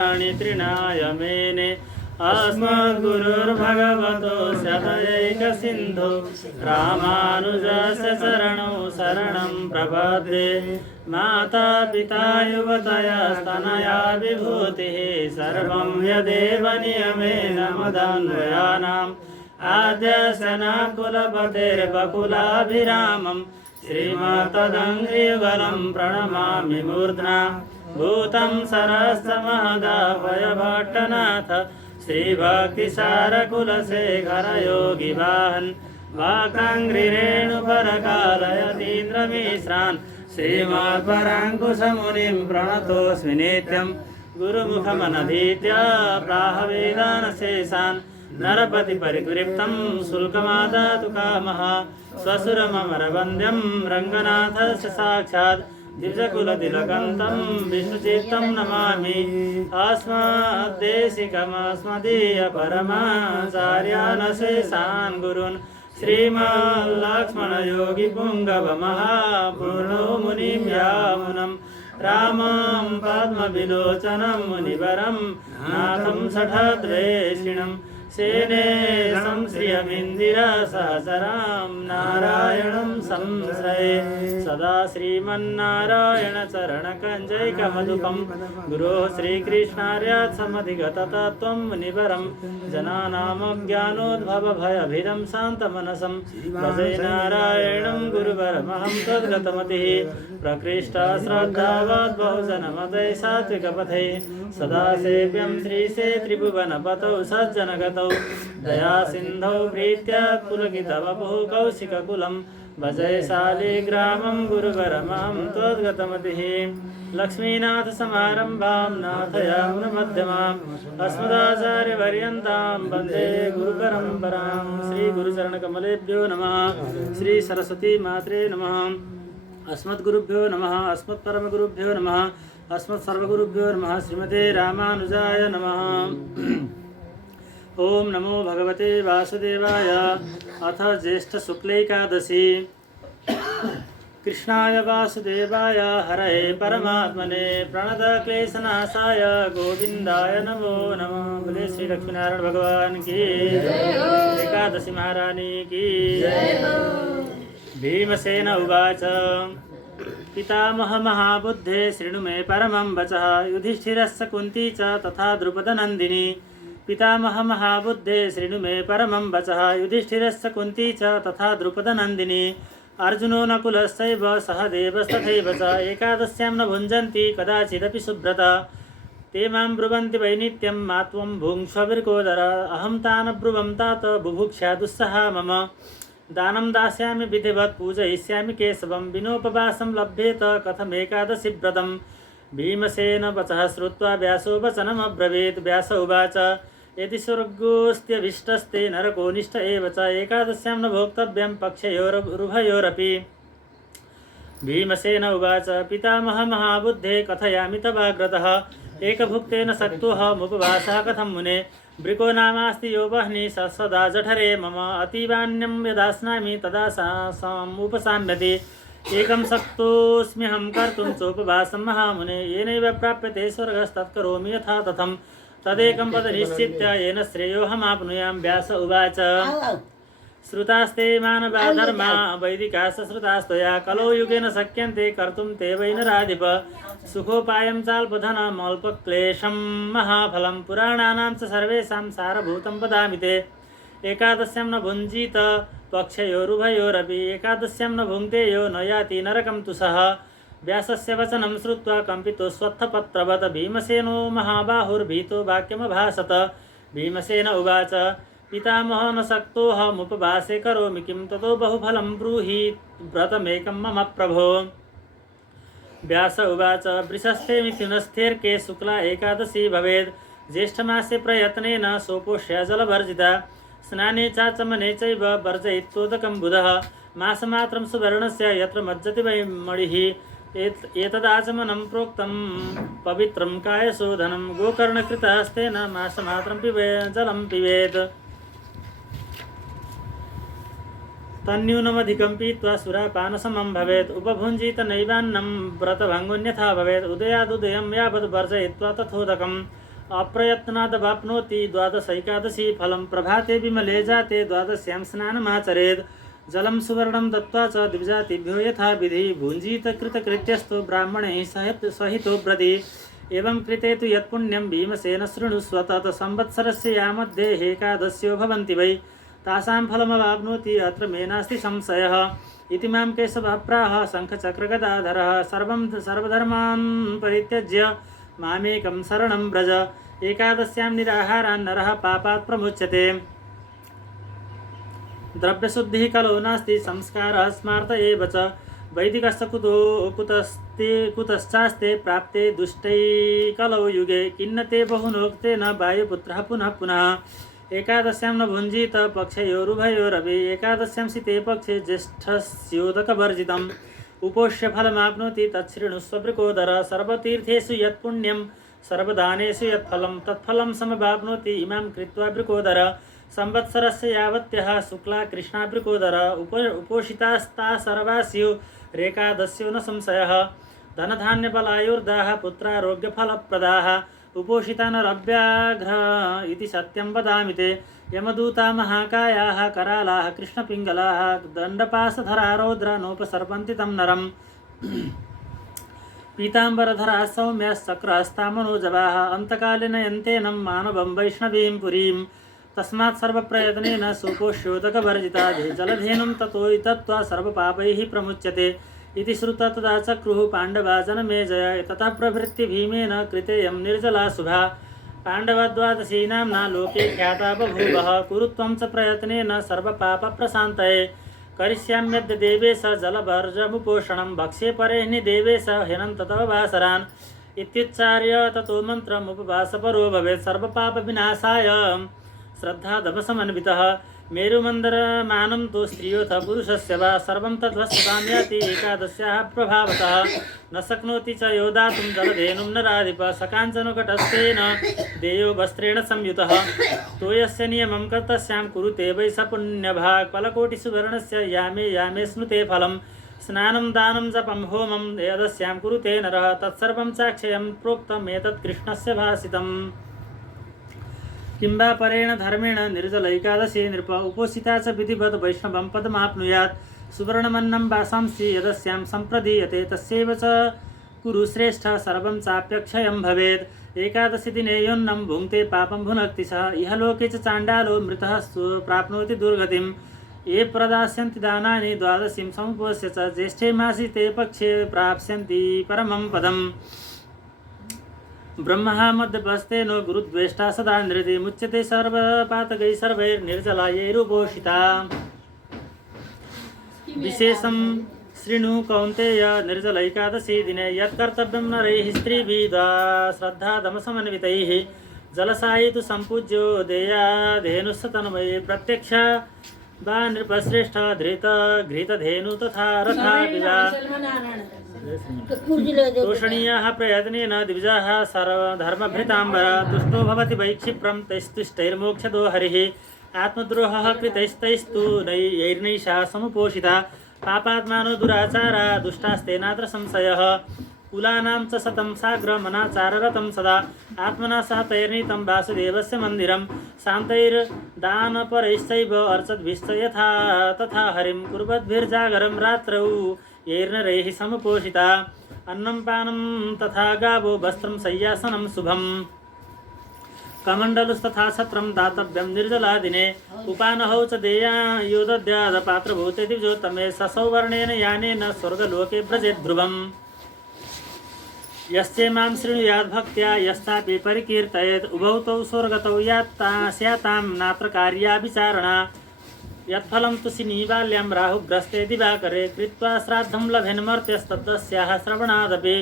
तृणाय मेने अस्मद्गुरुर्भगवतो सदयैकसिन्धो रामानुजस्य चरणौ शरणं प्रपद्ये। माता पिता युवतयस्तनया विभूतिः सर्वं यदेव नियमेन मदन्वयानाम् आद्यस्य न कुलपतेर्वकुलाभिरामम् श्रीमत्तदङ्घ्रियुगलं प्रणमामि मूर्ध्ना भूतं सरस्य महदाभयभट्टनाथ श्रीभक्तिसारकुलशेखर योगिवाहन् वाकाङ्घ्रिरेणुपरकालयतीन्द्रमिश्रान् श्रीमत्पराङ्कुशमुनिं प्रणतोऽस्मि नित्यं गुरुमुखमनधीत्य प्राहवेदानशेषान् नरपतिपरिक्लिप्तं शुल्कमादातु कामः स्वसुरममरवन्द्यं रङ्गनाथस्य साक्षात् दिव्यकुलतिलकन्तं विष्णुचित्तं नमामि। अस्मद्देशिकमस्मदीयपरमाचार्यानशेषान् गुरून् श्रीमल्लक्ष्मणयोगिपुङ्गवमहापूर्णो मुनिं यामुनं रामं पद्मविलोचनं मुनिवरं नाथं शठद्वेषिणं सेनेशं श्रियमिन्दिरसहचरां नारायणं संश्रये सदा श्रीमन्नारायणचरणकञ्जैकमधुकं गुरोः श्रीकृष्णार्यात् समधिगततत्त्वं मुनिवरं जनानामज्ञानोद्भवभयभिदं शान्तमनसं भजे नारायणं गुरुवरमहं तद्गतमतिः प्रकृष्टा श्रद्धावद् बहुजनमतै सात्विकपथै सदा सेव्यं श्रीशे त्रिभुवनपतौ सज्जनगतौ दया सिन्धौ प्रीत्या पुलकितवपुः कौशिककुलं भजै शालिग्रामं गुरुवरमहं त्वद्गतमतिः लक्ष्मीनाथसमारम्भां नाथयामुनमध्यमाम् अस्मदाचार्यपर्यन्तां वन्दे गुरुपरम्परां। श्रीगुरुचरणकमलेभ्यो नमः। श्रीसरस्वती मात्रे नमः। अस्मद्गुरुभ्यो नमः। अस्मत्परमगुरुभ्यो नमः। अस्मत्सर्वगुरुभ्यो नमः। श्रीमते रामानुजाय नमः। ओम नमो भगवते वासुदेवाय। अथ ज्येष्ठ शुक्लैकादशी। कृष्णाय वासुदेवाय हरये परमात्मने प्रणतक्लेशनाशाय गोविंदाय नमो नमः। बोले श्री लक्ष्मीनारायण भगवान की एकादशी महारानी की। भीमसेन उवाच पितामह महाबुद्धे शृणु मे परमं वचः युधिष्ठिरस्य कुन्ती च तथा द्रुपदनन्दिनी। पितामह महाबुद्धे शृणु मे परमं वचः युधिष्ठिरस्य कुन्ती च तथा द्रुपदनन्दिनी। अर्जुनो नकुलश्चैव सहदेवस्तथैव च एकादश्यां न भुञ्जन्ति कदाचिदपि सुब्रता। ते मां ब्रुवन्ति वै नित्यं मा त्वं भुङ्क्ष्वविर्कोदर अहं तान् ब्रुवं तात बुभुक्षा दुस्सहा मम। दानं दास्यामि विधिवत् पूजयिष्यामि केशवं विनोपवासं लभ्येत कथमेकादशी व्रतम्। भीमसेन वचः श्रुत्वा व्यासो वचनमब्रवीत्। व्यास उवाच यदि स्वर्गोऽस्त्यभीष्टस्ते नरकोऽनिष्ट एव च एकादश्यां न भोक्तव्यं पक्षयोरुभयोरपि। भीमसेन उवाच पितामह महाबुद्धे कथयामि तवाग्रतः एकभुक्तेन शक्तोऽहमुपवासः कथं मुने। वृको नामास्ति यो वह्नि सदा जठरे मम अतीवान्यं यदास्नामि तदा समुपसाम्यते। एकं शक्तोऽस्म्यहं कर्तुं चोपवासं महामुने येनैव प्राप्यते स्वर्गस्तत्करोमि यथा तथं तदेकं पद निश्चित्य येन श्रेयोऽहमाप्नुयां। व्यास उवाच श्रुतास्ते मानवा धर्मा वैदिकाश्च श्रुतास्त्वया कलो युगेन शक्यन्ते कर्तुं ते वै नराधिप। सुखोपायं चाल्पधनमल्पक्लेशं महाफलं पुराणानां च सर्वेषां सारभूतं वदामि ते। एकादश्यां न भुञ्जीत पक्षयोरुभयोरपि एकादश्यां न भुङ्क्ते यो न याति नरकं तु सः। व्यासस्य वचनं श्रुत्वा कम्पितो स्वत्थपत्रवत् भीमसेनो महाबाहुर्भीतो वाक्यमभाषत। भीमसेन उवाच पितामह न शक्तोऽहमुपवासे करोमि किं ततो बहुफलं ब्रूहि व्रतमेकं मम प्रभो। व्यास उवाच वृषस्थे मिथुनस्थेर्के शुक्ला एकादशी भवेत्। ज्येष्ठमासे प्रयत्नेन सोपोष्या जलवर्जिता। स्नाने चाचमने चैव वर्जयित्वोदकं बुधः। मासमात्रं सुवर्णस्य यत्र मज्जति वै मणिः। एतदाचमनं प्रोक्तं पवित्रं कायशोधनं। गोकर्णकृतहस्तेन मासमात्रं जलं पिबेत्। तन्यूनमधिकं पीत्वा सुरापानसमं भवेत्। उपभुञ्जीत नैवान्नं व्रतभङ्गोऽन्यथा भवेत्। उदयादुदयं यावद् वर्जयित्वा तथोदकम् अप्रयत्नादवाप्नोति द्वादशैकादशी फलं प्रभाते विमले जाते द्वादश्यां स्नानमाचरेत् जलं सुवर्णं दत्त्वा च द्विजातिभ्यो यथा विधि भुञ्जीत कृतकृत्यस्तु ब्राह्मणैः सहितो व्रति एवं कृते तु यत्पुण्यं भीमसेन शृणुष्व तत् संवत्सरस्य या मध्ये एकादश्यो भवन्ति वै तासां फलमवाप्नोति अत्र मे नास्ति संशयः इति मां केशवः प्राह शङ्खचक्रगदाधरः सर्वधर्मान् परित्यज्य मामेकं शरणं व्रज एकादश्यां निराहारान् नरः पापात् प्रमुच्यते द्रव्यशुद्धिः कलो नास्ति संस्कारः स्मार्त एव च वैदिकस्य कुतश्चास्ते प्राप्ते दुष्टै कलौ युगे किन्नते बहुनोक्तेन वायुपुत्रः पुनः पुनः एकादश्यां न भुञ्जीत पक्षयोरुभयोरपि एकादश्यां शीते पक्षे ज्येष्ठस्योदकवर्जितम् उपोष्य फलमाप्नोति तच्छृणुस्व वृकोदर सर्वतीर्थेषु यत्पुण्यं सर्वदानेषु यत्फलं तत्फलं समवाप्नोति इमां कृत्वा वृकोदर संवत्सरस्य यावत्यः शुक्ला कृष्णा वृकोदर उपोषितास्ता सर्वा स्युरेकादस्यो न संशयः धनधान्यबलायुर्दाः पुत्रारोग्यफलप्रदाः उपोषिता नरव्याघ्र इति सत्यं वदामि ते यमदूता महाकायाः करालाः कृष्णपिङ्गलाः दण्डपाशधरा रौद्रा नोपसर्पन्ति तं नरम् पीताम्बरधराः सौम्याश्चक्रहस्ता मनोजवाः अन्तकाले नयन्तेनं मानवं वैष्णवीं पुरीं तस्मात् सर्वप्रयत्नेन सुपोष्योदकवर्जिता जलधेनुं ततो तत्त्वा सर्वपापैः प्रमुच्यते इति श्रुत्वा तदा चक्रुः पाण्डवा जनमेजय ततः प्रभृत्य भीमेन कृतेयं निर्जला शुभा पाण्डवद्वादशी नाम्ना लोके ख्याता बभूवः कुरु त्वं च प्रयत्नेन सर्वपापप्रशान्तये करिष्याम्यद्य देवेश जलवर्जमुपोषणं भक्ष्ये परेह्नि देवेश ह्यनन्त तव वासरान् इत्युच्चार्य ततो मन्त्रमुपवासपरो भवेत् सर्वपापविनाशाय श्रद्धादभसमन्वितः मेरुमन्दरमानं तु स्त्रियोऽथ पुरुषस्य वा सर्वं तद्वस्ततां याति एकादश्याः प्रभावतः न शक्नोति च यो दातुं जलधेनुं नराधिप सकाञ्चनुकटस्थेन देयो वस्त्रेण संयुतः तोयस्य नियमं कर्तस्यां कुरुते वै स पुण्यभाक् फलकोटिसुवर्णस्य यामे स्नुते फलं स्नानं दानं जपं होमं यदस्यां कुरुते नरः तत्सर्वं चाक्षयं प्रोक्तमेतत् कृष्णस्य भासितम् किंबा परेण धर्मेण निर्जलैकादशी नृप उपोषिता च विधिवत् वैष्णवं पदमाप्नुयात् सुवर्णमन्नं वासांसि यदस्यां सम्प्रदीयते तस्यैव च कुरु श्रेष्ठ सर्वं चाप्यक्षयं भवेत् एकादशी दिने योन्नं भुङ्क्ते पापं भुनक्ति सः इहलोके च चाण्डालो मृतः प्राप्नोति दुर्गतिं ये प्रदास्यन्ति दानानि द्वादशीं समुपस्य च ज्येष्ठे मासि ते पक्षे प्राप्स्यन्ति परमं पदम् ब्रह्मः मध्यपस्तेनो गुरुद्वेष्टा सदा नृति मुच्यते सर्वपातकैः सर्वैर्निर्जलायैरुपोषिता विशेषं शृणु कौन्तेय निर्जलैकादशी दिने यत्कर्तव्यं नरैः स्त्रीभिः श्रद्धादमसमन्वितैः जलसायि तु सम्पूज्यो देयाधेनुस्तन्मये प्रत्यक्ष वा नृपश्रेष्ठ घृतधेनु तथा रथा तोषणीयाः प्रयत्नेन द्विजाः सर्वधर्मभृताम्बर तुष्टो भवति वै क्षिप्रं तैस्तुष्टैर्मोक्षदो हरिः आत्मद्रोहः कृतैस्तैस्तु यैर्नैषा समुपोषिता पापात्मानो दुराचारा दुष्टास्तेनात्र संशयः कुलानां च शतं साग्रमनाचाररतं सदा आत्मना सह तैर्नीतं वासुदेवस्य मन्दिरं शान्तैर्दानपरैश्चैव अर्चद्भिश्च यथा तथा हरिं कुर्वद्भिर्जागरं रात्रौ यैर्नरैः समुपोषिता अन्नं पानं तथा गावो वस्त्रं शय्यासनं शुभम् कमण्डलुस्तथा छत्रं दातव्यं निर्जलादिने उपानहौ च देया यो दद्याद पात्रभूते द्विजोत्तमे ससौवर्णेन यानेन स्वर्गलोके व्रजेत् ध्रुवम् यस्यैमां शृणुयाद्भक्त्या यस्तापि परिकीर्तयेत् उभौ तौ स्वर्गतौ स्यातां नात्र कार्या विचारणा यत्फलं तु सिनीबाल्यां राहुग्रस्ते दिवाकरे कृत्वा श्राद्धं लभेन्मर्त्यस्तस्याः श्रवणादपि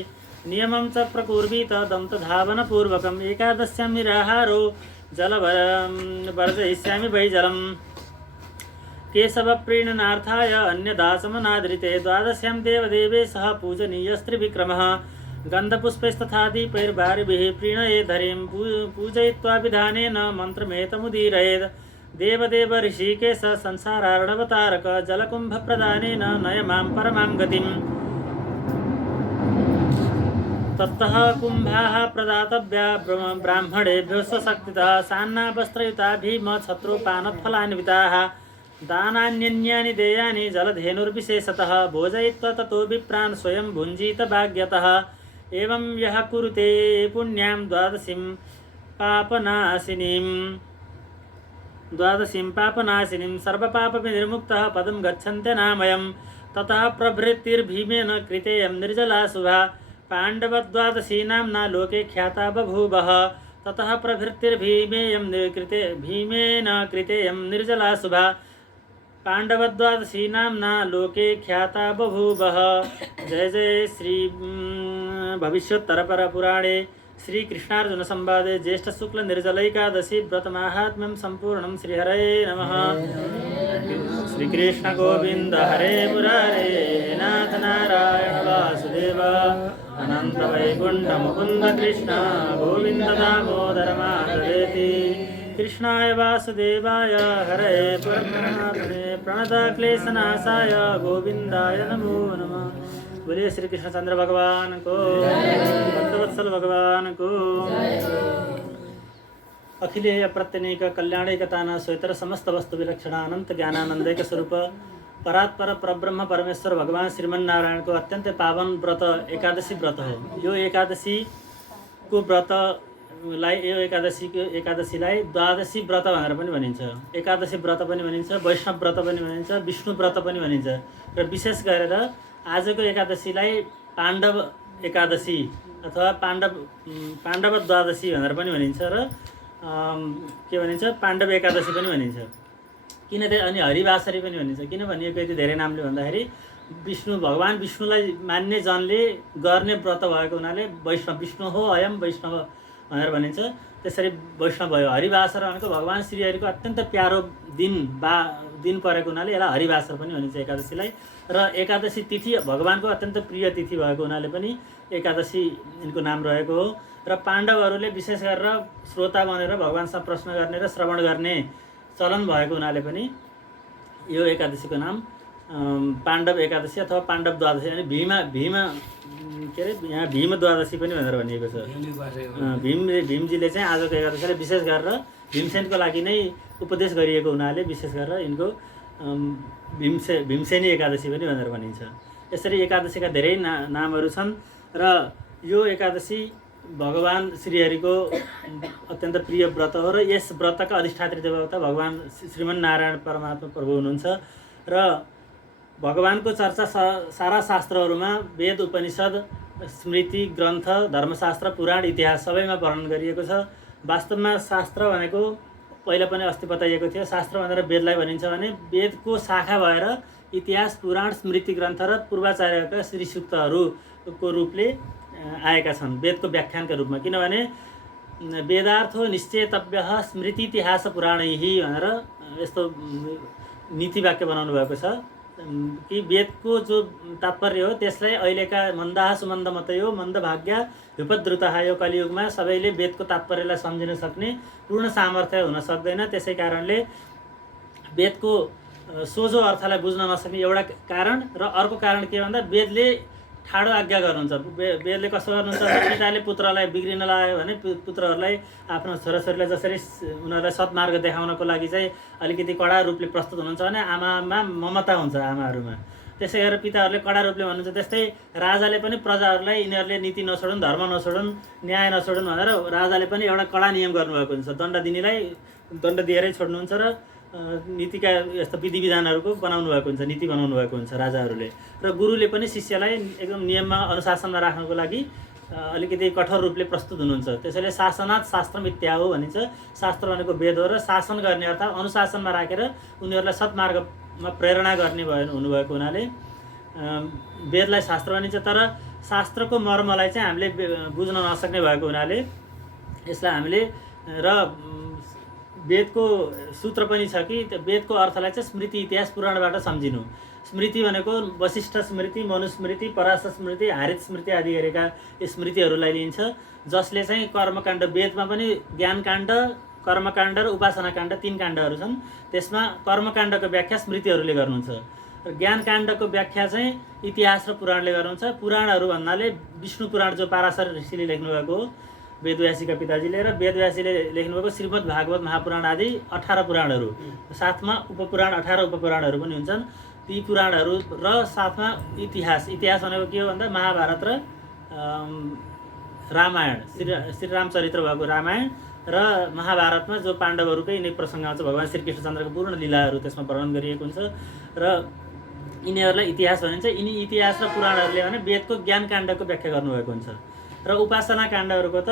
नियमं च प्रकुर्वीत दन्तधावनपूर्वकम् एकादश्यां निराहारो जलवर्जयिष्यामि वै जलम् केशवप्रीणनार्थाय अन्यदाचमनादृते द्वादश्यां देवदेवेशः पूजनीयस्त्रिविक्रमः गन्धपुष्पैस्तथा दीपैर्भारिभिः प्रीणये धरीं पूजयित्वा विधानेन मन्त्रमेतमुदीरयेत् देवदेव ऋषिकेश संसारार्णवतारक जलकुम्भप्रदानेन नय मां परमां गतिम् ततः कुम्भाः प्रदातव्या ब्राह्मणेभ्यो स्वशक्तितः सान्ना वस्त्रयुता भीम छत्रोपानफलान्विताः दानान्यन्यानि देयानि जलधेनुर्विशेषतः भोजयित्वा ततो विप्रान् स्वयं भुञ्जीत भाग्यतः एवं यः कुरुते पुण्यां द्वादशीं पापनाशिनीं सर्वपापविनिर्मुक्तः पदं गच्छन्त्यनामयम् ततः प्रभृतिर्भीमेन कृतेयं निर्जला शुभा पाण्डवद्वादशी नाम्ना लोके ख्याता बभूवः ततः भीमेन कृतेयं निर्जला शुभा पाण्डवद्वादशी नाम्ना लोके ख्याता बभूवः। जय जय श्री भविष्योत्तरपरपुराणे श्रीकृष्णार्जुन संवादे ज्येष्ठ शुक्ल निर्जलैकादशी व्रतमाहात्म्यं संपूर्णं श्रीहरये नमः। श्रीकृष्ण गोविंद हरे मुरारे नाथ नारायण वासुदेव अनंत वैकुंठ मुकुंद कृष्ण गोविंद दामोदर माधवेति कृष्णाय वासुदेवाय हरे परमात्मने प्रणतक्लेशनाशाय गोविंदाय नमो नमः। बोलिए श्री कृष्णचंद्र भगवान को, भक्तवत्सल भगवान को। अखिलेय प्रत्यनेक कल्याणैकतान स्वेतर समस्त वस्तु विलक्षण अनंत ज्ञानानंदैक स्वरूप परात्पर परब्रह्म परमेश्वर भगवान श्रीमन्नारायण को अत्यंत पावन व्रत एकादशी व्रत हो। यो एकादशी को व्रतलाई एकादशीलाई द्वादशी व्रत भनेर पनि भनिन्छ, एकादशी व्रत पनि भनिन्छ, वैष्णव व्रत पनि भनिन्छ, विष्णु व्रत पनि भनिन्छ। र विशेष गरेर आजको एकादशीलाई पाण्डव एकादशी अथवा पाण्डव द्वादशी भनेर पनि भनिन्छ र के भनिन्छ पाण्डव एकादशी पनि भनिन्छ। किन अनि हरिवासरी पनि भनिन्छ, किन भनिएको यति धेरै नामले भन्दाखेरि भगवान विष्णुलाई मान्ने जनले गर्ने व्रत भएको हुनाले वैष्णव, विष्णु हो अयम वैष्णव भनेर भनिन्छ। त्यसरी वैष्णव भयो। हरिवासर भनेको भगवान श्रीहरिको अत्यन्त प्यारो दिन परेको हुनाले यसलाई हरिवासर पनि भनिन्छ एकादशीलाई। र एकादशी तिथि भगवानको अत्यन्त प्रिय तिथि भएको हुनाले पनि एकादशी यिनको नाम रहेको हो। र पाण्डवहरूले विशेष गरेर श्रोता बनेर भगवानसँग प्रश्न गर्ने र श्रवण गर्ने चलन भएको हुनाले पनि यो एकादशीको नाम पाण्डव एकादशी अथवा पाण्डव द्वादशी अनि के अरे यहाँ भीम द्वादशी पनि भनेर भनिएको छ। भीमजीले चाहिँ आजको एकादशीलाई विशेष गरेर भीमसेनको लागि नै उपदेश गरिएको हुनाले विशेष गरेर यिनको भीमसेनी एकादशी पनि भनेर भनिन्छ। यसरी एकादशीका धेरै नामहरू छन् र यो एकादशी भगवान श्रीहरिको अत्यन्त प्रिय व्रत हो र यस व्रतका अधिष्ठात्री देवता भगवान श्रीमन्नारायण परमात्मा प्रभु हुनुहुन्छ। र भगवानको चर्चा सारा शास्त्रहरूमा वेद, उपनिषद, स्मृति, ग्रन्थ, धर्मशास्त्र, पुराण, इतिहास सबैमा वर्णन गरिएको छ। वास्तवमा शास्त्र भनेको पहिला पनि अस्ति बताइएको थियो, शास्त्र भनेर वेदलाई भनिन्छ भने वेदको शाखा भएर इतिहास, पुराण, स्मृति ग्रन्थ र पूर्वाचार्यका श्री सूक्तहरूको रूपले आएका छन् वेदको व्याख्यानका रूपमा। किनभने वेदार्थो निश्चेतव्यः स्मृति इतिहास पुराणैः भनेर यस्तो नीति वाक्य बनाउनु भएको छ कि वेदको जो तात्पर्य हो त्यसलाई अहिलेका मन्दाः सुमन्दमतयो मन्दभाग्य विपद्रुतः यो कलियुगमा सबैले वेदको तात्पर्यलाई सम्झिन सक्ने पूर्ण सामर्थ्य हुन सक्दैन। त्यसै कारणले वेदको सोझो अर्थलाई बुझ्न नसक्ने एउटा कारण र अर्को कारण के भन्दा वेदले ठाडो आज्ञा गर्नुहुन्छ। वेदले कसो गर्नुहुन्छ, पिताले पुत्रलाई बिग्रिन लाग्यो भने पुत्रहरूलाई आफ्नो छोराछोरीलाई जसरी उनीहरूलाई सद्मार्ग देखाउनको लागि चाहिँ अलिकति कडा रूपले प्रस्तुत हुनुहुन्छ भने आमामा ममता हुन्छ आमाहरूमा। त्यसै गरेर पिताहरूले कडा रूपले भन्नुहुन्छ, त्यस्तै राजाले पनि प्रजाहरूलाई यिनीहरूले नीति नछोडुन्, धर्म नछोडुन्, न्याय नछोडुन् भनेर राजाले पनि एउटा कडा नियम गर्नुभएको हुन्छ। दण्ड दिनेलाई दण्ड दिएरै छोड्नुहुन्छ र नीतिका यस्तो विधि विधानहरूको बनाउनु भएको हुन्छ, नीति बनाउनु भएको हुन्छ राजाहरूले। र गुरुले पनि शिष्यलाई एकदम नियममा अनुशासनमा राख्नको लागि अलिकति कठोर रूपले प्रस्तुत हुनुहुन्छ। त्यसैले शासनात् शास्त्रम इत्या हो भनिन्छ। शास्त्र भनेको वेद हो र शासन गर्ने अर्थात् अनुशासनमा राखेर उनीहरूलाई सद्मार्गमा प्रेरणा गर्ने हुनुभएको हुनाले वेदलाई शास्त्र भनिन्छ। तर शास्त्रको मर्मलाई चाहिँ हामीले बुझ्न नसक्ने भएको हुनाले यसलाई हामीले र वेदको सूत्र पनि छ कि वेदको अर्थलाई चाहिँ स्मृति इतिहास पुराणबाट सम्झिनु। स्मृति भनेको वशिष्ठ स्मृति, मनुस्मृति, पराशर स्मृति, हारित स्मृति आदि गरेका स्मृतिहरूलाई लिन्छ, जसले चाहिँ कर्मकाण्ड, वेदमा पनि ज्ञानकाण्ड, कर्मकाण्ड र उपासना काण्ड 3 काण्डहरू छन्। त्यसमा कर्मकाण्डको व्याख्या स्मृतिहरूले गर्नुहुन्छ ज्ञानकाण्डको व्याख्या चाहिँ इतिहास र पुराणले गर्नुहुन्छ। पुराणहरू भन्नाले विष्णु पुराण जो पाराशर ऋषिले लेख्नुभएको हो वेदव्यासीका पिताजीले, र वेदव्यासीले लेख्नुभएको श्रीमद् भागवत महापुराण आदि 18 पुराणहरू, साथमा उपपुराण 18 उपपुराणहरू पनि हुन्छन्। ती पुराणहरू र साथमा इतिहास भनेको के हो भन्दा महाभारत र रामायण, श्रीरामचरित्र भएको रामायण र महाभारतमा जो पाण्डवहरूकै यिनै प्रसङ्ग आउँछ, भगवान् श्रीकृष्णचन्द्रको पूर्ण लीलाहरू त्यसमा वर्णन गरिएको हुन्छ र यिनीहरूलाई इतिहास भनिन्छ। यिनी इतिहास र पुराणहरूले भने वेदको ज्ञानकाण्डको व्याख्या गर्नुभएको हुन्छ। र उपासना काण्डहरूको त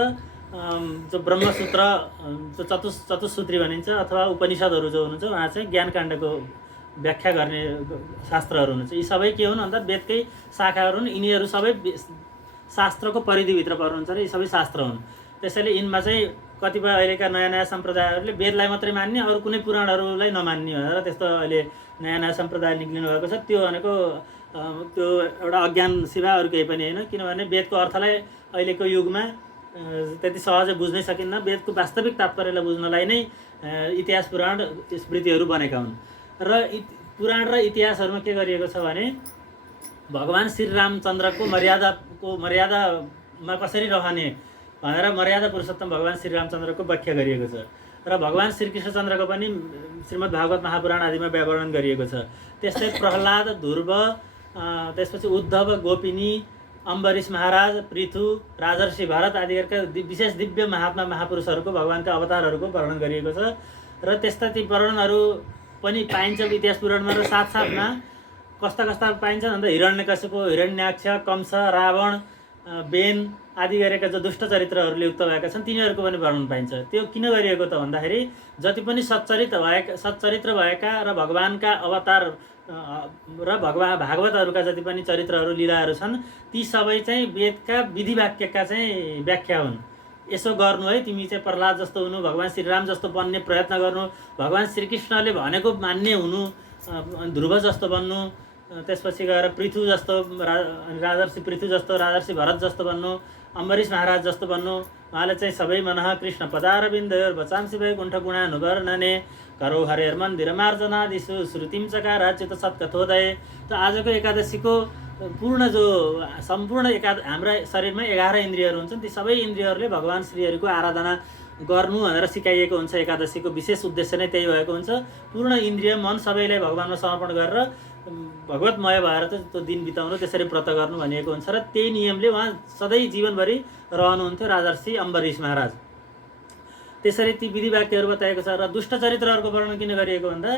जो ब्रह्मसूत्र जो चतुसूत्री भनिन्छ अथवा उपनिषदहरू जो हुनुहुन्छ उहाँ चाहिँ ज्ञानकाण्डको व्याख्या गर्ने शास्त्रहरू हुनुहुन्छ। यी सबै के हुन् भन्दा वेदकै शाखाहरू हुन्। यिनीहरू सबै शास्त्रको परिधिभित्र पर्नुहुन्छ र यी सबै शास्त्र हुन्। त्यसैले यिनमा चाहिँ कतिपय अहिलेका नयाँ सम्प्रदायहरूले वेदलाई मात्रै मान्ने, अरू कुनै पुराणहरूलाई नमान्ने भनेर त्यस्तो अहिले नयाँ सम्प्रदाय निक्लिनु भएको छ। त्यो भनेको त्यो एउटा अज्ञान सिवा अरू केही पनि होइन। किनभने वेदको अर्थलाई अहिलेको युगमा त्यति सहजै बुझ्नै सकिन्न। वेदको वास्तविक तात्पर्यलाई बुझ्नलाई नै इतिहास पुराण स्मृतिहरू बनेका हुन्। र पुराण र इतिहासहरूमा के गरिएको छ भने भगवान् श्रीरामचन्द्रको मर्यादामा कसरी रहने भनेर मर्यादा पुरुषोत्तम भगवान् श्रीरामचन्द्रको व्याख्या गरिएको छ। र भगवान् श्रीकृष्णचन्द्रको पनि श्रीमद् भागवत महापुराण आदिमा वर्णन गरिएको छ। त्यस्तै प्रह्लाद, ध्रुव, त्यसपछि उद्धव, गोपिनी, अम्बरीश महाराज, पृथु, राजर्षि भरत आदिका विशेष दिव्य महापुरुषहरूको भगवान्का अवतारहरूको वर्णन गरिएको छ। र त्यस्ता ती वर्णनहरू पनि पाइन्छ इतिहास पुराणमा। र साथसाथमा कस्ता पाइन्छन् भन्दा हिरण्यकशिपु, हिरण्याक्ष, कंस, रावण, बेन आदि गरेका जो दुष्ट चरित्रहरूले युक्त भएका छन् तिनीहरूको पनि वर्णन पाइन्छ। त्यो किन गरिएको त भन्दाखेरि जति पनि सच्चरित्र भएका र भगवान्का अवतार र भागवतहरूका जति पनि चरित्रहरू लीलाहरू छन् ती सबै चाहिँ वेदका विधि वाक्यका चाहिँ व्याख्या हुन्। यसो गर्नु है, तिमी चाहिँ प्रह्लाद जस्तो हुनु, भगवान् श्रीराम जस्तो बन्ने प्रयत्न गर्नु, भगवान् श्रीकृष्णले भनेको मान्ने हुनु, ध्रुव जस्तो बन्नु, त्यसपछि गएर पृथु जस्तो राजर्षि पृथु जस्तो, राजर्षि भरत जस्तो बन्नु, अम्बरीश महाराज जस्तो बन्नु। उहाँले चाहिँ सबै मनः कृष्ण पदारविन्दयोर वचांसि वैकुण्ठ गुणानुवर्णने करो हरेर मन्दिर मार्जनादिषु श्रुतिम चकार चित सत्कथोदय। त आजको एकादशीको सम्पूर्ण हाम्रा शरीरमा 11 इन्द्रियहरू हुन्छन्। ती सबै इन्द्रियहरूले भगवान् श्रीहरिको आराधना गर्नु भनेर सिकाइएको हुन्छ। एकादशीको विशेष उद्देश्य नै त्यही भएको हुन्छ। पूर्ण इन्द्रिय मन सबैलाई भगवान्मा समर्पण गरेर भगवतमय भएर चाहिँ त्यो दिन बिताउनु, त्यसरी व्रत गर्नु भनिएको हुन्छ। र त्यही नियमले उहाँ सधैँ जीवनभरि रहनुहुन्थ्यो राजर्षि अम्बरीश महाराज। त्यसरी ती विधि वाक्यहरू बताएको छ। र दुष्ट चरित्रहरूको वर्णन किन गरिएको भन्दा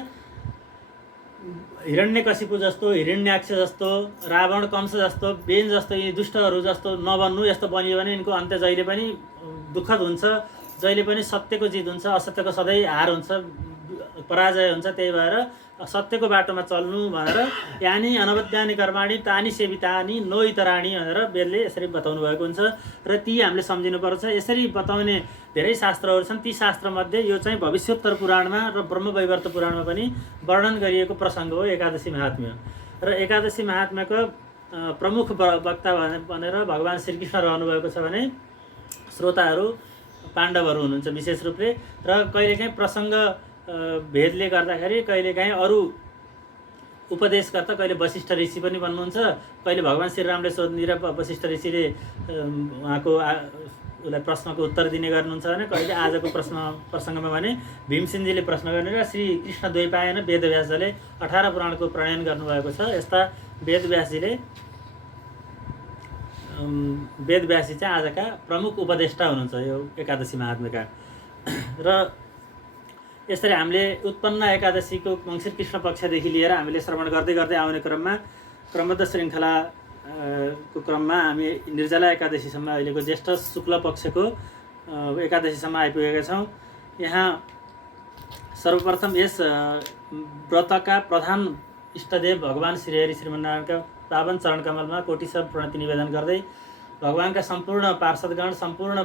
हिरण्यकशिपु जस्तो, हिरण्याक्ष जस्तो, रावण, कंस जस्तो, बेन जस्तो यी दुष्टहरू जस्तो नबन्नु। यस्तो बनियो भने यिनको अन्त्य जहिले पनि दुःखद हुन्छ, जहिले पनि सत्यको जित हुन्छ, असत्यको सधैँ हार हुन्छ, पराजय हुन्छ। त्यही भएर सत्यको बाटोमा चल्नु भनेर यानी अनवद्यानि कर्माणि तानि सेवितानि नो इतराणि भनेर वेदले यसरी बताउनु भएको हुन्छ। र ती हामीले सम्झिनुपर्छ। यसरी बताउने धेरै शास्त्रहरू छन्। ती शास्त्रमध्ये यो चाहिँ भविष्योत्तर पुराणमा र ब्रह्मवैवर्त पुराणमा पनि वर्णन गरिएको प्रसङ्ग हो एकादशी महात्म्य। र एकादशी महात्म्यको प्रमुख वक्ता भनेर भगवान् श्रीकृष्ण रहनुभएको छ भने श्रोताहरू पाण्डवहरू हुनुहुन्छ विशेष रूपले। र कहिलेकाहीँ प्रसङ्ग भेदले गर्दाखेरि कहिलेकाहीँ अरू उपदेशकर्ता कहिले वशिष्ठ ऋषि पनि भन्नुहुन्छ, कहिले भगवान् श्रीरामले सोध्ने र वशिष्ठ ऋषिले उहाँको उसलाई प्रश्नको उत्तर दिने गर्नुहुन्छ भने कहिले आजको प्रसङ्गमा भने भीमसेनजीले प्रश्न गर्ने र श्री कृष्ण द्वैपायन वेदव्यासले 18 पुराणको प्रणयन गर्नुभएको छ। यस्ता वेदव्यासी चाहिँ आजका प्रमुख उपदेष्टा हुनुहुन्छ यो एकादशी महात्म्यका। र यसरी हामीले उत्पन्न एकादशीको मङ्सिर कृष्ण पक्षदेखि लिएर हामीले श्रवण गर्दै गर्दै आउने क्रमबद्ध श्रृङ्खलाको क्रममा हामी निर्जला एकादशीसम्म अहिलेको ज्येष्ठ शुक्ल पक्षको एकादशीसम्म आइपुगेका छौँ। यहाँ सर्वप्रथम यस व्रतका प्रधान इष्टदेव भगवान् श्रीहरि श्रीमन्नारायणका पावन चरण कमलमा कोटिसर प्रणति निवेदन गर्दै भगवान्का सम्पूर्ण पार्षदगण, सम्पूर्ण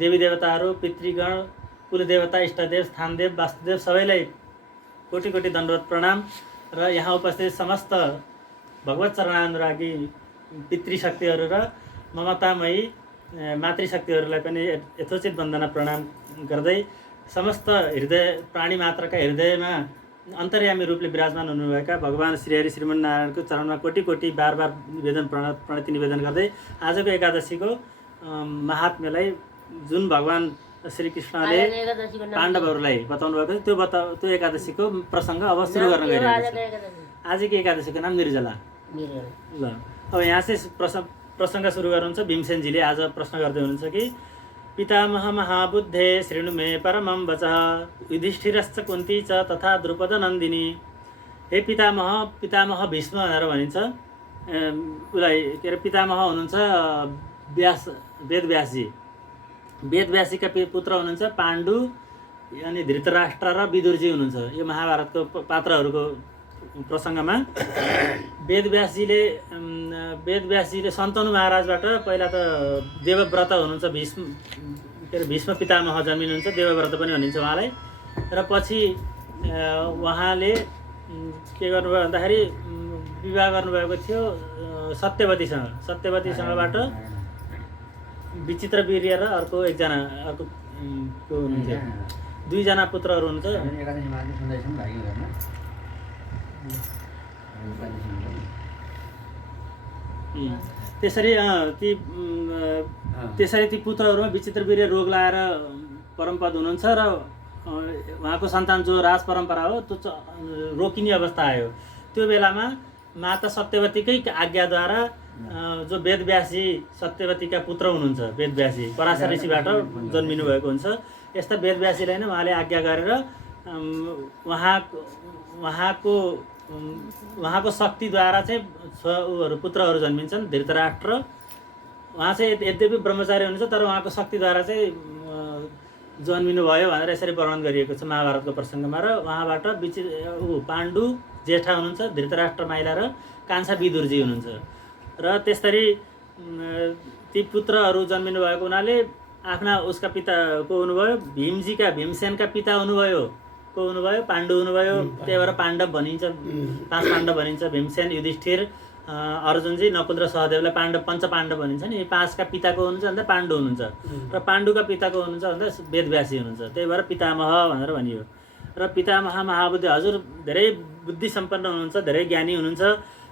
देवी देवताहरू, पितृगण, कुलदेवता, इष्टदेव, स्थानदेव, वास्तुदेव सबैलाई कोटि कोटि दण्डवत प्रणाम। र यहाँ उपस्थित समस्त भगवत चरणानुरागी पितृशक्तिहरू र ममतामयी मातृशक्तिहरूलाई पनि यथोचित वन्दना प्रणाम गर्दै समस्त हृदय प्राणी मात्रका हृदयमा अन्तर्यामी रूपले विराजमान हुनुभएका भगवान् श्रीहरि श्रीमन्नारायणको चरणमा कोटि कोटि बार निवेदन प्रणति निवेदन गर्दै आजको एकादशीको महात्म्यलाई जुन भगवान् श्रीकृष्णले पाण्डवहरूलाई बताउनु भएको थियो त्यो एकादशीको प्रसङ्ग अब सुरु गर्न गइरहेको छ। आजको एकादशीको नाम निर्जला। ल अब यहाँ चाहिँ प्रसङ्ग सुरु गर्नुहुन्छ। भीमसेनजीले आज प्रश्न गर्दै हुनुहुन्छ कि पितामह महाबुद्धे शृणु मे परमं वचः युधिष्ठिरश्च कुन्ती च तथा द्रुपद नन्दिनी। हे पितामह भीष्म भनेर भनिन्छ। उसलाई के अरे पितामह हुनुहुन्छ वेदव्यासजी। वेदव्यासीका पुत्र हुनुहुन्छ पाण्डु अनि धृतराष्ट्र र विदुरजी हुनुहुन्छ। यो महाभारतको पात्रहरूको प्रसङ्गमा वेदव्यासजीले शन्तनु महाराजबाट पहिला त देवव्रत हुनुहुन्छ। भीष्म पितामह जन्मिनुहुन्छ, देवव्रत पनि भनिन्छ उहाँलाई। र पछि उहाँले के गर्नुभयो भन्दाखेरि विवाह गर्नुभएको थियो सत्यवतीसँगबाट विचित्र वीर्य र अर्को को हुनुहुन्थ्यो। दुईजना पुत्रहरू हुनुहुन्छ। त्यसरी ती पुत्रहरूमा विचित्र वीर्य रोग लाएर परमपद हुनुहुन्छ र उहाँको सन्तान जो राज परम्परा हो त्यो रोकिने अवस्था आयो। त्यो बेलामा माता सत्यवतीकै आज्ञाद्वारा जो वेदव्यासी सत्यवतीका पुत्र हुनुहुन्छ, वेदव्यासी पराशर ऋषिबाट जन्मिनु भएको हुन्छ। यस्ता वेदव्यासीलाई नै उहाँले आज्ञा गरेर उहाँको शक्तिद्वारा चाहिँ पुत्रहरू जन्मिन्छन्। धृतराष्ट्र उहाँ चाहिँ यद्यपि ब्रह्मचारी हुनुहुन्छ तर उहाँको शक्तिद्वारा चाहिँ जन्मिनु भयो भनेर यसरी वर्णन गरिएको छ महाभारतको प्रसङ्गमा। र उहाँबाट पाण्डु जेठा हुनुहुन्छ, धृतराष्ट्र माइला र कान्छा विदुरजी हुनुहुन्छ। र त्यसरी ती पुत्रहरू जन्मिनु भएको हुनाले उसका पिता को हुनुभयो, भीमसेनका पिता हुनुभयो पाण्डु हुनुभयो। त्यही भएर पाण्डव भनिन्छ, 5 पाण्डव भनिन्छ। भीमसेन, युधिष्ठिर, अर्जुनजी, नकुल र सहदेवलाई पञ्चपाण्डव भनिन्छ नि। यी 5 का पिताको हुनुहुन्छ भन्दा पाण्डु हुनुहुन्छ र पाण्डुका पिताको हुनुहुन्छ भन्दा वेदव्यासी हुनुहुन्छ। त्यही भएर पितामह भनेर भनियो। र पितामह महाबुद्धि हजुर धेरै बुद्धि सम्पन्न हुनुहुन्छ, धेरै ज्ञानी हुनुहुन्छ।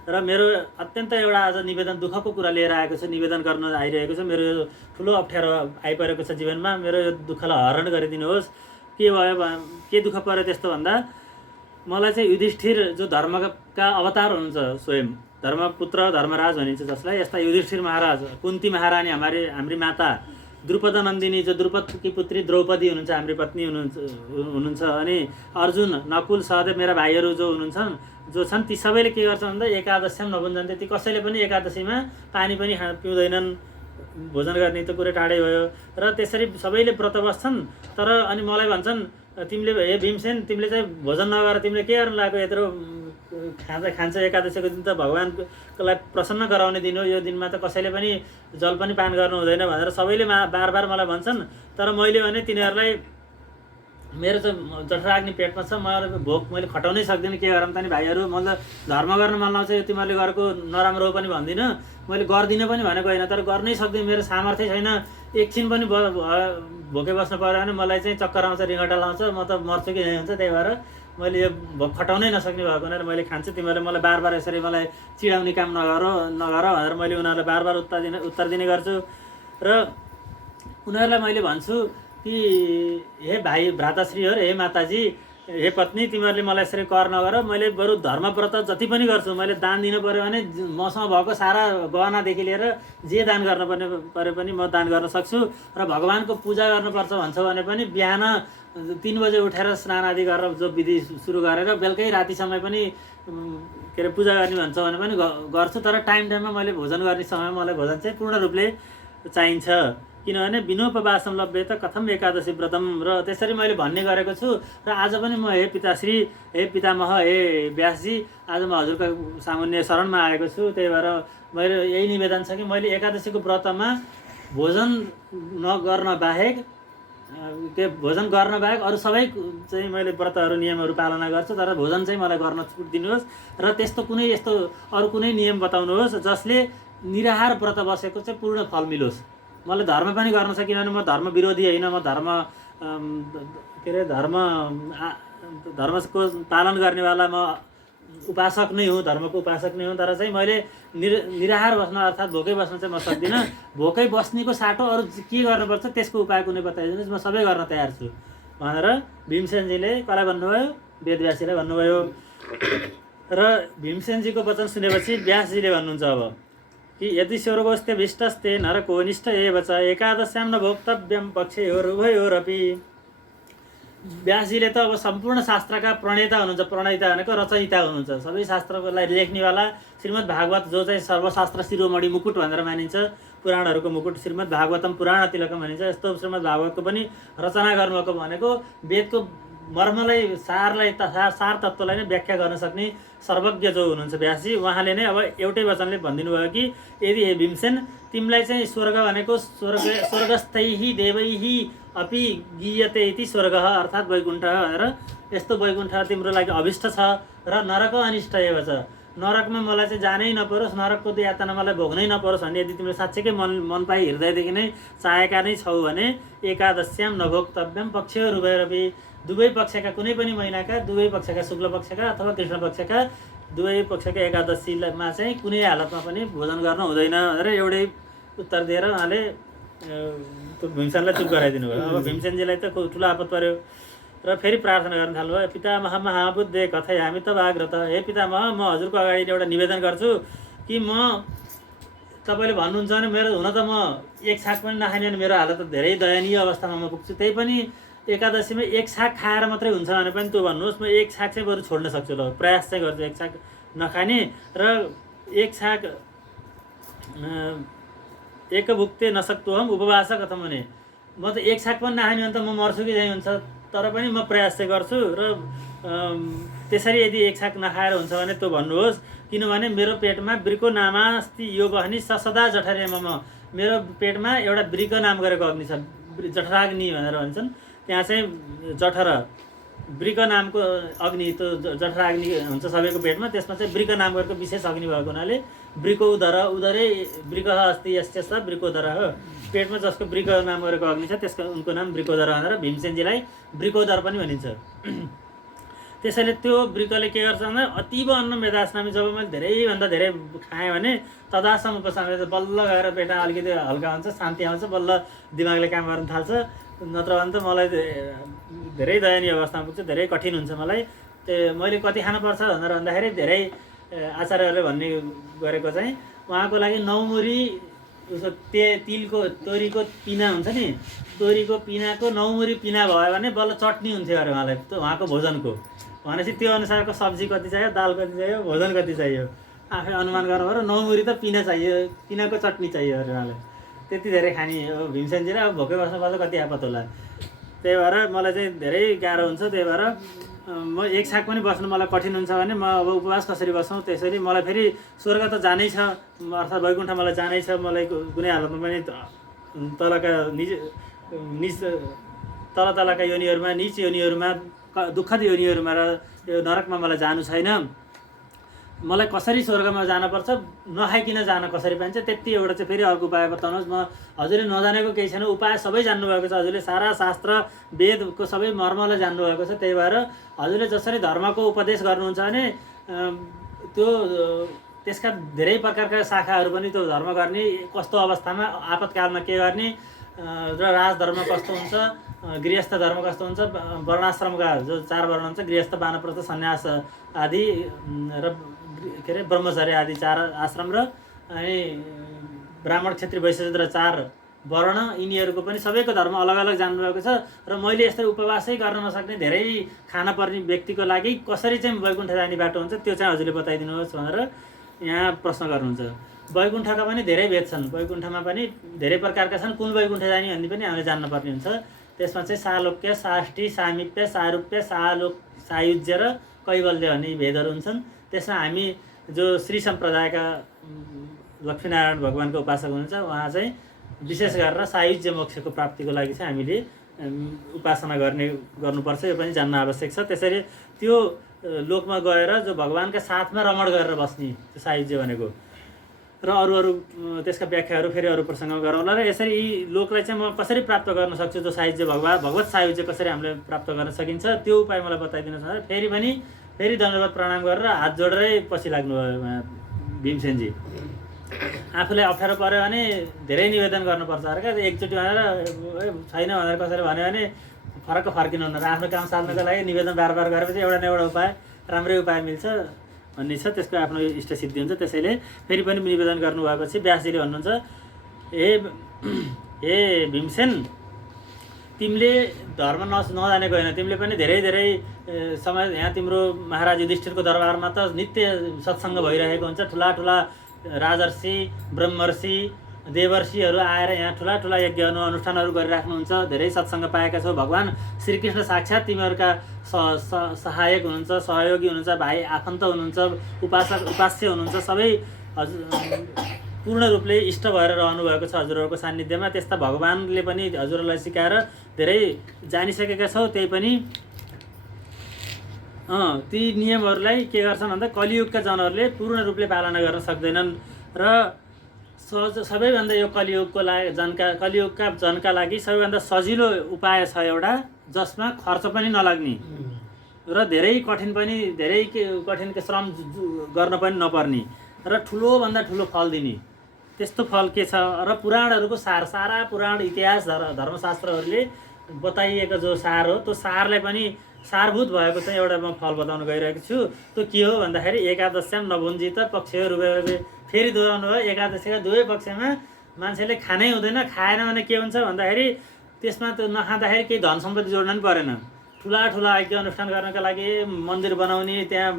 र मेरो अत्यन्त एउटा आज निवेदन दुःखको कुरा लिएर आएको छ, निवेदन गर्न आइरहेको छ। मेरो यो ठुलो अप्ठ्यारो आइपरेको छ जीवनमा, मेरो यो दुःखलाई हरण गरिदिनुहोस्। के भयो, के दुःख पर्यो त्यस्तो भन्दा मलाई चाहिँ युधिष्ठिर जो धर्मका अवतार हुनुहुन्छ, स्वयं धर्मपुत्र धर्मराज भनिन्छ जसलाई, यस्ता युधिष्ठिर महाराज, कुन्ती महारानी हाम्री माता, द्रुपद नन्दिनी जो द्रुपदकी पुत्री द्रौपदी हुनुहुन्छ, हाम्री पत्नी हुनुहुन्छ, अनि अर्जुन, नकुल, सहदेव मेरा भाइहरू जो छन् ती सबैले के गर्छ भन्दा एकादश्याम नभुञ्जन्ते। ती कसैले पनि एकादशीमा पानी पनि पिउँदैनन्, भोजन गर्ने त कुरै टाढै भयो। र त्यसरी सबैले व्रत बस्छन्। तर अनि मलाई भन्छन् तिमीले हे भीमसेन तिमीले चाहिँ भोजन नगरेर तिमीले के गर्नु लाग्यो, यत्रो खान्छ एकादशीको दिन त भगवान्लाई प्रसन्न गराउने दिन हो, यो दिनमा त कसैले पनि जल पनि पान गर्नु हुँदैन भनेर सबैले बार मलाई भन्छन्। तर मैले भने तिनीहरूलाई मेरो चाहिँ जठराग्नि पेटमा छ, मैले खटाउनै सक्दिनँ। के गरौँ त नि भाइहरू, मलाई धर्म गर्न मन लाउँछ, यो तिमीहरूले गरेको नराम्रो पनि भन्दिनँ, मैले गर्दिनँ पनि भनेको होइन, तर गर्नै सक्दिनँ, मेरो सामर्थ्य छैन। एकछिन पनि भोकै बस्नु पऱ्यो भने मलाई चाहिँ चक्कर आउँछ, रिङ्गटा लाउँछ, म त मर्छु कि नै हुन्छ। त्यही भएर मैले यो खटाउनै नसक्ने भएको हुनाले मैले खान्छु, तिमीहरूले मलाई बार यसरी मलाई चिडाउने काम नगर भनेर मैले उनीहरूलाई बार उत्तर दिने गर्छु। र उनीहरूलाई मैले भन्छु कि हे भाइ भ्राताश्रीहरू, हे माताजी, हे पत्नी, तिमीहरूले मलाई यसरी कर नगर। मैले बरु धर्मव्रत जति पनि गर्छु, मैले दान दिनु पऱ्यो भने मसँग भएको सारा गहनादेखि लिएर जे दान गर्न पऱ्यो पनि म दान गर्न सक्छु। र भगवान्को पूजा गर्नुपर्छ भन्छ भने पनि बिहान 3 बजे उठेर स्नान आदि गरेर जो विधि सुरु गरेर बेलुकै रातिसम्म पनि के अरे पूजा गर्ने भन्छ भने पनि गर्छु। तर टाइममा मैले भोजन गर्ने समयमा मलाई भोजन चाहिँ पूर्ण रूपले चाहिन्छ, किनभने विनोपवासम लभ्येत कथम एकादशी व्रतम। र त्यसरी मैले भन्ने गरेको छु। र आज पनि म हे पिताश्री, हे पितामह, हे व्यासजी, आज म हजुरको सामान्य शरणमा आएको छु। त्यही भएर मेरो यही निवेदन छ कि मैले एकादशीको व्रतमा भोजन गर्न बाहेक अरू सबै चाहिँ मैले व्रतहरू नियमहरू पालना गर्छु, तर भोजन चाहिँ मलाई गर्न छुट दिनुहोस्। र त्यस्तो कुनै अरू कुनै नियम बताउनुहोस् जसले निराहार व्रत बसेको चाहिँ पूर्ण फल मिलोस्। मलाई धर्म पनि गर्न छ, किनभने म धर्म विरोधी होइन, म धर्म धर्मको पालन गर्नेवाला म उपासक नै हुँ, धर्मको उपासक नै हुँ, तर चाहिँ मैले निराहार बस्न अर्थात् भोकै बस्न चाहिँ म सक्दिनँ। भोकै बस्नेको साटो अरू के गर्नुपर्छ त्यसको उपाय कुनै बताइदिनुहोस्, म सबै गर्न तयार छु भनेर भीमसेनजीले कसलाई भन्नुभयो? वेदव्यासजीलाई भन्नुभयो। र भीमसेनजीको वचन सुनेपछि व्यासजीले भन्नुहुन्छ अब कि यदि स्वर्गोस्ते भीष्टस्ते नरकोनिष्ठ एव च एकादश्यां न भोक्तव्यं पक्षयोरुभयोरपि। व्यासजीले त अब सम्पूर्ण शास्त्रका प्रणेता हुनुहुन्छ, प्रणेता भनेको रचयिता हुनुहुन्छ, सबै शास्त्रलाई लेख्नेवाला। श्रीमद् भागवत जो चाहिँ सर्वशास्त्र शिरोमणि मुकुट भनेर मानिन्छ, पुराणहरूको मुकुट, श्रीमद् भागवतम पुराण तिलकम भनिन्छ, यस्तो श्रीमद् भागवतको पनि रचना गर्नुभएको भनेको वेदको मर्मलाई सार तत्त्वलाई नै व्याख्या गर्न सक्ने सर्वज्ञ जो हुनुहुन्छ व्यासजी, उहाँले नै अब एउटै वचनले भनिदिनु भयो कि यदि हे भीमसेन तिमीलाई चाहिँ स्वर्ग भनेको स्वर्गस्थैः देवैः अपि गीयते इति स्वर्ग अर्थात् वैकुण्ठ भनेर, यस्तो वैकुण्ठ तिम्रो लागि अभिष्ट छ र नरक अनिष्ट एव च, नरकमा मलाई चाहिँ जानै नपरोस्, नरकको यातना मलाई भोग्नै नपरोस् भन्ने यदि तिमीले साँच्चैकै मन पाइ हृदयदेखि नै चाहेका नै छौ भने एकादश्यां नभोक्तव्यं पक्षयोरुभयोरपि, दुवै पक्षका कुनै पनि महिनाका दुवै पक्षका शुक्ल पक्षका अथवा कृष्ण पक्षका दुवै पक्षका एकादशीमा चाहिँ कुनै हालतमा पनि भोजन गर्न हुँदैन भनेर एउटै उत्तर दिएर उहाँले त्यो भीमसेनलाई चुप गराइदिनु भयो। अब भीमसेनजीलाई त ठुलो आपत पर्यो र फेरि प्रार्थना गर्न थाल्नुभयो। पितामह महाबुद्धे कथयामि तवाग्रत, हे पितामह म हजुरको अगाडि एउटा निवेदन गर्छु कि म तपाईँले भन्नुहुन्छ भने मेरो हुन त म एक छाक पनि नखाने भने मेरो हालत त धेरै दयनीय अवस्थामा म पुग्छु, त्यही पनि एकादशीमा एक छाक खाएर मात्रै हुन्छ भने पनि त्यो भन्नुहोस्, म एक छाक चाहिँ बरु छोड्न सक्छु, ल प्रयास चाहिँ गर्छु एक छाक नखाने र एक छाक एक भुक्ते नसक्तोहम उपवास कथम भने म त एक छाक पनि नखाने भने त म मर्छु कि चाहिँ हुन्छ, तर पनि म प्रयास चाहिँ गर्छु र त्यसरी यदि एक छाक नखाएर हुन्छ भने त्यो भन्नुहोस्, किनभने मेरो पेटमा वृको नामास्ति यो बहनी सदा जठरे मम, मेरो पेटमा एउटा वृक नाम गरेको अग्नि छ, जठराग्नि भनेर भन्छन्, त्यहाँ चाहिँ जठर वृक नामको अग्नि, त्यो जठराग्नि हुन्छ सबैको पेटमा, त्यसमा चाहिँ वृक नाम गरेको विशेष अग्नि भएको हुनाले वृको उदरै वृक अस्ति यस्य स वृकोदर हो, पेटमा जसको वृक नाम गरेको अग्नि छ त्यसको उनको नाम वृकोदर भनेर भीमसेनजीलाई वृकोदर पनि भनिन्छ। त्यसैले त्यो वृकले के गर्छ भन्दा अतीव अन्न मेधास्नामी, जब मैले धेरैभन्दा धेरै खाएँ भने तदासम उपशमन, बल्ल गएर पेटमा अलिकति हल्का हुन्छ, शान्ति आउँछ, बल्ल दिमागले काम गर्न थाल्छ, नत्र भने त मलाई धेरै दयनीय अवस्थामा पुग्छ, धेरै कठिन हुन्छ मलाई। त्यो मैले कति खानुपर्छ भनेर भन्दाखेरि धेरै आचार्यहरूले भन्ने गरेको चाहिँ उहाँको लागि 9 मुरी उसको तिलको तोरीको पिना हुन्छ नि, तोरीको पिनाको 9 मुरी पिना भयो भने बल्ल चटनी हुन्थ्यो अरे उहाँलाई, त्यो उहाँको भोजनको। भनेपछि त्यो अनुसारको सब्जी कति चाहियो, दाल कति चाहियो, भोजन कति चाहियो आफै अनुमान गर्नुभयो र 9 मुरी त पिना चाहियो, पिनाको चटनी चाहियो अरे उहाँलाई, त्यति धेरै खाने हो भीमसेनजीलाई। अब भोकै बस्नुपर्छ कति आपत होला, त्यही भएर मलाई चाहिँ धेरै गाह्रो हुन्छ, त्यही भएर म एक छाक पनि बस्नु मलाई कठिन हुन्छ भने म अब उपवास कसरी बस्छौँ। त्यसैले मलाई फेरि स्वर्ग त जानै छ, अर्थात् वैकुण्ठ मलाई जानै छ, मलाई कुनै हालतमा पनि तलका निज तलका योनिहरूमा, निच योनिहरूमा, दुःखद योनिहरूमा र यो नरकमा मलाई जानु छैन। मलाई कसरी स्वर्गमा जानुपर्छ, नखाइकन जान कसरी पाइन्छ, त्यति एउटा चाहिँ फेरि अर्को उपाय बताउनुहोस्। म हजुरले नजानेको केही छैन, उपाय सबै जान्नुभएको छ, हजुरले सारा शास्त्र वेदको सबै मर्मलाई जान्नुभएको छ, त्यही भएर हजुरले जसरी धर्मको उपदेश गर्नुहुन्छ भने त्यो त्यसका धेरै प्रकारका शाखाहरू पनि त्यो धर्म गर्ने, कस्तो अवस्थामा आपतकालमा के गर्ने र राजधर्म कस्तो हुन्छ, गृहस्थ धर्म कस्तो हुन्छ, वर्णाश्रमका जो 4 वर्ण हुन्छ, गृहस्थ वानप्रस्थ सन्यास आदि र के अरे ब्रह्मचर्य आदि 4 आश्रम र अनि ब्राह्मण क्षत्रिय वैश्य शूद्र 4 वर्ण, यिनीहरूको पनि सबैको धर्म अलग अलग जान्नुभएको छ। र मैले यस्तै उपवासै गर्न नसक्ने, धेरै खान पर्ने व्यक्तिको लागि कसरी चाहिँ वैकुण्ठ जाने बाटो हुन्छ त्यो चाहिँ हजुरले बताइदिनुहोस् भनेर यहाँ प्रश्न गर्नुहुन्छ। वैकुण्ठका पनि धेरै भेद छन्, वैकुण्ठमा पनि धेरै प्रकारका छन्, कुन वैकुण्ठ जाने भन्ने पनि हामीले जान्नुपर्ने हुन्छ। त्यसमा चाहिँ सालोक्य, साष्टी, सामिप्य, सारूप्य, सायुज्य र कैवल्य भन्ने भेदहरू हुन्छन्। त्यसमा हामी जो श्री सम्प्रदायका लक्ष्मीनारायण भगवानको उपासक हुनुहुन्छ उहाँ चाहिँ विशेष गरेर सायुज्य मोक्षको प्राप्तिको लागि चाहिँ हामीले उपासना गर्नुपर्छ, यो पनि जान्न आवश्यक छ। त्यसैले त्यो लोकमा गएर जो भगवानका साथमा रमण गरेर बस्ने त्यो सायुज्य भनेको, र अरू त्यसका व्याख्याहरू फेरि अरू प्रसङ्गमा गरौँला। र यसरी यी लोकलाई चाहिँ म कसरी प्राप्त गर्न सक्छु, जो साहित्य भगवत साहित्य कसरी हामीले प्राप्त गर्न सकिन्छ त्यो उपाय मलाई बताइदिनुहोस् भनेर फेरि दण्डवत प्रणाम गरेर हात जोडेरै पछि लाग्नुभयो भीमसेनजी। आफूलाई अप्ठ्यारो पऱ्यो भने धेरै निवेदन गर्नुपर्छ अरे क्या, एकचोटि भनेर छैन भनेर कसैले भन्यो भने फर्किनु हुन्न। र आफ्नो काम साल्नको लागि निवेदन बार गरेपछि एउटा न एउटा उपाय, राम्रै उपाय मिल्छ भन्ने छ, त्यसको आफ्नो इष्टसिद्धि हुन्छ। त्यसैले फेरि पनि निवेदन गर्नुभएपछि व्यासजीले भन्नुहुन्छ, हे भीमसेन, तिमीले धर्म नजानेको होइन, तिमीले पनि धेरै समय यहाँ तिम्रो महाराज युधिष्ठिरको दरबारमा त नित्य सत्सङ्ग भइरहेको हुन्छ। ठुला राजर्षि, ब्रह्मर्षि, देवर्षिहरू आएर यहाँ ठुला यज्ञ अनुष्ठानहरू गरिराख्नुहुन्छ। धेरै सत्सङ्ग पाएका छौ। भगवान् श्रीकृष्ण साक्षात् तिमीहरूका सहायक हुनुहुन्छ, सहयोगी हुनुहुन्छ, भाइ आफन्त हुनुहुन्छ, उपास्य हुनुहुन्छ। सबै पूर्ण रूपले इष्ट भएर रहनुभएको छ हजुरहरूको सान्निध्यमा। त्यस्ता भगवान्ले पनि हजुरहरूलाई सिकाएर धेरै जानिसकेका छौ। त्यही पनि ती नियमहरूलाई के गर्छन् भन्दा कलियुगका जनहरूले पूर्ण रूपले पालना गर्न सक्दैनन्। र सबैभन्दा यो कलियुगका जनका लागि सबैभन्दा सजिलो उपाय छ एउटा, जसमा खर्च पनि नलाग्ने र धेरै कठिन श्रम गर्न पनि नपर्ने र ठुलोभन्दा ठुलो फल दिने त्यस्तो फल के छ। र पुराणहरूको सारा पुराण, इतिहास, धर्मशास्त्रहरूले बताइएको जो सार हो, त्यो सारलाई पनि सारभूत भएको चाहिँ एउटा म फल बताउन गइरहेको छु। त्यो के हो भन्दाखेरि एकादश्याम नभुञ्जित पक्ष रुपे, फेरि दोहोऱ्याउनु भयो। एकादशीका दुवै पक्षमा मान्छेले खानै हुँदैन। खाएन भने के हुन्छ भन्दाखेरि त्यसमा त्यो नखाँदाखेरि केही धन सम्पत्ति जोड्न पनि परेन। ठुला यज्ञ अनुष्ठान गर्नका लागि मन्दिर बनाउने, त्यहाँ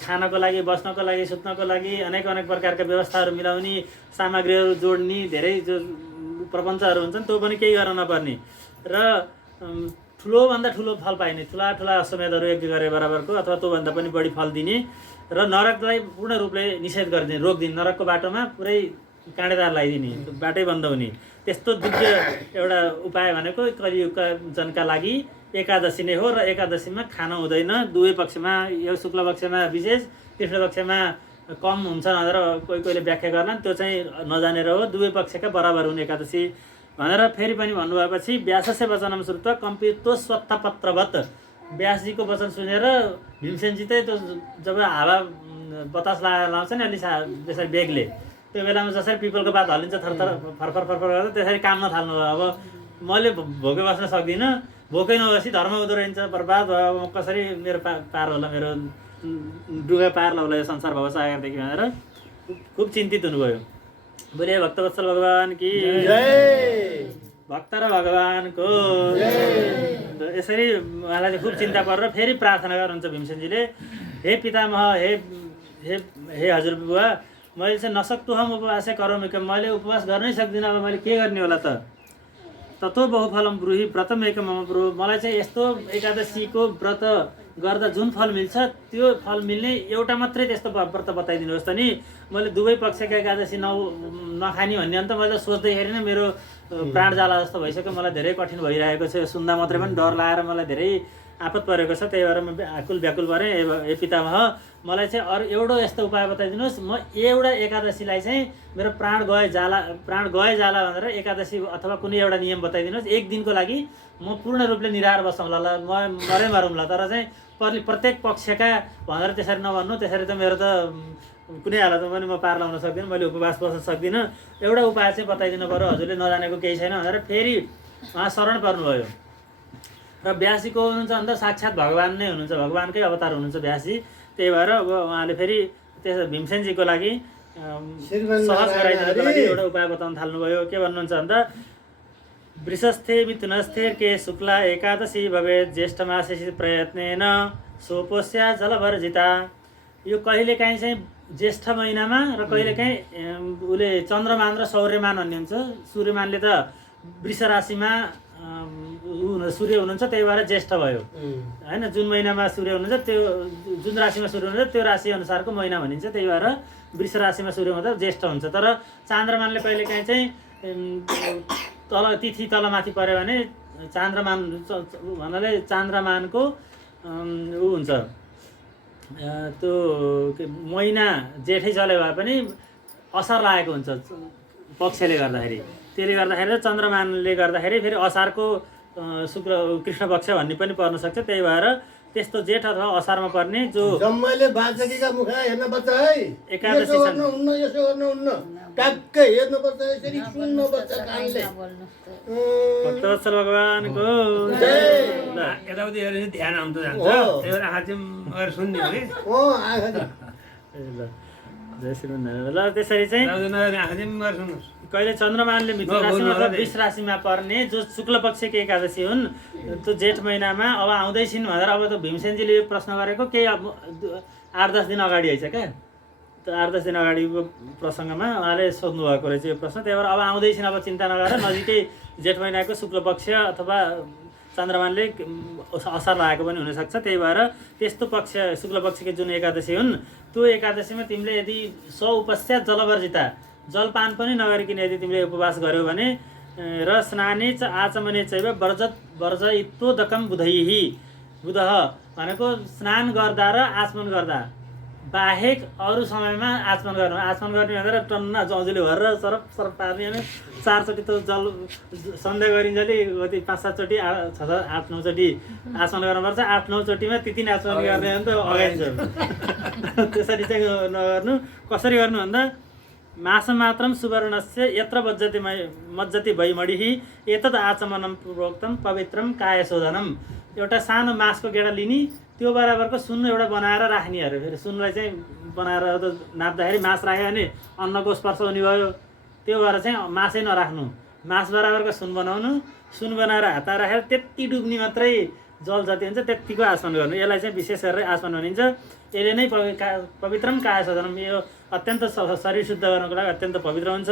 खानको लागि, बस्नको लागि, सुत्नको लागि अनेक प्रकारका व्यवस्थाहरू मिलाउने, सामग्रीहरू जोड्ने धेरै जो प्रपञ्चहरू हुन्छन् त्यो पनि केही गर्न नपर्ने र ठुलोभन्दा ठुलो फल पाइने, ठुला अश्वमेधहरू यज्ञ गरे बराबरको अथवा त्योभन्दा पनि बढी फल दिने र नरकलाई पूर्ण रूपले निषेध गरिदिने, रोकिदिने। नरकको बाटोमा पुरै काँडेदार लगाइदिने, बाटै बन्द हुने त्यस्तो दिव्य एउटा उपाय भनेको कलियुगका जनका लागि एकादशी नै हो। र एकादशीमा खान हुँदैन। दुवै पक्षमा, यो शुक्ल पक्षमा विशेष, कृष्ण पक्षमा कम हुन्छ भनेर कोहीले व्याख्या गर्लान्, त्यो चाहिँ नजानेर हो। दुवै पक्षका बराबर हुने एकादशी भनेर फेरि पनि भन्नुभएपछि व्यासस्य वचनम श्रुत्वा कम्पितो स्वत्थपत्रवत्, व्यासजीको वचन सुनेर भीमसेनजी चाहिँ त्यो जब हावा बतास लाउँछ नि अलि त्यसरी बेगले, त्यो बेलामा जसरी पिपलको पात हल्लिन्छ थरथर फरफर गर्दा त्यसरी काम्न थाल्नु भयो। अब मैले भोकै बस्न सक्दिनँ, भोकै नबसी धर्म हुँदो रहेछ, बर्बाद भयो, म कसरी मेरो पार होला, मेरो डुगा पार होला यो संसार भव सागरदेखि भनेर खुब चिन्तित हुनुभयो। बोले भक्तवत्सल भगवान की जय, भक्त र भगवानको जय। यसरी उहाँलाई चाहिँ खुब चिन्ता परेर फेरि प्रार्थना गर्नुहुन्छ भीमसेनजीले, हे पितामह, हे हजुरबुवा, मैले चाहिँ नसक्तु हम उपवासै करोमिकम, मैले उपवास गर्नै सक्दिनँ, अब मैले के गर्ने होला त। ततो बहुफलम ब्रुहि व्रतम एकम मम ब्रु, मलाई चाहिँ यस्तो एकादशीको व्रत गर्दा जुन फल मिल्छ त्यो फल मिल्ने एउटा मात्रै त्यस्तो व्रत बताइदिनुहोस् त नि। मैले दुवै पक्षका एकादशी नखाने भन्ने अन्त मैले सोच्दैखेरि नै मेरो प्राण जाला जस्तो भइसक्यो। मलाई धेरै कठिन भइरहेको छ, यो सुन्दा मात्रै पनि डर लागेर मलाई धेरै आपत परेको छ। त्यही भएर म व्याकुल परेँ। हे पितामह, मलाई चाहिँ अरू एउटा यस्तो उपाय बताइदिनुहोस्, म एउटा एकादशीलाई चाहिँ मेरो प्राण गए जाला भनेर एकादशी अथवा कुनै एउटा नियम बताइदिनुहोस्। एक दिनको लागि म पूर्ण रूपले निराहार बसौँला, म मरै मरौँला, तर चाहिँ प्रत्येक पक्षका भनेर त्यसरी नभन्नु। त्यसरी त मेरो त कुनै हालतमा पनि म पार लाउन सक्दिनँ, मैले उपवास बस्न सक्दिनँ। एउटा उपाय चाहिँ बताइदिनु पऱ्यो, हजुरले नजानेको केही छैन भनेर फेरि उहाँ शरण पर्नुभयो। र व्यासजीको हुनुहुन्छ अन्त साक्षात् भगवान् नै हुनुहुन्छ, भगवान्कै अवतार हुनुहुन्छ व्यासजी। त्यही भएर अब उहाँले फेरि त्यस भीमसेनजीको लागि सहज गराइदिनको लागि एउटा उपाय बताउन थाल्नुभयो। के भन्नुहुन्छ भन्दा वृषस्थे मिथुनस्थे के शुक्ला एकादशी भवेत् ज्येष्ठ मासे प्रयत्नेन सोपोष्या जलभर्जिता। यो कहिलेकाहीँ चाहिँ ज्येष्ठ महिनामा र कहिलेकाहीँ उसले चन्द्रमान र सौर्यमान भन्ने हुन्छ। सूर्यमानले त वृष राशिमा सूर्य हुनुहुन्छ, त्यही भएर ज्येष्ठ भयो होइन। जुन महिनामा सूर्य हुनुहुन्छ त्यो, जुन राशिमा सूर्य हुनुहुन्छ त्यो राशि अनुसारको महिना भनिन्छ। त्यही भएर वृष राशिमा सूर्य हुँदा ज्येष्ठ हुन्छ। तर चान्द्रमानले कहिलेकाहीँ चाहिँ तिथि तलमाथि पऱ्यो भने चान्द्रमान भन्नाले चान्द्रमानको ऊ हुन्छ, त्यो महिना जेठै चले भए पनि असार लागेको हुन्छ पक्षले गर्दाखेरि, त्यसले गर्दाखेरि चन्द्रमानले गर्दाखेरि फेरि असारको शुक्ल कृष्ण पक्ष भन्ने पनि पर्न सक्छ। त्यही भएर त्यस्तो जेठ अथवा असारमा पर्ने जो जम्मैले बालचकीका मुखा हेर्न पर्छ है, एकादशी यसो गर्नुहुन्न यसो गर्नुहुन्न, ट्याक्कै हेर्नुपर्छ, यसरी सुन्नुपर्छ कानले। भक्तवत्सल भगवानको यताउति हेरेर ध्यान आउँछ जान्छ, त्यही भएर आँखा चाहिँ गएर सुन्ने हो कि आँखा ल जय श्रीमन्नारायण। ल त्यसरी चाहिँ आँखा चाहिँ गएर सुन्नुहोस्। कहिले चन्द्रमानले मिथुन राशिमा अथवा वृष राशिमा पर्ने जो शुक्ल पक्षकी एकादशी हुन् त्यो जेठ महिनामा अब आउँदैछिन् भनेर अब त भीमसेनजीले यो प्रश्न गरेको केही 8-10 दिन अगाडि आइछ क्या, त्यो 8-10 दिन अगाडिको प्रसङ्गमा उहाँले सोध्नु भएको रहेछ यो प्रश्न। त्यही भएर अब आउँदैछिन्, अब चिन्ता नगरेर नजिकै जेठ महिनाको शुक्ल पक्ष अथवा चन्द्रमानले असार लागेको पनि हुनसक्छ। त्यही भएर त्यस्तो पक्ष शुक्ल पक्षकी जुन एकादशी हुन् त्यो एकादशीमा तिमीले यदि उपस्यात जलवर्जिता जलपान पनि नगरिकन यदि तिमीले उपवास गर्यौ भने र स्नाने च आचमने चैव वर्जयित्वोदकं बुधैहि, बुधः भनेको स्नान गर्दा र आचमन गर्दा बाहेक अरू समयमा आचमन गर्नु, आचमन गर्ने भनेर टन्न जजुले भरेर सरप सरप पार्ने भने 4 चोटि त जल सन्ध्या गरिन्जले कति 5-7 चोटि 6-7 8-9 चोटि आचमन गर्नुपर्छ। 8-9 चोटिमा ती 3 आचमन गर्ने भने त अगाडि छ। त्यसरी चाहिँ नगर्नु। कसरी गर्नु भन्दा मासमात्रं सुवर्णस्य यत्र मज्जति वैमणिः एतद् आचमनं पूर्वोक्तं पवित्रं कायशोधनम्। एउटा सानो मासको गेडा लिने, त्यो बराबरको सुन एउटा बनाएर राख्ने अरे। फेरि सुनलाई चाहिँ बनाएर त नाप्दाखेरि मास राख्यो भने अन्नको स्पर्श हुने भयो, त्यो भएर चाहिँ मासै नराख्नु, मास बराबरको सुन बनाउनु, सुन बनाएर हातमा राखेर त्यति डुब्ने मात्रै जल जति हुन्छ त्यतिको आचमन गर्नु। यसलाई चाहिँ विशेष गरेर आचमन भनिन्छ। यसले नै पवित्रम कायशोधनम, यो अत्यन्त शरीर शुद्ध गर्नको लागि अत्यन्त पवित्र हुन्छ।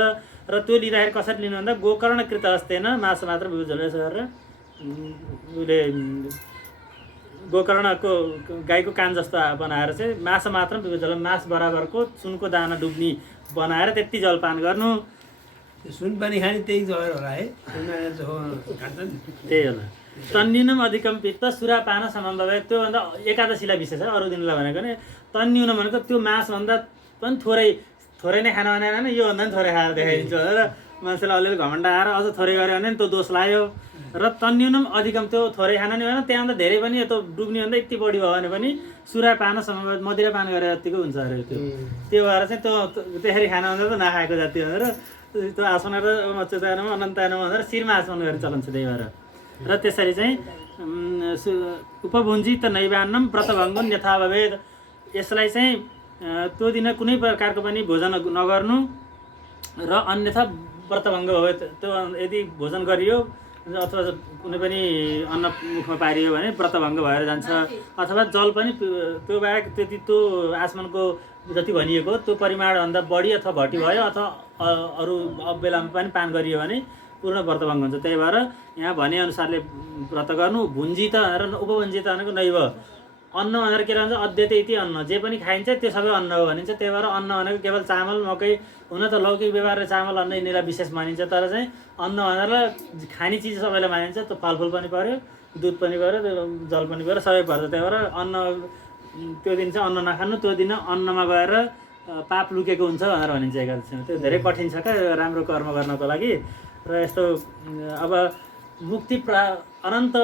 र त्यो लिँदाखेरि कसरी लिनु भन्दा गोकर्णकृत हस्तेन मास मात्र विभुजल गरेर उसले गोकर्णको गाईको कान जस्तो बनाएर चाहिँ मास मात्र विभुजल मास बराबरको सुनको दाना डुब्ने बनाएर त्यति जलपान गर्नु। सुन पानी खाने त्यही जग्गा होला है, त्यही होला। तन्न्युनम अधिकम पित्त सुरापान समम्भवे, त्योभन्दा एकादशीलाई विशेष है, अरू दिनलाई भनेको नि तन्न्युन भनेको त्यो मासभन्दा पनि थोरै नै खाना भनेर होइन, योभन्दा पनि थोरै खाएर देखाइदिन्छ भनेर मान्छेलाई अलिअलि घमण्ड आएर अझ थोरै गऱ्यो भने त्यो दोष लाग्यो। र तन्न्युनम अधिकम, त्यो थोरै खाना नि भएन, त्यहाँभन्दा धेरै पनि यतो डुब्ने भन्दा यति बढी भयो भने पनि सुरापान समम्भवे मदिरापान गरेर जतिको हुन्छ अरे। त्यो भएर चाहिँ त्यो त्यसरी खाना भन्दा त नखाएको जाति भनेर त्यो आसन गरेर मच्चतानमा अनन्तानमा भनेर शिरमा आचमन गर्ने चलन छ। त्यही भएर र त्यसरी चाहिँ उपभुञ्जित नैवान्नम व्रतभङ्गन यथा भवेद, यसलाई चाहिँ त्यो दिन कुनै प्रकारको पनि भोजन नगर्नु र अन्यथा व्रतभङ्ग भयो। त्यो यदि भोजन गरियो अथवा कुनै पनि अन्न मुखमा पारियो भने व्रतभङ्ग भएर जान्छ। अथवा जल पनि त्यो बाहेक त्यति त्यो आचमनको जति भनिएको त्यो परिमाणभन्दा बढी अथवा घटी भयो अथवा अरू बेलामा पनि पान गरियो भने पूर्ण व्रतभङ्ग हुन्छ। त्यही भएर यहाँ भनेअनुसारले व्रत गर्नु। भुञ्जित र उपभुञ्जित भनेको नैव, अन्न भनेर के रहन्छ अद्यते इति अन्न, जे पनि खाइन्छ त्यो सबै अन्न हो भनिन्छ। त्यही भएर अन्न भनेको केवल चामल मकै, हुन त लौकिक व्यवहार र चामल अन्न यिनीहरूलाई विशेष मानिन्छ, तर चाहिँ अन्न भनेर खाने चिज सबैलाई मानिन्छ। त्यो फलफुल पनि पऱ्यो, दुध पनि पऱ्यो, जल पनि पऱ्यो, सबै पर्छ। त्यही भएर अन्न त्यो दिन चाहिँ अन्न नखानु, त्यो दिन अन्नमा गएर पाप लुकेको हुन्छ भनेर भनिन्छ एकादशीमा। त्यो धेरै कठिन छ क्या राम्रो कर्म गर्नको लागि। र यस्तो अब मुक्ति अनन्त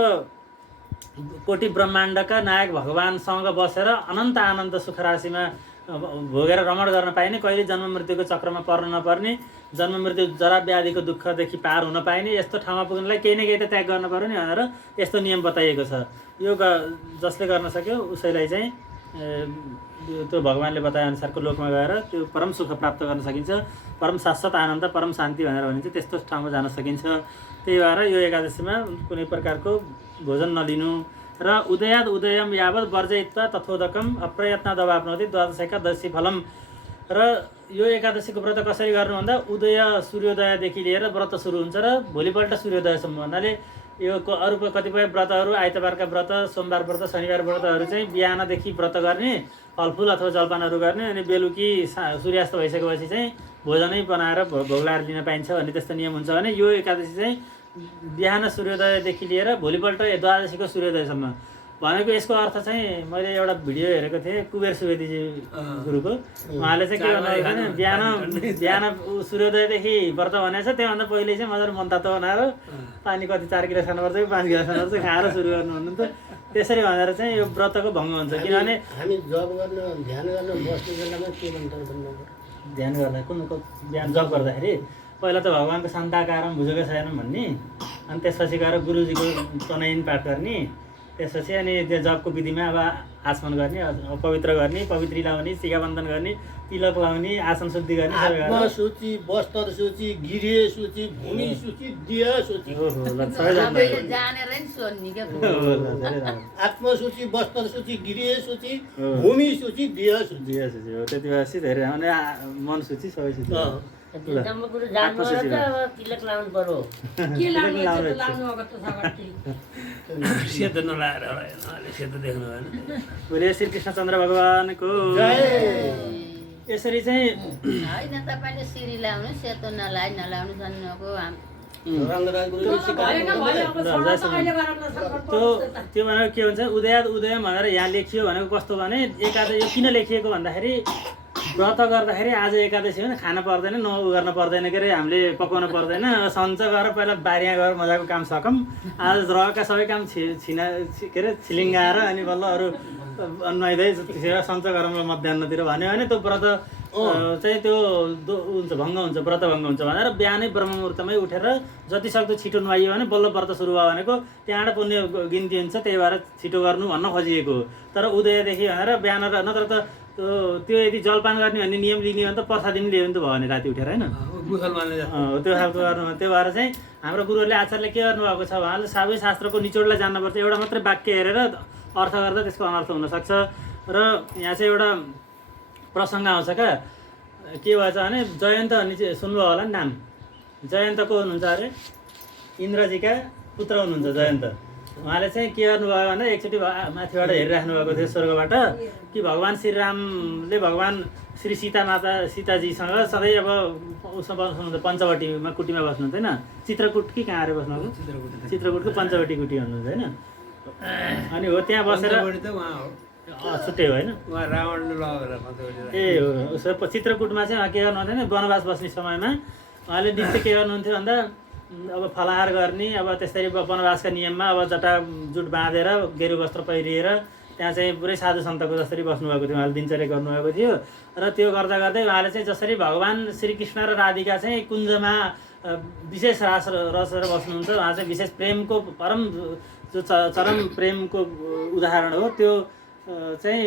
कोटि ब्रह्माण्डका नायक भगवानसँग बसेर अनन्त आनन्द सुख राशिमा भोगेर रमण गर्न पाइने, कहिले जन्म मृत्युको चक्रमा पर्न नपर्ने, जन्म मृत्यु जरा व्याधिको दुःखदेखि पार हुन पाइने यस्तो ठाउँमा पुग्नलाई केही न केही त त्याग गर्न पर्यो नि भनेर यस्तो नियम बताइएको छ। यो जसले गर्न सक्यो उसैलाई चाहिँ त्यो भगवानले बताएअनुसारको लोकमा गएर त्यो परम सुख प्राप्त गर्न सकिन्छ, परम शाश्वत आनन्द, परम शान्ति भनेर भनिन्छ। त्यस्तो ठाउँमा जान सकिन्छ। त्यही भएर यो एकादशीमा कुनै प्रकारको भोजन नलिनु र उदयाद उदयम यावत वर्जयित्वा तथोदकम अप्रयत्न दवाप्नोति द्वादशैकादशी फलम। र यो एकादशीको व्रत कसरी गर्नु भन्दा उदय सूर्योदयदेखि लिएर व्रत सुरु हुन्छ र भोलिपल्ट सूर्योदयसम्म भन्नाले यो अरू कतिपय व्रतहरू आइतबारका व्रत, सोमबार व्रत, शनिबार व्रतहरू चाहिँ बिहानदेखि व्रत गर्ने, फलफुल अथवा जलपानहरू गर्ने, अनि बेलुकी सूर्यास्त भइसकेपछि चाहिँ भोजनै बनाएर भोग लगाएर लिन पाइन्छ भन्ने त्यस्तो नियम हुन्छ भने यो एकादशी चाहिँ बिहान सूर्योदयदेखि लिएर भोलिपल्ट द्वादशीको सूर्योदयसम्म भनेको यसको अर्थ चाहिँ मैले एउटा भिडियो हेरेको थिएँ कुबेर सुवेदीजी गुरुको। उहाँले चाहिँ के भन्नुभयो भने बिहान सूर्योदयदेखि व्रत भनेको छ, त्योभन्दा पहिले चाहिँ मजाले मनतातो बनाएर पानी कति 4 गिलास खानुपर्छ कि 5 गिलास खानुपर्छ खाएर सुरु गर्नु भन्नुहुन्थ्यो। त्यसरी भनेर चाहिँ यो व्रतको भङ्ग हुन्छ। किनभने हामी जब गर्न ध्यान गर्न बस्ने बेलामा के मन्त्र भन्नु ध्यान गर्दा कुन बिहान जप गर्दाखेरि पहिला त भगवान्को शान्ताकारम बुझेको छैनौँ भन्ने, अनि त्यसपछि गएर गुरुजीको तनयन पाठ गर्ने, त्यसपछि अनि त्यो जपको विधिमा अब आचमन गर्ने, पवित्र गर्ने, पवित्री लाउने, टिकाबन्धन गर्ने, तिलक लाउने, आसन शुद्धि गर्ने, सबै आत्मा गरेर सूची, वस्त्र सूची, गृह सूची, भूमि सूची, देह सूची। ओहो ल सबै सबैले जानेर नि सोध्ने क्या आत्मा सूची, वस्त्र सूची, गृह सूची, भूमि सूची, देह सूची। हो त्यति भएपछि धेरै अनि मन सूची सबै सूची कुरो जान्नु र त अब तिलक लाउनु पर्यो। सेतो नलाएर होला, सेतो देख्नु भएन। बोले श्री कृष्णचन्द्र भगवानको यसरी चाहिँ होइन तपाईँले सिरी लाउनु सेतो नलाउनु भन्नुको रङ्गराज गुरुले सिकाउनु त्यो भनेको के हुन्छ उदयम भनेर यहाँ लेखियो भनेको कस्तो भने एकादशी यो किन लेखिएको भन्दाखेरि व्रत गर्दाखेरि आज एकादशी हो भने खान पर्दैन, गर्न पर्दैन, के अरे हामीले पकाउनु पर्दैन, सन्च गरेर पहिला बारीमा गएर मजाको काम सकौँ, आज रहेका सबै काम के अरे छिलिङ्गाएर अनि बल्ल अरू नुहाइँदै सन्च गरौँ ल मध्याहतिर भन्यो भने त्यो व्रत चाहिँ त्यो हुन्छ भङ्ग हुन्छ, व्रत भङ्ग हुन्छ भनेर बिहानै ब्रह्ममुहूर्तमै उठेर जति सक्दो छिटो नुहाइयो भने बल्ल व्रत सुरु भयो भनेको त्यहाँबाट पुण्य गिन्ती हुन्छ, त्यही भएर छिटो गर्नु भन्न खोजिएको। तर उदयदेखि भनेर बिहान नत्र त त्यो यदि जलपान गर्ने भन्ने नियम लिने भने त प्रसाद पनि लियो भने त भयो भने राति उठेर होइन त्यो खालको गर्नु। त्यो भएर चाहिँ हाम्रो गुरुहरूले आचार्यले के गर्नुभएको छ उहाँले सबै शास्त्रको निचोडलाई जान्नुपर्छ। एउटा मात्रै वाक्य हेरेर अर्थ गर्दा त्यसको अनर्थ हुनसक्छ। र यहाँ चाहिँ एउटा प्रसङ्ग आउँछ क्या, के भएछ भने जयन्त भन्ने चाहिँ सुन्नुभयो होला नि नाम। जयन्त को हुनुहुन्छ अरे इन्द्रजीका पुत्र हुनुहुन्छ जयन्त। उहाँले चाहिँ के गर्नुभयो भन्दा एकचोटि माथिबाट हेरिराख्नु भएको थियो स्वर्गबाट कि भगवान् श्रीरामले भगवान् श्री सीताजीसँग सधैँ अब उसमा बस्नुहुन्छ, पञ्चवटीमा कुटीमा बस्नुहुन्छ होइन, चित्रकूट कि कहाँ आएर बस्नुहुन्छ, चित्रकूटको पञ्चवटी कुटी हुनुहुन्छ होइन। अनि हो त्यहाँ बसेर छुट्टै हो होइन ए हो उसो चित्रकूटमा चाहिँ उहाँ के गर्नुहुन्थ्यो भने वनवास बस्ने समयमा उहाँले नित्य के गर्नुहुन्थ्यो भन्दा अब फलाहार गर्ने, अब त्यसरी वनवासका नियममा अब जटा जुट बाँधेर गेरु वस्त्र पहिरिएर त्यहाँ चाहिँ पुरै साधु सन्तको जसरी बस्नुभएको थियो उहाँले दिनचर्या गर्नुभएको थियो। र त्यो गर्दा गर्दै उहाँले चाहिँ जसरी भगवान् श्रीकृष्ण र राधिका चाहिँ कुञ्जमा विशेष रसेर बस्नुहुन्छ, उहाँ चाहिँ विशेष प्रेमको परम जो चरम प्रेमको उदाहरण हो। त्यो चाहिँ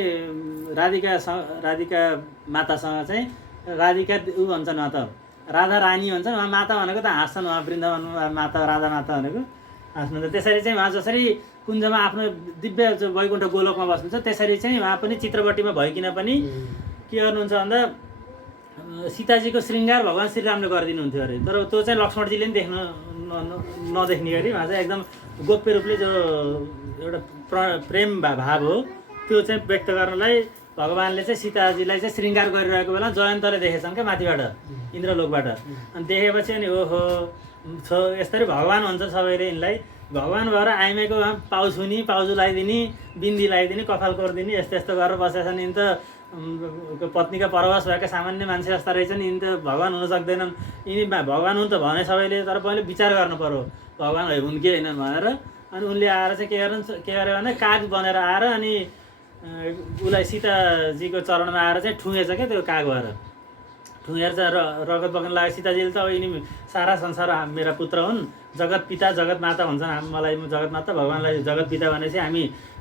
राधिका मातासँग चाहिँ राधिका ऊ भन्छन् उहाँ त राधा रानी भन्छन्, उहाँ माता भनेको त हाँस्छन्, उहाँ वृन्दावनमा माता राधा माता भनेको हाँस्नुहुन्छ। त्यसरी चाहिँ उहाँ जसरी कुञ्जमा आफ्नो दिव्य वैकुण्ठ गोलोकमा बस्नुहुन्छ त्यसरी चाहिँ उहाँ पनि चित्रवटीमा भइकन पनि के गर्नुहुन्छ भन्दा सीताजीको श्रृङ्गार भगवान् श्रीरामले गरिदिनुहुन्थ्यो अरे। तर त्यो चाहिँ लक्ष्मणजीले पनि देख्न नदेख्ने गरी उहाँ चाहिँ एकदम गोप्य रूपले जो एउटा प्रेम भाव हो त्यो चाहिँ व्यक्त गर्नलाई भगवान्ले चाहिँ सीताजीलाई चाहिँ श्रृङ्गार गरिरहेको बेला जयन्तले देखेछन् क्या माथिबाट इन्द्रलोकबाट। अनि देखेपछि अनि ओहो यसरी भगवान् भन्छ सबैले यिनलाई, भगवान् भएर आइमाईको पाउ छुनी, पाउजु लगाइदिने, बिन्दी लगाइदिने, कपाल कोरिदिने, यस्तो यस्तो गरेर बसेका छन्। यिनी त पत्नीका परवास भएका सामान्य मान्छे जस्ता रहेछन्, यिनी त भगवान् हुन सक्दैनन्। यिनी भगवान् हुन् त भने सबैले, तर पहिले विचार गर्नु पर्यो भगवान् हुन् कि होइनन् भनेर। अनि उनले आएर चाहिँ के गर्यो भने काग बनेर आएर अनि उसलाई सीताजीको चरणमा आएर चाहिँ ठुँगेछ क्या त्यो काग भएर ठुँगेर चाहिँ रगत बग्न लाग्यो। सीताजीले त अब यिनी सारा संसार मेरा पुत्र हुन्, जगत पिता जगत माता भन्छन् मलाई, जगत माता भगवान्लाई जगत पिता भनेपछि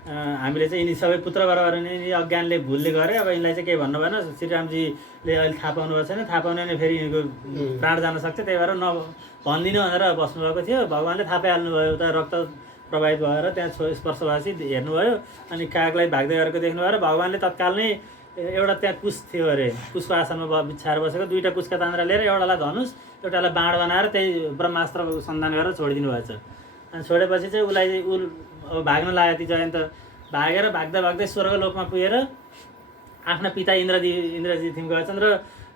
हामीले चाहिँ यिनी सबै पुत्र गरेर यिनी अज्ञानले भुलले गरे। अब यिनलाई चाहिँ केही भन्नु भएन, श्रीरामजीले अहिले थाहा पाउनु भएको छैन, थाहा पाउने भने फेरि यिनीको प्राण जान सक्छ, त्यही भएर भनिदिनु भनेर बस्नुभएको थियो। भगवान्ले थाहा पाइहाल्नुभयो, उता रक्त प्रभावित भएर त्यहाँ स्पर्श भएपछि हेर्नुभयो अनि कागलाई भाग्दै गरेको देख्नुभयो र भगवान्ले तत्काल नै एउटा त्यहाँ कुश थियो अरे, कुशको आसनमा बिछाएर बसेको दुईवटा कुशका तान्द्रा लिएर एउटालाई धनुष एउटालाई बाँड बनाएर त्यही ब्रह्मास्त्रको सन्धान गरेर छोडिदिनु भएछ। अनि छोडेपछि चाहिँ उसलाई अब भाग्न लाग्यो ती जयन्त, भागेर भाग्दै स्वर्गलोकमा पुगेर आफ्ना पिता इन्द्रजी गएछन् र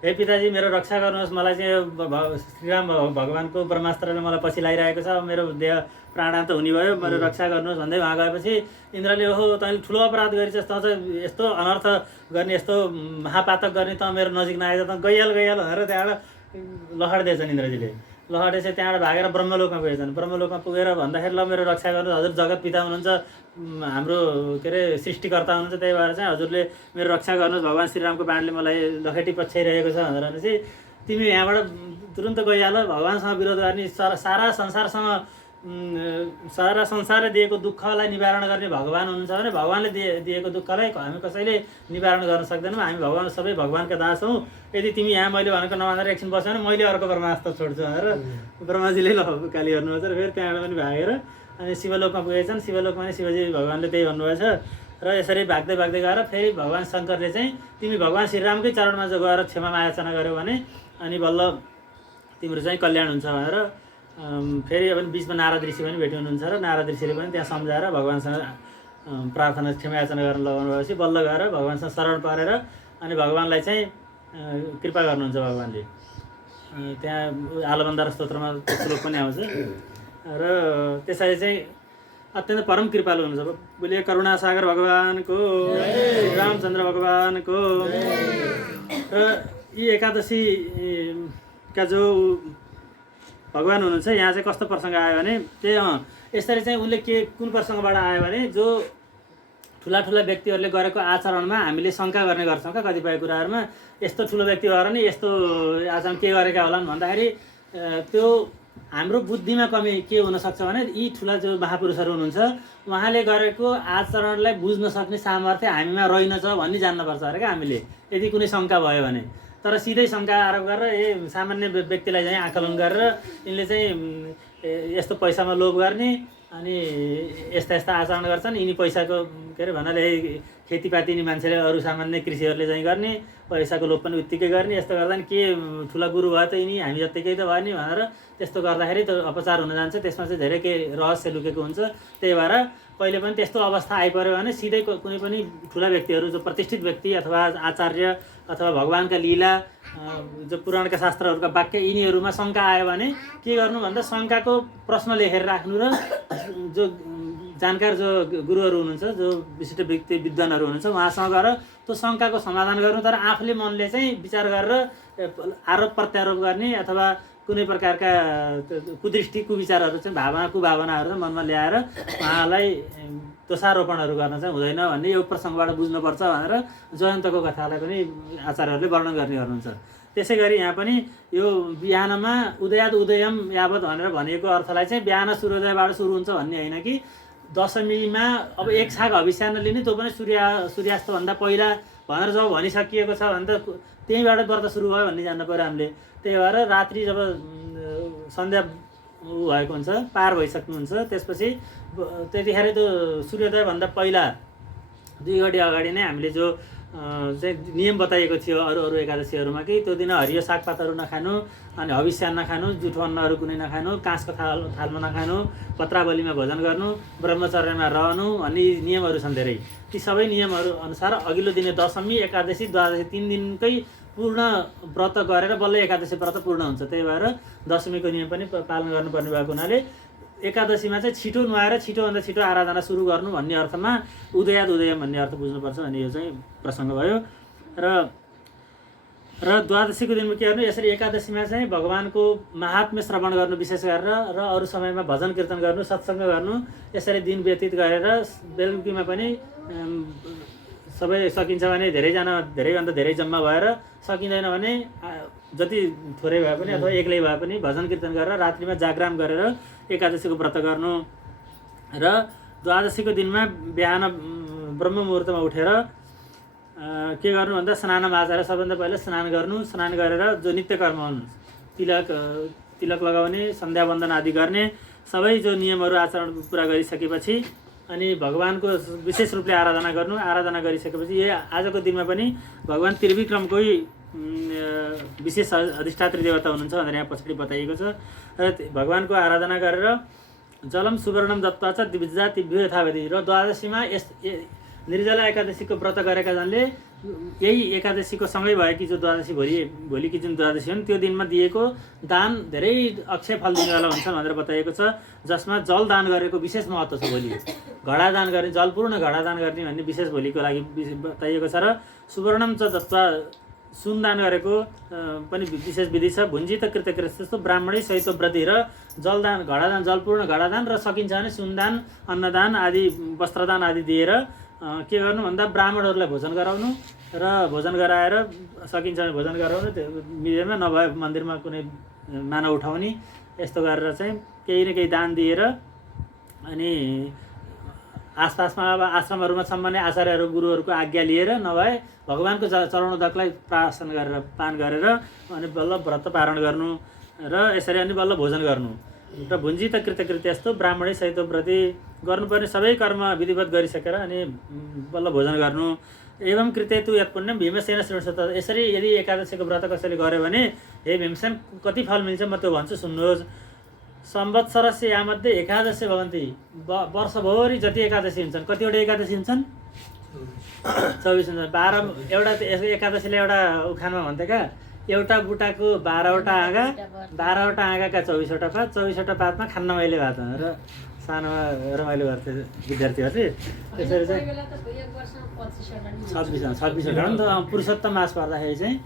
हे पिताजी मेरो रक्षा गर्नुहोस्, मलाई चाहिँ श्रीराम भगवान्को ब्रह्मास्त्रले मलाई पछि लगाइरहेको छ, मेरो देह प्राणान्त हुने भयो, मेरो रक्षा गर्नुहोस् भन्दै वहाँ गएपछि इन्द्रले ओहो तैँले ठुलो अपराध गरिस्, तँ चाहिँ यस्तो अनर्थ गर्ने, यस्तो महापातक गर्ने, तँ मेरो नजिक नआएर त गइहाल भनेर त्यहाँबाट लहडिदिएछन्। इन्द्रजीले लहडेपछि त्यहाँबाट भागेर ब्रह्मलोकमा पुगेछन्। ब्रह्मलोकमा पुगेर भन्दाखेरि ल मेरो रक्षा गर्नु, हजुर जगत पिता हुनुहुन्छ, हाम्रो के अरे सृष्टिकर्ता हुनुहुन्छ, त्यही भएर चाहिँ हजुरले मेरो रक्षा गर्नुहोस्, भगवान् श्रीरामको बाणले मलाई लखेटी पछ्याइरहेको छ भनेर भनेपछि तिमी यहाँबाट तुरुन्त गइहाल, भगवान्सँग विरोध गर्ने, सारा संसारले दिएको दुःखलाई निवारण गर्ने भगवान् हुनुहुन्छ भने भगवान्ले दिएको दुःखलाई हामी कसैले निवारण गर्न सक्दैनौँ, हामी भगवान् सबै भगवान्का दास हौँ, यदि तिमी यहाँ मैले भनेको नमानेर एकछिन बस्यो भने मैले अर्को ब्रह्मास्त्र छोड्छु भनेर ब्रह्माजीले गाली गर्नुभएको छ। र फेरि त्यहाँबाट पनि भागेर अनि शिवलोकमा पुगेछन्। शिवलोकमा पनि शिवजी भगवान्ले त्यही भन्नुभएछ। र यसरी भाग्दै गएर फेरि भगवान् शङ्करले चाहिँ तिमी भगवान् श्रीरामकै चरणमा जो गएर क्षमा याचना गर्यो भने अनि बल्ल तिम्रो चाहिँ कल्याण हुन्छ भनेर फेरि अब बिचमा नारद ऋषि पनि भेट्नु हुनुहुन्छ र नारद ऋषिले पनि त्यहाँ सम्झाएर भगवान्सँग प्रार्थना क्षमा याचना गर्न लगाउनु भएपछि बल्ल गएर भगवान्सँग शरण परेर अनि भगवान्लाई चाहिँ कृपा गर्नुहुन्छ भगवान्ले। त्यहाँ आलबन्दार स्तोत्रमा श्लोक पनि आउँछ। र त्यसरी चाहिँ अत्यन्त परम कृपालु हुनुहुन्छ। बोलिए करुणासागर भगवानको, रामचन्द्र भगवानको। र यी एकादशीका जो भगवान् हुनुहुन्छ यहाँ चाहिँ कस्तो प्रसङ्ग आयो भने त्यही यसरी चाहिँ उनले कुन प्रसङ्गबाट आयो भने जो ठुला व्यक्तिहरूले गरेको आचरणमा हामीले शङ्का गर्ने गर्छौँ क्या कतिपय कुराहरूमा, यस्तो ठुलो व्यक्ति भएर नि यस्तो आचरण के गरेका होलान् भन्दाखेरि त्यो हाम्रो बुद्धिमा कमी के हुनसक्छ भने यी ठुला जो महापुरुषहरू हुनुहुन्छ उहाँले गरेको आचरणलाई बुझ्न सक्ने सामर्थ्य हामीमा रहेनछ भन्ने जान्नुपर्छ अरे क्या हामीले, यदि कुनै शङ्का भयो भने। तर सिधै शङ्का आरोप गरेर सामान्य व्यक्तिलाई चाहिँ आकलन गरेर यिनले चाहिँ यस्तो पैसामा लोभ गर्ने अनि यस्ता आचरण गर्छन्, यिनी पैसाको के अरे भन्नाले खेतीपाती नि मान्छेले अरू सामान्य कृषिहरूले चाहिँ गर्ने, पैसाको लोभ पनि उत्तिकै गर्ने, यस्तो गर्दा नि के ठुला गुरु भयो त यिनी हामी जत्तिकै त भयो नि भनेर त्यस्तो गर्दाखेरि त अपचार हुन जान्छ, त्यसमा चाहिँ धेरै के रहस्य लुकेको हुन्छ। त्यही भएर कहिले पनि त्यस्तो अवस्था आइपऱ्यो भने सिधै कुनै पनि ठुला व्यक्तिहरू जो प्रतिष्ठित व्यक्ति अथवा आचार्य अथवा भगवान्का लीला जो पुराणका शास्त्रहरूका वाक्य यिनीहरूमा शङ्का आयो भने के गर्नु भन्दा शङ्काको प्रश्न लेखेर राख्नु र जो जानकार जो गुरुहरू हुनुहुन्छ, जो विशिष्ट व्यक्ति विद्वानहरू हुनुहुन्छ उहाँसँग गएर त्यो शङ्काको समाधान गर्नु। तर आफूले मनले चाहिँ विचार गरेर आरोप प्रत्यारोप गर्ने अथवा कुनै प्रकारका कुदृष्टि कुविचारहरू चाहिँ कुभावनाहरू चाहिँ मनमा ल्याएर उहाँलाई दोषारोपणहरू गर्न चाहिँ हुँदैन भन्ने यो प्रसङ्गबाट बुझ्नुपर्छ भनेर जयन्तको कथालाई पनि आचार्यहरूले वर्णन गर्ने गर्नुहुन्छ। त्यसै गरी यहाँ पनि यो बिहानमा उदयाद उदयम यावत भनेर भनेको अर्थलाई चाहिँ बिहान सूर्योदयबाट सुरु हुन्छ भन्ने होइन कि दशमीमा अब एक छाक हविष्यान्न लिने त्यो पनि सूर्यास्तभन्दा पहिला भनेर जब भनिसकिएको छ भने त त्यहीँबाट व्रत सुरु भयो भन्ने जान्न पऱ्यो हामीले। त्यही भएर रात्रि जब सन्ध्या भएको हुन्छ, पार भइसक्नुहुन्छ, त्यसपछि त्यतिखेर त्यो सूर्योदयभन्दा पहिला 2 घडी अगाडि नै हामीले जो चाहिँ नियम बताइएको थियो अरू एकादशीहरूमा कि त्यो दिन हरियो सागपातहरू नखानु, अनि हविष्यान्न नखानु, जुठो अन्नहरू कुनै नखानु, काँसको थालमा नखानु, पत्रावलीमा भोजन गर्नु, ब्रह्मचर्यमा रहनु भन्ने नियमहरू छन् धेरै। ती सबै नियमहरू अनुसार अघिल्लो दिन दशमी, एकादशी, द्वादशी 3 दिनकै पूर्ण व्रत गरेर बल्ल एकादशी व्रत पूर्ण हुन्छ। त्यही भएर दशमीको नियम पनि पालन गर्नुपर्ने भएको हुनाले एकादशीमा चाहिँ छिटो नुहाएर छिटोभन्दा छिटो आराधना सुरु गर्नु भन्ने अर्थमा उदयाद उदयम भन्ने अर्थ बुझ्नुपर्छ भन्ने यो चाहिँ प्रसङ्ग भयो। र द्वादशीको दिनमा के गर्नु, यसरी एकादशीमा चाहिँ भगवान्को महात्म्य श्रवण गर्नु विशेष गरेर र अरू समयमा भजन कीर्तन गर्नु, सत्सङ्ग गर्नु, यसरी दिन व्यतीत गरेर बेलुकीमा पनि सबै सकिन्छ भने धेरैभन्दा धेरै जम्मा भएर, सकिँदैन भने जति थोरै भए पनि अथवा एक्लै भए पनि भजन कीर्तन गरेर रात्रिमा जागराम गरेर एकादशीको व्रत गर्नु। र द्वादशीको दिनमा बिहान ब्रह्म मुहुर्तमा उठेर के गर्नु भन्दा स्नान माझेर सबभन्दा पहिला स्नान गर्नु, स्नान गरेर जो नित्य कर्म हुन् तिलक लगाउने, सन्ध्या वन्दन आदि गर्ने सबै जो नियमहरू आचरण पुरा गरिसकेपछि अनि भगवान्को विशेष रूपले आराधना गर्नु। आराधना गरिसकेपछि यो आजको दिनमा पनि भगवान् त्रिविक्रमकै विशेष अधिष्ठात्री देवता हुनुहुन्छ भनेर यहाँ पछाडि बताइएको छ। र भगवान्को आराधना गरेर जलम सुवर्णम दत्ता च दिव्जा तिभ्यो यथावधि। र द्वादशीमा निर्जला एकादशीको व्रत गरेका जनले यही एकादशीको सँगै भयो कि जो द्वादशी भोलिकी जुन द्वादशी हुन् त्यो दिनमा दिएको दान धेरै अक्षय फल दिनेवाला हुन्छ भनेर बताइएको छ, जसमा जल दान गरेको विशेष महत्त्व छ। भोलि घडा दान गर्ने, जलपूर्ण घडा दान गर्ने भन्ने विशेष भोलिको लागि बताइएको छ। र सुवर्णम च दत्वा सुन दान गरेको पनि विशेष विधि छ। भुञ्जित कृतकृत्यस्तु ब्राह्मणै सहित व्रती र जलदान घडादान, जलपूर्ण घडादान र सकिन्छ भने सुनदान, अन्नदान आदि, वस्त्रदान आदि दिएर के गर्नु भन्दा ब्राह्मणहरूलाई भोजन गराउनु र भोजन गराएर सकिन्छ भने भोजन गराउनु, त्यो मिलेमा नभए मन्दिरमा कुनै मानव उठाउने, यस्तो गरेर चाहिँ केही न केही दान दिएर अनि आसपासमा अब आश्रमहरूमा सम्मान्य आचार्यहरू गुरुहरूको आज्ञा लिएर नभए भगवानको चरणोदकलाई प्रार्थना गरेर पान गरेर अनि बल्ल व्रत पारण गर्नु र यसरी अनि बल्ल भोजन गर्नु। र भुञ्जित कृतकृत्य यस्तो ब्राह्मणै सहित व्रती गर्नुपर्ने सबै कर्म विधिवत गरिसकेर अनि बल्ल भोजन गर्नु। एवं कृत्य तु यत् पुण्यम भीमसेन शृणुत। यसरी यदि एकादशीको व्रत कसैले गर्यो भने हे भीमसेन कति फल मिल्छ म त्यो भन्छु, सुन्नुहोस्। संवत्सरस्य यामध्ये एकादशी भवन्ति। वर्षभरि जति एकादशी हुन्छन्, कतिवटा एकादशी हुन्छन्? 24 हुन्छ। 12 एउटा एकादशीले एउटा उखानमा भन्थे क्या, एउटा बुटाको 12वटा आँगा, 12वटा आँगाका 24वटा पात, 24वटा पातमा खान्न मैले भात भनेर सानोमा रमाइलो गर्थे विद्यार्थीहरूले। त्यसरी चाहिँ 26वटा नि त पुरुषोत्तम मास पर्दाखेरि चाहिँ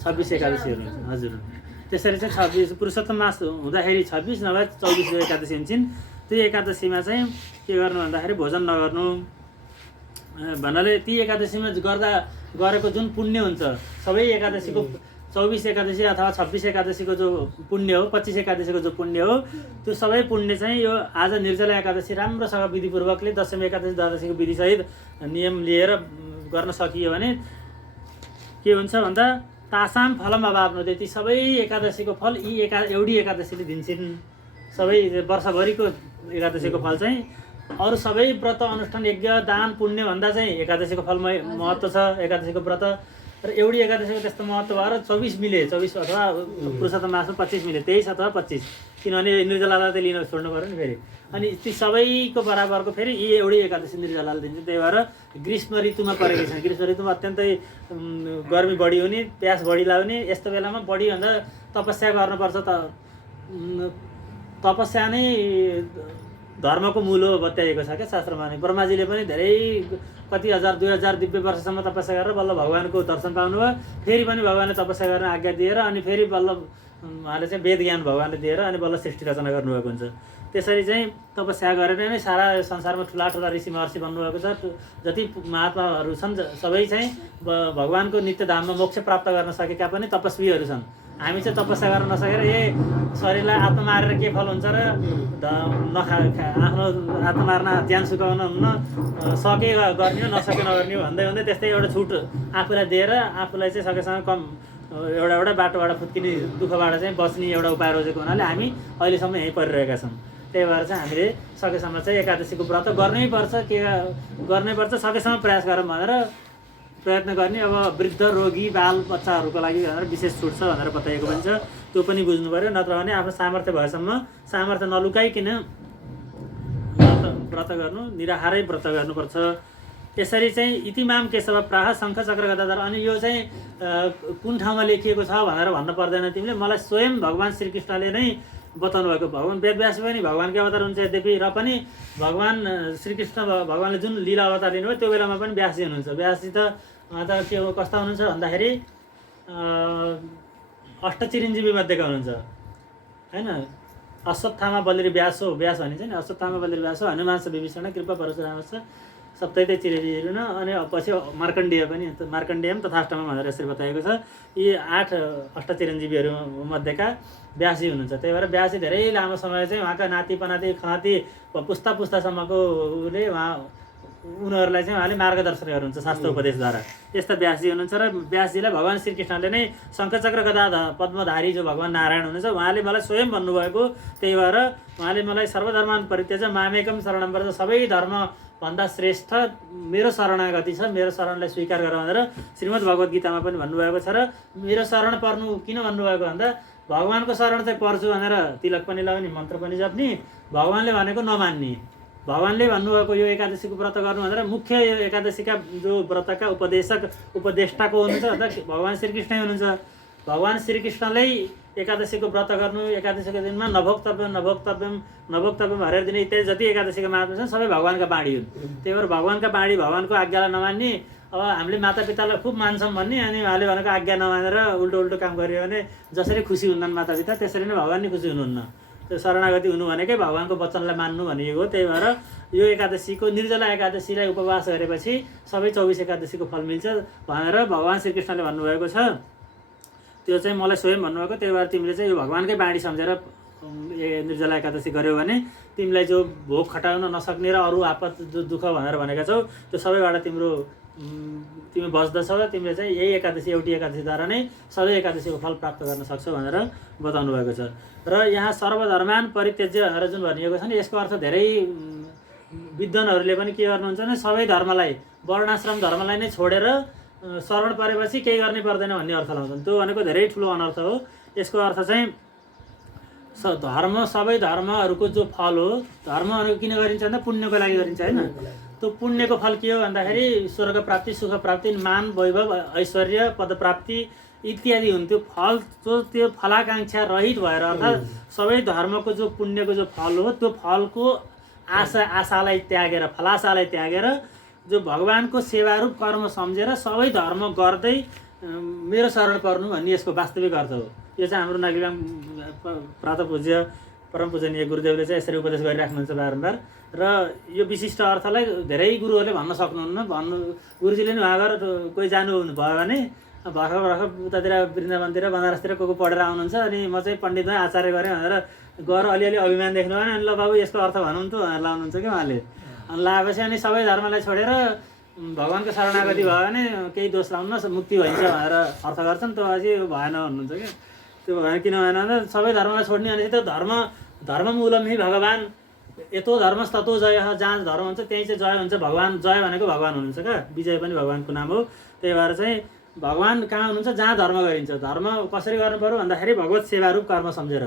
26 एकादशीहरू हुन्छ। हजुर, त्यसरी चाहिँ 26 पुरुषोत्तम मास हुँदाखेरि 26 नभए 24 एकादशी हुन्छन्। त्यो एकादशीमा चाहिँ के गर्नु भन्दाखेरि भोजन नगर्नु भन्नाले ती एकादशीमा गरेको जुन पुण्य हुन्छ, सबै एकादशीको 24 एकादशी अथवा 26 एकादशीको जो पुण्य हो, 25 एकादशीको जो पुण्य हो, त्यो सबै पुण्य चाहिँ यो आज निर्जला एकादशी राम्रोसँग विधिपूर्वकले दशमी एकादशी द्वादशीको विधिसहित नियम लिएर गर्न सकियो भने के हुन्छ भन्दा तासाम फलम अभाव ती सबै एकादशीको फल यी एउटी एकादशीले दिन्छन्। सबै वर्षभरिको एकादशीको फल चाहिँ अरू सबै व्रत अनुष्ठान यज्ञ दान पुण्य भन्दा चाहिँ एकादशीको फल महत्त्व छ। एकादशीको व्रत र एउटी एकादशीको त्यस्तो महत्त्व भएर 24 मिले, 24 अथवा पुरुषोत्तम मासमा 25 मिले, 23 अथवा 25, किनभने निर्जलालाई त लिन छोड्नु पऱ्यो नि फेरि। अनि ती सबैको बराबरको फेरि यी एउटै एकादशी निर्जलाले दिन्छ। त्यही भएर ग्रीष्म ऋतुमा परेको छ, ग्रीष्म ऋतुमा अत्यन्तै गर्मी बढी हुने, प्यास बढी लाग्ने, यस्तो बेलामा बढीभन्दा तपस्या गर्नुपर्छ। तपस्या नै धर्मको मूल हो बताइएको छ क्या शास्त्रमा। नि ब्रह्माजीले पनि धेरै कति 1000 2000 दिव्य वर्षसम्म तपस्या गरेर बल्ल भगवानको दर्शन पाउनुभयो। फेरि पनि भगवानले तपस्या गर्न आज्ञा दिएर अनि फेरि बल्ल उहाँले चाहिँ वेद ज्ञान भगवानले दिएर अनि बल्ल सृष्टि रचना गर्नुभएको हुन्छ। त्यसरी चाहिँ तपस्या गरेर नै सारा संसारमा ठुला ठुला ऋषि महर्षि बन्नुभएको छ। जति महात्माहरू छन् सबै चाहिँ भगवानको नित्य धाममा मोक्ष प्राप्त गर्न सकेका पनि तपस्वीहरू छन्। हामी चाहिँ तपस्या गर्न नसकेर शरीरलाई आत्मा मारेर के फल हुन्छ र आफ्नो आत्मा मार्न ज्यान सुकाउन हुन्न, सके गर्ने हो नसके नगर्ने हो भन्दै भन्दै त्यस्तै एउटा छुट आफूलाई दिएर आफूलाई चाहिँ सकेसँग कम एउटा बाटोबाट फुत्किने दुःखबाट चाहिँ बच्ने एउटा उपाय रोजेको हुनाले हामी अहिलेसम्म यहीँ परिरहेका छौँ। त्यही भएर चाहिँ हामीले सकेसम्म चाहिँ एकादशीको व्रत गर्नैपर्छ, सकेसम्म प्रयास गरौँ भनेर प्रयत्न गर्ने। अब वृद्ध रोगी बाल बच्चाहरूको लागि भनेर विशेष छुट छ भनेर बताइएको पनि छ, त्यो पनि बुझ्नु पऱ्यो। नत्र भने आफ्नो सामर्थ्य भएसम्म सामर्थ्य नलुकाइकन व्रत गर्नु, निराहारै व्रत गर्नुपर्छ। यसरी चाहिँ इतिमाम केशव प्राह शङ्ख चक्र गदाधर। अनि यो चाहिँ कुन ठाउँमा लेखिएको छ भनेर भन्न पर्दैन तिमीले, मलाई स्वयं भगवान् श्रीकृष्णले नै बताउनु भएको। भगवान् वेदव्यास पनि भगवान्कै अवतार हुन्छ यद्यपि, र पनि भगवान् श्रीकृष्ण भगवान्ले जुन लीला अवतार लिनुभयो त्यो बेलामा पनि व्यासजी हुनुहुन्छ। व्यासजी त के हो कस्ता हुनुहुन्छ भन्दाखेरि अष्टचिरञ्जीवी मध्येका हुनुहुन्छ होइन। अश्वत्थामा बलिर व्यास हो, व्यास भनिन्छ नि, अश्वत्थामा बलिर व्यास हो, हनुमांश विभीषण कृपा परशुरामश्च सप्तैते चिरञ्जीवी अनि पछि मार्कण्डेय पनि, मार्कण्डेयम तथाष्टमम भनेर यसरी बताएको छ। यी 8 अष्टचिरञ्जीवीहरू मध्येका व्यासजी हुनुहुन्छ। त्यही भएर व्यासजी धेरै लामो समय चाहिँ उहाँका नाति पनाति खनाति पुस्ता पुस्तासम्मकोले उनीहरूलाई चाहिँ उहाँले मार्गदर्शन गर्नुहुन्छ शास्त्र उपदेशद्वारा। यस्ता व्यासजी हुनुहुन्छ र व्यासजीलाई भगवान् श्रीकृष्णले नै शङ्खचक्र गदा पद्मधारी जो भगवान् नारायण हुनुहुन्छ उहाँले मलाई स्वयं भन्नुभएको। त्यही भएर उहाँले मलाई सर्वधर्मान परित्यज मामेकम शरणम व्रज, सबै धर्म भन्दा श्रेष्ठ मेरो शरणागति छ, मेरो शरणलाई स्वीकार गर भनेर श्रीमद् भगवत गीतामा पनि भन्नुभएको छ। र मेरो शरण पर्नु किन भन्नुभएको भन्दा भगवानको शरण चाहिँ पर्छु भनेर तिलक पनि लगाउने, मन्त्र पनि जप्ने, भगवानले भनेको नमान्ने, भगवानले भन्नुभएको यो एकादशीको व्रत गर्नु भनेर मुख्य यो एकादशीका जो व्रतका उपदेष्टाको हुनुहुन्छ अर्थात् भगवान श्रीकृष्णै हुनुहुन्छ। भगवान श्रीकृष्णले एकादशीको व्रत गर्नु, एकादशीको दिनमा नभोक्तव्यम हरेर दिने इत्यादि जति एकादशीको महात्मा छन् सबै भगवानका बाणी हुन्। त्यही भएर भगवानका बाणी, भगवानको आज्ञालाई नमान्ने, अब हामीले मातापितालाई खुब मान्छौँ भन्ने अनि उहाँले भनेको आज्ञा नमानेर उल्टो काम गरियो भने जसरी खुसी हुन्नन् मातापिता त्यसरी नै भगवान नि खुसी हुनुहुन्न। त्यो शरणागति हुनु भनेकै भगवानको वचनलाई मान्नु भनिएको हो। त्यही भएर यो एकादशीको निर्जला एकादशीलाई उपवास गरेपछि सबै 24 एकादशीको फल मिल्छ भनेर भगवान श्रीकृष्णले भन्नुभएको छ। त्यो चाहिँ मलाई स्वयं भन्नुभएको। त्यही भएर तिमीले चाहिँ यो भगवानकै बाणी सम्झेर निर्जला एकादशी गर्यौ भने तिमीलाई जो भोग खटाउन नसक्ने र अरू आपत दुःख भनेर भनेका छौ त्यो सबैबाट तिमी बच्दछौ। तिमीले चाहिँ यही एकादशी, एउटी एकादशीद्वारा नै सबै एकादशीको फल प्राप्त गर्न सक्छौ भनेर बताउनु भएको छ। र यहाँ सर्वधर्मान परित्यज्य भनेर जुन भनिएको छ नि, यसको अर्थ धेरै विद्वानहरूले पनि के गर्नुहुन्छ भने सबै धर्मलाई, वर्णाश्रम धर्मलाई नै छोडेर शरण परेपछि केही गर्नै पर्दैन भन्ने अर्थ लाउँछन्। त्यो भनेको धेरै ठुलो अनर्थ हो। यसको अर्थ चाहिँ सबै धर्महरूको जो फल हो, धर्महरू किन गरिन्छ भन्दा पुण्यको लागि गरिन्छ होइन। त्यो पुण्यको फल के हो भन्दाखेरि स्वर्ग प्राप्ति, सुख प्राप्ति, मान, वैभव, ऐश्वर्य, पदप्राप्ति इत्यादि हुन्। त्यो फलाकाङ्क्षा रहित भएर अर्थात् सबै धर्मको जो पुण्यको जो फल हो त्यो फलको आशालाई त्यागेर, फलाशालाई त्यागेर जो भगवानको सेवारूप कर्म सम्झेर सबै धर्म गर्दै मेरो शरण पर्नु भन्ने यसको वास्तविक अर्थ हो। यो चाहिँ हाम्रो नगिराम प्रात पूज्य परम पूजनीय गुरुदेवले चाहिँ यसरी उपदेश गरिराख्नुहुन्छ बारम्बार। र यो विशिष्ट अर्थलाई धेरै गुरुहरूले भन्न सक्नुहुन्न। गुरुजीले नि उहाँबाट कोही जानु भयो भने भर्खर उतातिर वृन्दावनतिर बनारसतिर को पढेर आउनुहुन्छ अनि म चाहिँ पण्डितमै आचार्य गरेँ भनेर गएर अलिअलि अभिमान देख्नु भयो अनि ल बाबु यसको अर्थ भनौँ त भनेर लाउनुहुन्छ क्या उहाँले। अनि लाएपछि अनि सबै धर्मलाई छोडेर भगवानको शरणागति भयो भने केही दोष लाउनु मुक्ति भइन्छ भनेर अर्थ गर्छन्। त्यो अझै भएन भन्नुहुन्छ क्या। त्यो भएन किन भएन भन्दा सबै धर्मलाई छोड्ने भनेपछि त धर्ममूलम हि भगवान्, यतो धर्मस्ततो जय, जहाँ धर्म हुन्छ त्यहीँ चाहिँ जय हुन्छ। भगवान् जय भनेको भगवान् हुनुहुन्छ क्या, विजय पनि भगवानको नाम हो। त्यही भएर चाहिँ भगवान् कहाँ हुनुहुन्छ, जहाँ धर्म गरिन्छ। धर्म कसरी गर्नु पर्यो भन्दाखेरि भगवत सेवारूप कर्म सम्झेर।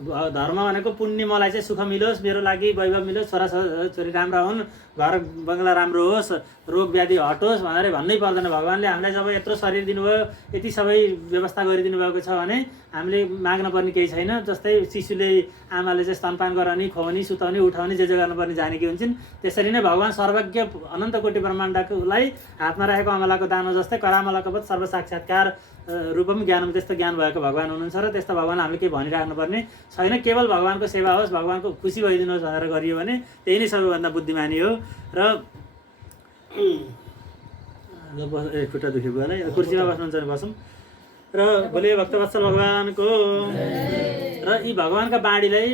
धर्म भनेको पुण्य, मलाई चाहिँ सुख मिलोस्, मेरो लागि वैभव मिलोस्, छोराछोरी राम्रा हुन्, घर बङ्गला राम्रो होस्, रोग व्याधि हटोस् भनेर भन्नै पर्दैन। भगवान्ले हामीलाई जब यत्रो शरीर दिनुभयो, यति सबै व्यवस्था गरिदिनु भएको छ भने हामीले माग्न पर्ने केही छैन। जस्तै शिशुले आमाले चाहिँ स्तनपान गराउने, खुवाउने, सुताउने, उठाउने, जे गर्नुपर्ने जानेकी हुन्छन् त्यसरी नै भगवान् सर्वज्ञ अनन्त कोटि ब्रह्माण्डकोलाई हातमा राखेको अमलाको दानो जस्तै करामलाको सर्वसाक्षात्कार रूपम ज्ञानम त्यस्तो ज्ञान भएको भगवान् हुनुहुन्छ। र त्यस्तो भगवान् हामीले केही भनिराख्नु पर्ने छैन। केवल भगवानको सेवा होस्, भगवानको खुसी भइदिनुहोस् भनेर गरियो भने त्यही नै सबैभन्दा बुद्धिमानी हो। र खुट्टा दुखेको होला है, कुर्सीमा बस्नुहुन्छ भने बसौँ। र बोले भक्तवत्सल भगवानको र यी भगवानका बाणीलाई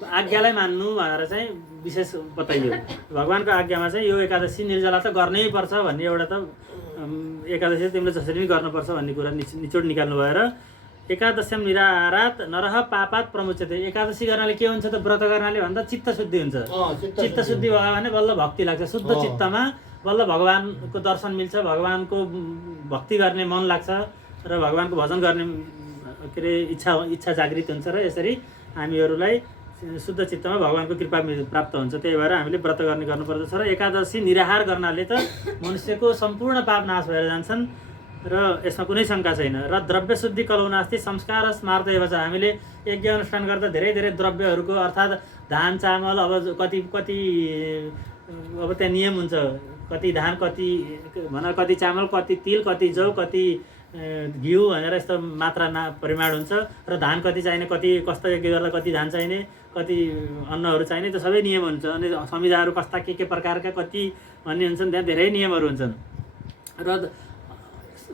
आज्ञालाई मान्नु भनेर चाहिँ विशेष बताइयो। भगवानको आज्ञामा चाहिँ यो एकादशी निर्जला त गर्नै पर्छ भन्ने एउटा त एकादशी तिमीले जसरी पनि गर्नुपर्छ भन्ने कुरा निचोड निकाल्नु भएर एकादश्यम निराहारात नरह पापात प्रमुच्यते। एकादशी गर्नाले के हुन्छ त, व्रत गर्नाले भन्दा चित्त शुद्धि हुन्छ। चित्त शुद्धि भयो भने बल्ल भक्ति लाग्छ। शुद्ध चित्तमा बल्ल भगवानको दर्शन मिल्छ, भगवानको भक्ति गर्ने मन लाग्छ र भगवानको भजन गर्ने के अरे इच्छा जागृत हुन्छ र यसरी हामीहरूलाई शुद्ध चित्तमा भगवानको कृपा प्राप्त हुन्छ। त्यही भएर हामीले व्रत गर्नुपर्दछ र एकादशी निराहार गर्नाले त मनुष्यको सम्पूर्ण पाप नाश भएर जान्छन् र यसमा कुनै शङ्का छैन। र द्रव्य शुद्धि कलौनास्ति संस्कार स्मार्त एव छ। हामीले यज्ञ अनुष्ठान गर्दा धेरै द्रव्यहरूको अर्थात् धान चामल अब कति अब त्यहाँ नियम हुन्छ, कति धान, कति चामल, कति तिल, कति जौ, कति घिउ भनेर यस्तो मात्रा परिमाण हुन्छ। र धान कति चाहिने, कति कस्तो यज्ञ गर्दा कति धान चाहिने, कति अन्नहरू चाहिने, त्यो सबै नियम हुन्छ। अनि संविधाहरू कस्ता के प्रकारका कति भन्ने हुन्छन्, त्यहाँ धेरै नियमहरू हुन्छन्। र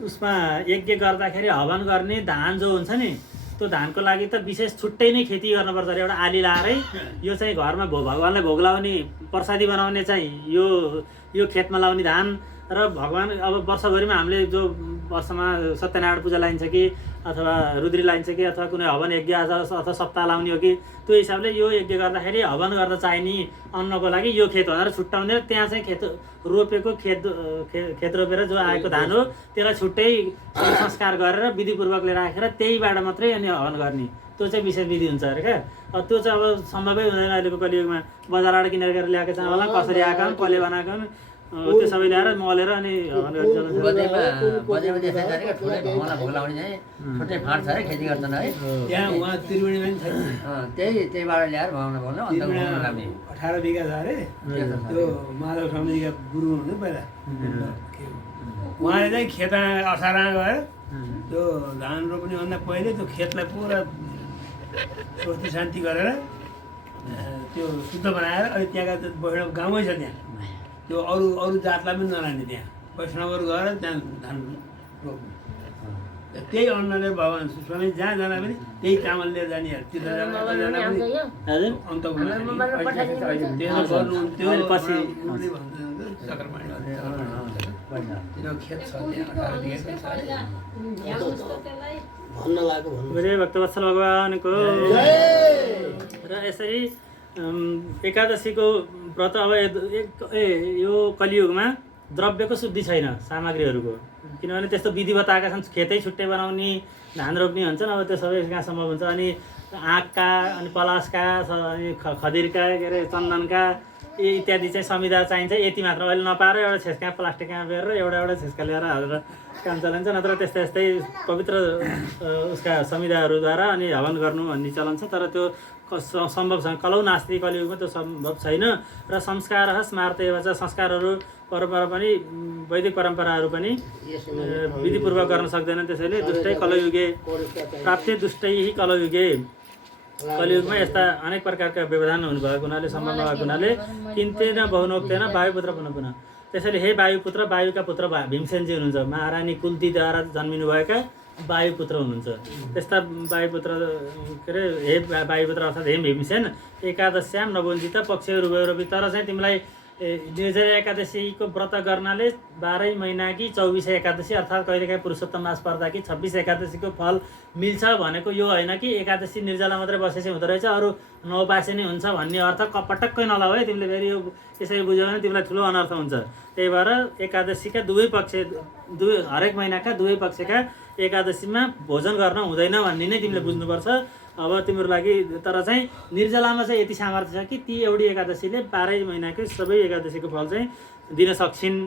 उसमा यज्ञ गर्दाखेरि हवन गर्ने धान जो हुन्छ नि त्यो धानको लागि त विशेष छुट्टै नै खेती गर्नुपर्छ। एउटा आली लाएरै यो चाहिँ घरमा भगवान्लाई भोग लाउने, प्रसादी बनाउने चाहिँ यो खेतमा लाउने धान र भगवान् अब वर्षभरिमा हामीले जो वर्षमा सत्यनारायण पूजा लाइन्छ कि अथवा रुद्री लाइन्छ कि अथवा कुनै हवन यज्ञ अथवा सप्ताह लाउने हो कि त्यो हिसाबले यो यज्ञ गर्दाखेरि हवन गर्दा चाहिने अन्नको लागि यो खेत भनेर छुट्याउने त्यहाँ चाहिँ खेत रोपेको खेत रोपेर जो आएको धान हो त्यसलाई छुट्टै संस्कार गरेर विधिपूर्वकले राखेर त्यहीबाट मात्रै अनि हवन गर्ने त्यो चाहिँ विशेष विधि हुन्छ अरे क्या। त्यो चाहिँ अब सम्भवै हुँदैन अहिलेको कलियुगमा बजारबाट किनेर गरेर ल्याएको चामल कसरी आएको कसले बनाएको त्यो सबै ल्याएर मलेर अनि हवन गर्ने चलन छ। बजारमा त्यसै गरेको ठुलै भगवानलाई भोग लगाउने चाहिँ छुट्टै फाँट छ है, खेती गर्छन् है। त्यहाँ उहाँ त्रिवेणीमा पनि छ त्यहीबाट ल्याएर भगवानलाई भोग्न अन्त भोग्न लाग्ने 18 बिघा छ अरे त्यो माधव समितिका गुरु हुनुहुन्थ्यो पहिला उहाँले चाहिँ खेतमा असारमा गएर त्यो धान रोप्ने भन्दा पहिले त्यो खेतलाई पुरा स्वस्ति शान्ति गरेर त्यो शुद्ध बनाएर अनि त्यहाँका वैष्णव गाउँमै छ त्यहाँ त्यो अरू जातलाई पनि नलाने त्यहाँ वैष्णवहरू गएर त्यहाँ धान रोप्ने त्यही अन्नले भगवान् स्वामी जहाँ जाँदा पनि त्यही चामल लिएर जाने तीर्थ जाँदा पनि अन्त खेत छ भन्न लाग्यो विजय भक्तवत्सल भगवानको र यसरी एकादशीको व्रत अब यो कलियुगमा द्रव्यको शुद्धि छैन सामग्रीहरूको, किनभने त्यस्तो विधि बताएका छन् खेतै छुट्टै बनाउने धान रोप्ने हुन्छन्। अब त्यो सबै कहाँ सम्भव हुन्छ। अनि आँकका अनि पलासका अनि खदिरका के अरे चन्दनका इत्यादि चाहिँ संविधा चाहिन्छ यति मात्र। अहिले नपाएर एउटा छेस्का प्लास्टिक कहाँ बेर एउटा छेस्का ल्याएर हालेर काम चलाइन्छ, नत्र त्यस्तै यस्तै पवित्र उसका संविधाहरूद्वारा अनि हवन गर्नु भन्ने चलन छ। तर त्यो सम्भव छैन, कलौ नास्ति कलियुगमा त्यो सम्भव छैन। र संस्कार स्मार्त एवं संस्कारहरू परम्परा पनि वैदिक परम्पराहरू पनि विधिपूर्वक गर्न सक्दैनन्। त्यसैले दुष्टै कलयुगे प्राप्ति दुष्टै कलयुगे कलियुगमा यस्ता अनेक प्रकारका व्यवधान हुनुभएको हुनाले सम्भव नभएको हुनाले किन्तेन बहुनोक्तेन वायुपुत्र पुनः पुनः। त्यसैले हे वायुपुत्र, वायुका पुत्र भीमसेनजी हुनुहुन्छ, महारानी कुन्तीद्वारा जन्मिनुभएका वायुपुत्र हुनुहुन्छ। त्यस्ता वायुपुत्र के अरे हे वायुपुत्र अर्थात् हे भीमसेन एकादश्याम नवोन्जित पक्षहरू गौरवी। तर चाहिँ तिमीलाई निर्जला एकादशीको व्रत गर्नाले 12 महिना कि 24 एकादशी अर्थात् कहिलेकाहीँ पुरुषोत्तम मास पर्दा कि 26 एकादशीको फल मिल्छ भनेको यो होइन कि एकादशी निर्जला मात्रै बसेपछि हुँदो रहेछ अरू नौपासे नै हुन्छ भन्ने अर्थ पटक्कै नलाऊ है। तिमीले फेरि यो यसरी बुझ्यौ भने तिमीलाई ठुलो अनर्थ हुन्छ। त्यही भएर एकादशीका हरेक महिनाका दुवै पक्षका एकादशीमा भोजन गर्न हुँदैन भन्ने नै तिमीले बुझ्नुपर्छ। अब तिम्रो लागि तर चाहिँ निर्जलामा चाहिँ यति सामर्थ्य छ कि ती एउटी एकादशीले 12 महिनाकै सबै एकादशीको फल चाहिँ दिन सक्छिन्।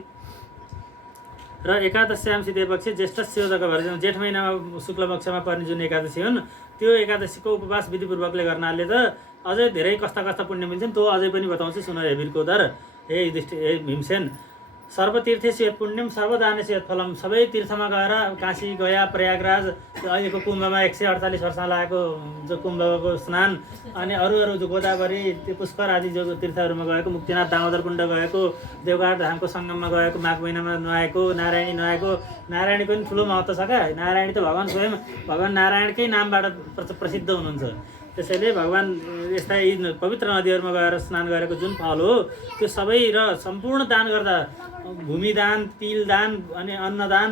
र एकादश्याम सिद्धे पक्ष ज्येष्ठ स्योदक भएर जेठ महिनामा शुक्ल पक्षमा पर्ने जुन एकादशी हुन् त्यो एकादशीको उपवास विधिपूर्वकले गर्नाले त अझै धेरै कस्ता पुण्य मिल्छन्। त्यो अझै पनि बताउँछु सुन हे वीरकोदर, हे युधिष्ठिर, हे भीमसेन। सर्वतीर्थेषु यत् पुण्यम सर्वदानेषु यत् फलम। सबै तीर्थमा गएर काशी गया प्रयागराज अहिलेको कुम्भमा 148 वर्षमा लागेको जो कुम्भको स्नान अनि अरू जो गोदावरी त्यो पुष्कर आदि जो तीर्थहरूमा गएको, मुक्तिनाथ दामोदर कुण्ड गएको, देवघाट धामको सङ्गममा गएको, माघ महिनामा नुहाएको, नारायणी नुहाएको। नारायणीको पनि ठुलो महत्त्व छ क्या। नारायणी त भगवान् स्वयं भगवान् नारायणकै नामबाट प्रसिद्ध हुनुहुन्छ। त्यसैले भगवान् यस्ता यी पवित्र नदीहरूमा गएर स्नान गरेको जुन फल हो त्यो सबै र सम्पूर्ण दान गर्दा भूमिदान, तिलदान अनि अन्नदान,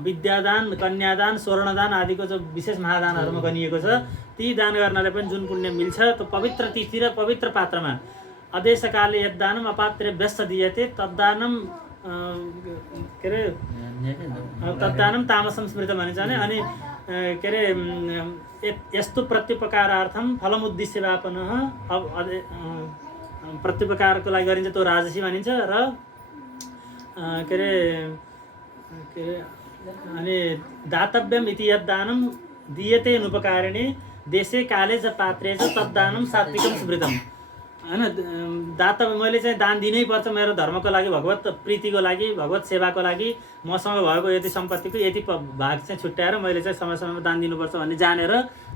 विद्यादान, कन्यादान, स्वर्णदान आदिको जो विशेष महादानहरूमा गनिएको छ ती दान गर्नाले पनि जुन पुण्य मिल्छ त्यो पवित्र तिथि र पवित्र पात्रमा अदेशकाले यद्दानम अपात्रे व्यस्त दियते तद्दानम के अरे तद्दानम तामसं स्मृत भनिन्छ भने। अनि के अरे यस्तो प्रत्युपकारार्थम फलमुद्दिश्य वापनः प्रत्युपकारको लागि गरिन्छ त्यो राजसी भनिन्छ। र के अरे अनि दातव्यम इति यद्दानम दीयते अनुपकारिणे देशे काले च पात्रे च तद्दानम सात्विकम स्मृतम। हैन दातव्य मैले चाहिँ दान दिनै पर्छ मेरो धर्मको लागि, भगवत प्रीतिको लागि, भगवत सेवाको लागि मसँग भएको यति सम्पत्तिको यति भाग चाहिँ छुट्याएर मैले चाहिँ समय समयमा दान दिनुपर्छ भन्ने जानेर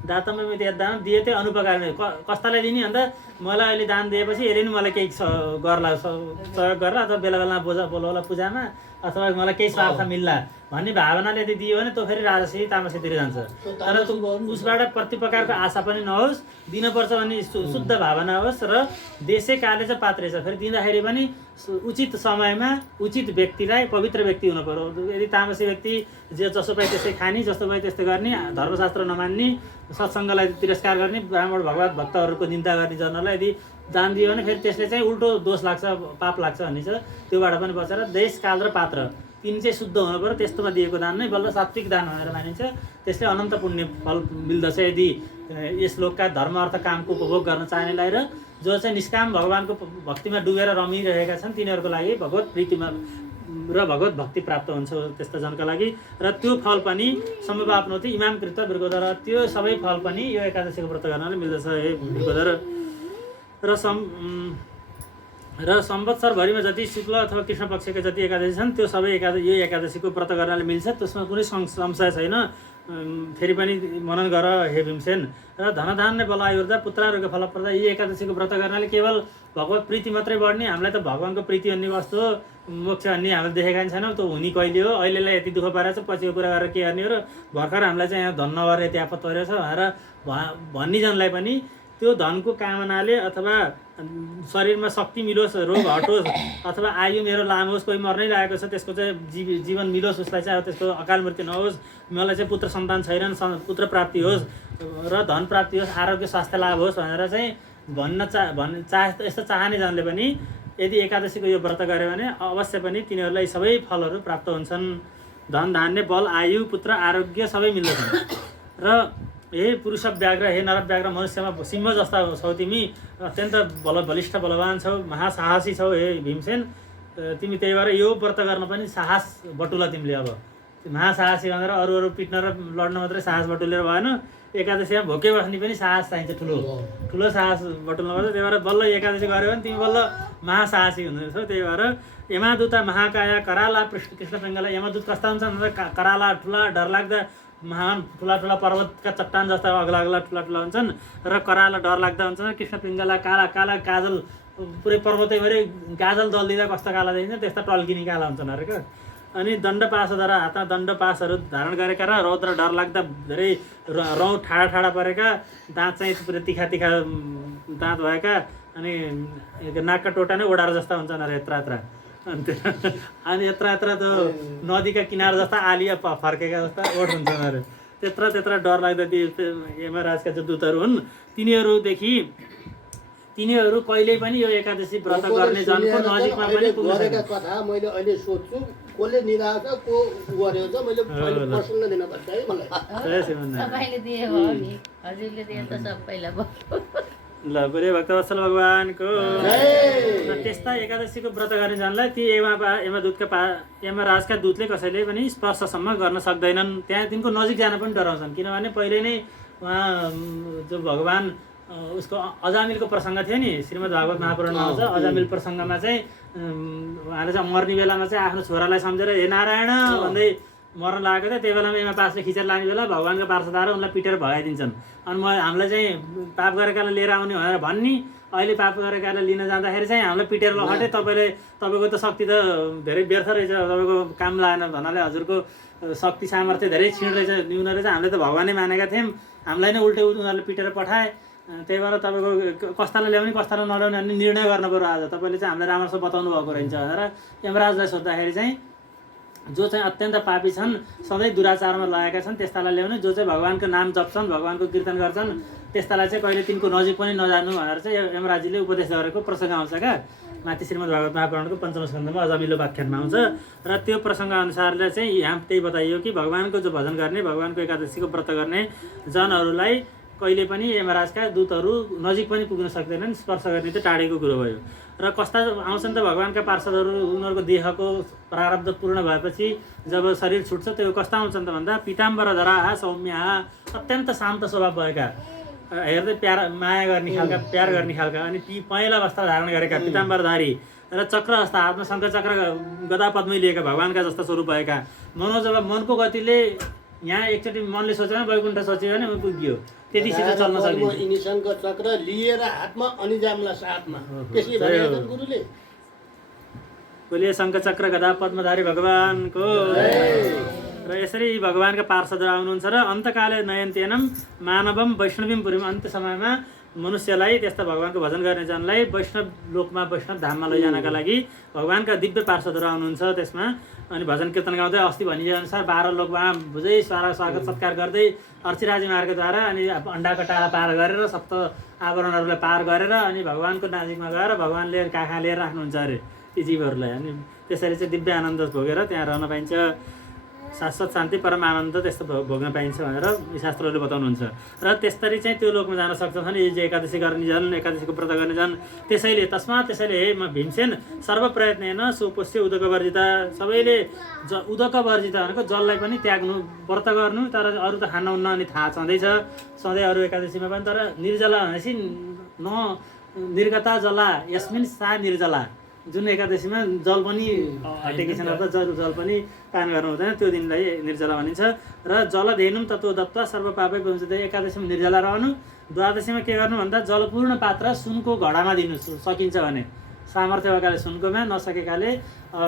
दातव्यम इति यद्दानम दीयते अनुपकारिणे। कस्तालाई दिने भन्दा मलाई अहिले दान दिएपछि यसले नि मलाई केही गर्ला सहयोग गरेर अथवा बेला बेलामा बोलाउला पूजामा अथवा मलाई केही स्वार्थ मिल्ला भन्ने भावनाले यदि दियो भने त्यो फेरि राजसी तामसीतिर जान्छ। तर उसबाट प्रतिप्रकारको आशा पनि नहोस्, दिनुपर्छ भन्ने शुद्ध भावना होस् र देशै काले चाहिँ पात्रै छ। फेरि दिँदाखेरि पनि उचित समयमा उचित व्यक्तिलाई पवित्र व्यक्ति हुनु पर्यो। यदि तामसी व्यक्ति जसो पाए त्यसै खाने, जस्तो पाए त्यस्तै गर्ने, धर्मशास्त्र नमान्ने, सत्सङ्गलाई तिरस्कार गर्ने, ब्राह्मण भगवत भक्तहरूको निन्दा गर्ने जनलाई यदि दान दियो भने फेरि त्यसले चाहिँ उल्टो दोष लाग्छ, पाप लाग्छ भन्ने छ। त्योबाट पनि बचेर देश, काल र पात्र तिन चाहिँ शुद्ध हुनु पर्यो। त्यस्तोमा दिएको दान नै बल्ल सात्विक दान भनेर मानिन्छ। त्यसले अनन्त पुण्य फल मिल्दछ यदि यस लोकका धर्म अर्थ कामको उपभोग गर्न चाहनेलाई, र जो चाहिँ निष्काम भगवानको भक्तिमा डुबेर रमिरहेका छन् तिनीहरूको लागि भगवत प्रीतिमा र भगवत भक्ति प्राप्त हुन्छ त्यस्ता जनका लागि। र त्यो फल पनि समवाप्नोति इमाम कृत वृकोदर, त्यो सबै फल पनि यो एकादशीको व्रत गर्नाले मिल्दछ हे वृकोदर। र संवत्सरभरिमा जति शुक्ल अथवा कृष्ण पक्षका जति एकादशी छन् त्यो सबै यो एकादशीको व्रत गर्नाले मिल्छ, त्यसमा कुनै संशय छैन। फेरि पनि मनन गर हे भीमसेन। र धनधान्य बलायुर्दा पुत्राहरूको फलप्रदा यी एकादशीको व्रत गर्नाले केवल भगवत प्रीति मात्रै बढ्ने, हामीलाई त भगवानको प्रीति भन्ने वस्तु हो, मोक्ष भन्ने हामीले देखेका छैनौँ। त्यो हुने कहिले हो, अहिलेलाई यति दुःख पारेको छ, पछिको कुरा गरेर के गर्ने हो, र भर्खर हामीलाई चाहिँ यहाँ धन नगरेर यति आपत परेको छ भनेर भन्नेजनलाई पनि त्यो धनको कामनाले अथवा शरीरमा शक्ति मिलोस्, रोग हटोस्, अथवा आयु मेरो लामो होस्, कोही मर्नै लागेको छ त्यसको चाहिँ जीवन मिलोस्, उसलाई चाहिँ त्यसको अकाल मृत्यु नहोस्, मलाई चाहिँ पुत्र सन्तान छैनन्, पुत्र प्राप्ति होस् र धन प्राप्ति होस्, आरोग्य स्वास्थ्य लाभ होस् भनेर चाहिँ यस्तो चाहने जनले पनि यदि एकादशीको यो व्रत गऱ्यो भने अवश्य पनि तिनीहरूलाई सबै फलहरू प्राप्त हुन्छन्। धन धान्य बल आयु पुत्र आरोग्य सबै मिल्दछन्। र हे पुरुष व्याघ्र, हे नर व्याघ्र, मनुष्यमा सिंह जस्ता छौ तिमी, अत्यन्त बलिष्ठ बलवान छौ, महासाहसी छौ हे भीमसेन। तिमी त्यही भएर यो व्रत गर्न पनि साहस बटुला तिमीले। अब महासाहसी भनेर अरू पिट्न र लड्न मात्रै साहस बटुलेर भएन, एकादशीमा भोकै बस्ने पनि साहस चाहिन्छ, ठुलो साहस बटुल्नु पर्छ। त्यही भएर बल्ल एकादशी गऱ्यो भने तिमी बल्ल महासाहसी हुँदो रहेछौ। त्यही भएर यमादूता महाकाया कराला कृष्ण पिङ्गला। यमादूत कस्ता हुन्छन् भन्दा कराला ठुला डरलाग्दा महान ठुला पर्वतका चट्टान जस्ता अग्ला ठुला हुन्छन्, र कराला डरलाग्दा हुन्छन्। कृष्ण पिङ्गला काला काजल पुरै पर्वतैभरि काजल दलिदिँदा कस्तो काला देखिन्छ त्यस्ता टल्किने काला हुन्छन् अरे क्या। अनि दण्डपासद्वारा हातमा दण्डपासहरू धारण गरेका र रौद्र डरलाग्दा धेरै रौँ ठाडा परेका, दाँत चाहिँ पुरै तिखा दाँत भएका, अनि नाकका टोटा नै ओडार जस्ता हुन्छन् अरे यत्रा। अनि यत्रा त्यो नदीका किनार जस्ता आलिया फर्केका जस्ता ओठ हुन्छन् अरे। त्यत्रा डर लाग्दा ती यमराजका जो दूतहरू हुन् तिनीहरू कहिल्यै पनि यो एकादशी व्रत गर्ने जनको नजिकमा पनि पुग्न सक्दैन। कथा मैले अहिले सोध्छु कसले निराएको छ, को गरेको छ, मैले प्रश्न दिन पर्छ है मलाई। सबैले दिए भयो नि, हजुरले दिए त सबैलाई भयो। ल पुरै भक्तवत्सल भगवानको त्यस्ता एकादशीको व्रत गर्ने जनलाई ती यमराजका दूतले कसैले पनि स्पर्शसम्म गर्न सक्दैनन्। त्यहाँ तिनको नजिक जान पनि डराउँछन्, किनभने पहिले नै उहाँ जो भगवान उसको अजामिलको प्रसङ्ग थियो नि, श्रीमद् भागवत महापुराणमा आउँछ। अजामिल प्रसङ्गमा चाहिँ उहाँले चाहिँ मर्ने बेलामा चाहिँ आफ्नो छोरालाई सम्झेर हे नारायण भन्दै मर्न लागेको थियो। त्यही बेलामा यमपासले खिचेर लाने बेला भगवान्को पार्षदहरू उनलाई पिटेर भगाइदिन्छन्। अनि हामीलाई चाहिँ पाप गरेकालाई लिएर आउने भनेर भन्ने, अहिले पाप गरेकालाई लिन जाँदाखेरि चाहिँ हामीलाई पिटेर लहटे, तपाईँको त शक्ति त धेरै व्यर्थ रहेछ, तपाईँको काम लागेन भन्नाले हजुरको शक्ति सामर्थ्य धेरै क्षीण रहेछ, न्यून रहेछ, हामीले त भगवानै मानेका थियौँ, हामीलाई नै उल्टै उनीहरूले पिटेर पठाए। त्यही भएर तपाईँको कस्तालाई ल्याउने कस्तालाई नल्याउने भन्ने निर्णय गर्नु पऱ्यो। आज तपाईँले चाहिँ हामीलाई राम्रोसँग बताउनु भएको रहेछ भनेर यमराजलाई सोद्धाखेरि चाहिँ जो चाहिँ अत्यन्त पापी छन्, सधैँ दुराचारमा लागेका छन् त्यस्तालाई ल्याउने, जो चाहिँ भगवानको नाम जप्छन्, भगवानको कीर्तन गर्छन् त्यस्तालाई चाहिँ कहिले तिनको नजिक पनि नजानु भनेर चाहिँ यमराजीले उपदेश गरेको प्रसङ्ग आउँछ क्या। माथि श्रीमद् भागवत महापुराणको 5औं स्कन्धमा अजामिलो व्याख्यानमा आउँछ। र त्यो प्रसङ्ग अनुसारले चाहिँ यहाँ त्यही बताइयो कि भगवानको जो भजन गर्ने, भगवानको एकादशीको व्रत गर्ने जनहरूलाई कहिले पनि यमराजका दूतहरू नजिक पनि पुग्न सक्दैनन्, स्पर्श गर्ने चाहिँ टाढेको कुरो भयो। र कस्ता आउँछन् त भगवानका पार्षदहरू, उनीहरूको देहको प्रारब्ध पूर्ण भएपछि जब शरीर छुट्छ त्यो कस्ता आउँछन् त भन्दा पीताम्बरधराः सौम्याः, अत्यन्त शान्त स्वभाव भएका, हेर्दै माया गर्ने खालका, प्यार गर्ने खालका, अनि पहेँला वस्त्र धारण गरेका, पीताम्बरधारी र चक्र हस्ता, हातमा शङ्ख चक्र गदा पद्मै लिएका, भगवानका जस्ता स्वरूप भएका। जब मनको गतिले यहाँ एकचोटि मनले सोचेन वैकुण्ठ सोच्यो भने पुग्यो, त्यति छिटो चल्न सकिन्छ। यिनी शङ्ख चक्र लिएर हातमा अनि जाम्ला साथमा, त्यसले भनेको गुरुले बोले शङ्ख चक्र गदा पद्मधारी भगवानको। र यसरी भगवानका पार्षदहरू आउनुहुन्छ र अन्तकाले नयन्तेनम मानवम वैष्णवीम पुरीमा, अन्त्य समयमा मनुष्यलाई त्यस्ता भगवानको भजन गर्ने जनलाई वैष्णव लोकमा वैष्णव धाममा लैजानका लागि भगवानका दिव्य पार्षदहरू आउनुहुन्छ त्यसमा। अनि भजन कीर्तन गाउँदै अस्ति भनिएअनुसार 12 लोकमा बुझै स्वागत सत्कार गर्दै अर्चिराजी मार्गद्वारा अनि अन्डाको टाढा पार गरेर सप्त आवरणहरूलाई पार गरेर अनि भगवानको नजिकमा गएर भगवानले काखा लिएर राख्नुहुन्छ अरे ती जीवहरूलाई। अनि त्यसरी चाहिँ दिव्य आनन्द भोगेर त्यहाँ रहन पाइन्छ, शाश्वत शान्ति परम आनन्द त्यस्तो भोग्न पाइन्छ भनेर शास्त्रहरूले बताउनुहुन्छ। र त्यसरी चाहिँ त्यो लोकमा जान सक्छन् यो जे एकादशी गर्ने जन, एकादशीको व्रत गर्ने जन। त्यसैले हे म भीमसेन सर्व प्रयत्न होइन सोपोष्य उदक वर्जिता, सबैले उदक वर्जिता भनेको जललाई पनि त्याग्नु, व्रत गर्नु, तर अरू त खान हुन्न अनि थाहा छँदैछ सधैँ अरू एकादशीमा पनि। तर निर्जला भनेपछि निर्गता जला यस्मिन सा निर्जला, जुन एकादशीमा जल पनि हटेको छैन अथवा जल पनि पान गर्नु हुँदैन त्यो दिनलाई निर्जला भनिन्छ। र जल धेनुम तत्त्व दत्वा सर्व पापै पहुँच्दै एकादशीमा निर्जला रहनु। द्वादशीमा के गर्नु भन्दा जलपूर्ण पात्र सुनको घडामा दिनु सकिन्छ भने, सामर्थ्य भएकाले सुनकोमा, नसकेकाले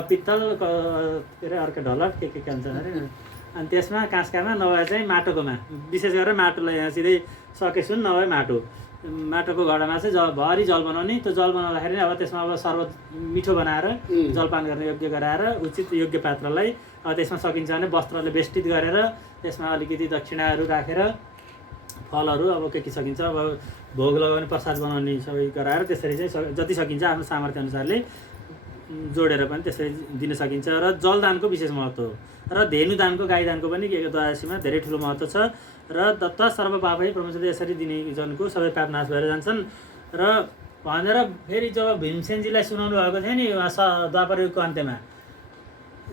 पित्तल के अरे अर्को ढलट के हुन्छ अरे, अनि त्यसमा काँसकामा नभए चाहिँ माटोकोमा, विशेष गरेर माटोलाई यहाँ सिधै सकेसुन नभए माटोको घडामा चाहिँ भरि जल बनाउने। त्यो जल बनाउँदाखेरि अब त्यसमा अब शरबत मिठो बनाएर जलपान गर्ने योग्य गराएर उचित योग्य पात्रलाई त्यसमा सकिन्छ भने वस्त्रले बेष्टित गरेर त्यसमा अलिकति दक्षिणाहरू राखेर फलहरू अब के सकिन्छ अब भोग लगाउने प्रसाद बनाउने सबै गराएर त्यसरी चाहिँ जति सकिन्छ आफ्नो सामर्थ्य अनुसारले जोडेर पनि त्यसरी दिन सकिन्छ। र जलदानको विशेष महत्त्व हो। र धेनुदानको गाईदानको पनि द्वादशीमा धेरै ठुलो महत्त्व छ। र दत्त सर्व पापै प्रमुखले यसरी दिने जनको सबै पाप नाश भएर जान्छन्। र भनेर फेरि जब भीमसेनजीलाई सुनाउनु भएको थियो नि द्वापर युगको अन्त्यमा,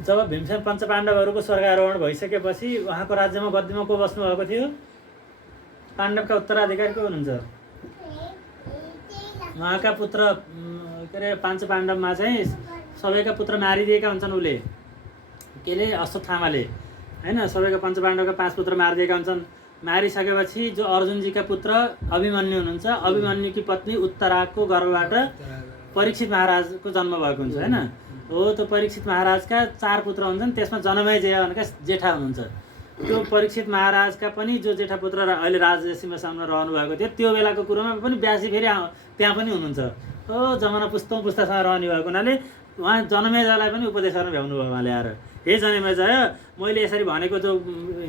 जब भीमसेन पञ्चपाण्डवहरूको स्वर्गारोहण भइसकेपछि उहाँको राज्यमा गद्दीमा को बस्नु भएको थियो? पाण्डवका उत्तराधिकारी को हुनुहुन्छ? उहाँका पुत्र के अरे पाँच पाण्डवमा चाहिँ सबैका पुत्र मारिदिएका हुन्छन् उसले के अरे अश्वत्थामाले हैन। सबैका पञ्च पाण्डवका 5 पुत्र मारिदिएका हुन्छन्। मारिसकेपछि जो अर्जुनजीका पुत्र अभिमन्यु हुनुहुन्छ, अभिमन्युकी पत्नी उत्तराको गर्भबाट परीक्षित महाराजको जन्म भएको हुन्छ हैन। हो त्यो परीक्षित महाराजका 4 पुत्र हुन्छन्, त्यसमा जनमेजय भनेका जेठा हुनुहुन्छ। त्यो परीक्षित महाराजका पनि जो जेठा पुत्र अहिले राजसिंहासनमा रहनु भएको थियो त्यो बेलाको कुरोमा पनि व्यासी फेरि त्यहाँ पनि हुनुहुन्छ। हो जमाना पुस्तासँग रहने भएको हुनाले उहाँ जनमेजयलाई पनि उपदेश गर्न भ्याउनु भयो उहाँले आएर। हे जनमेजय, मैले यसरी भनेको जो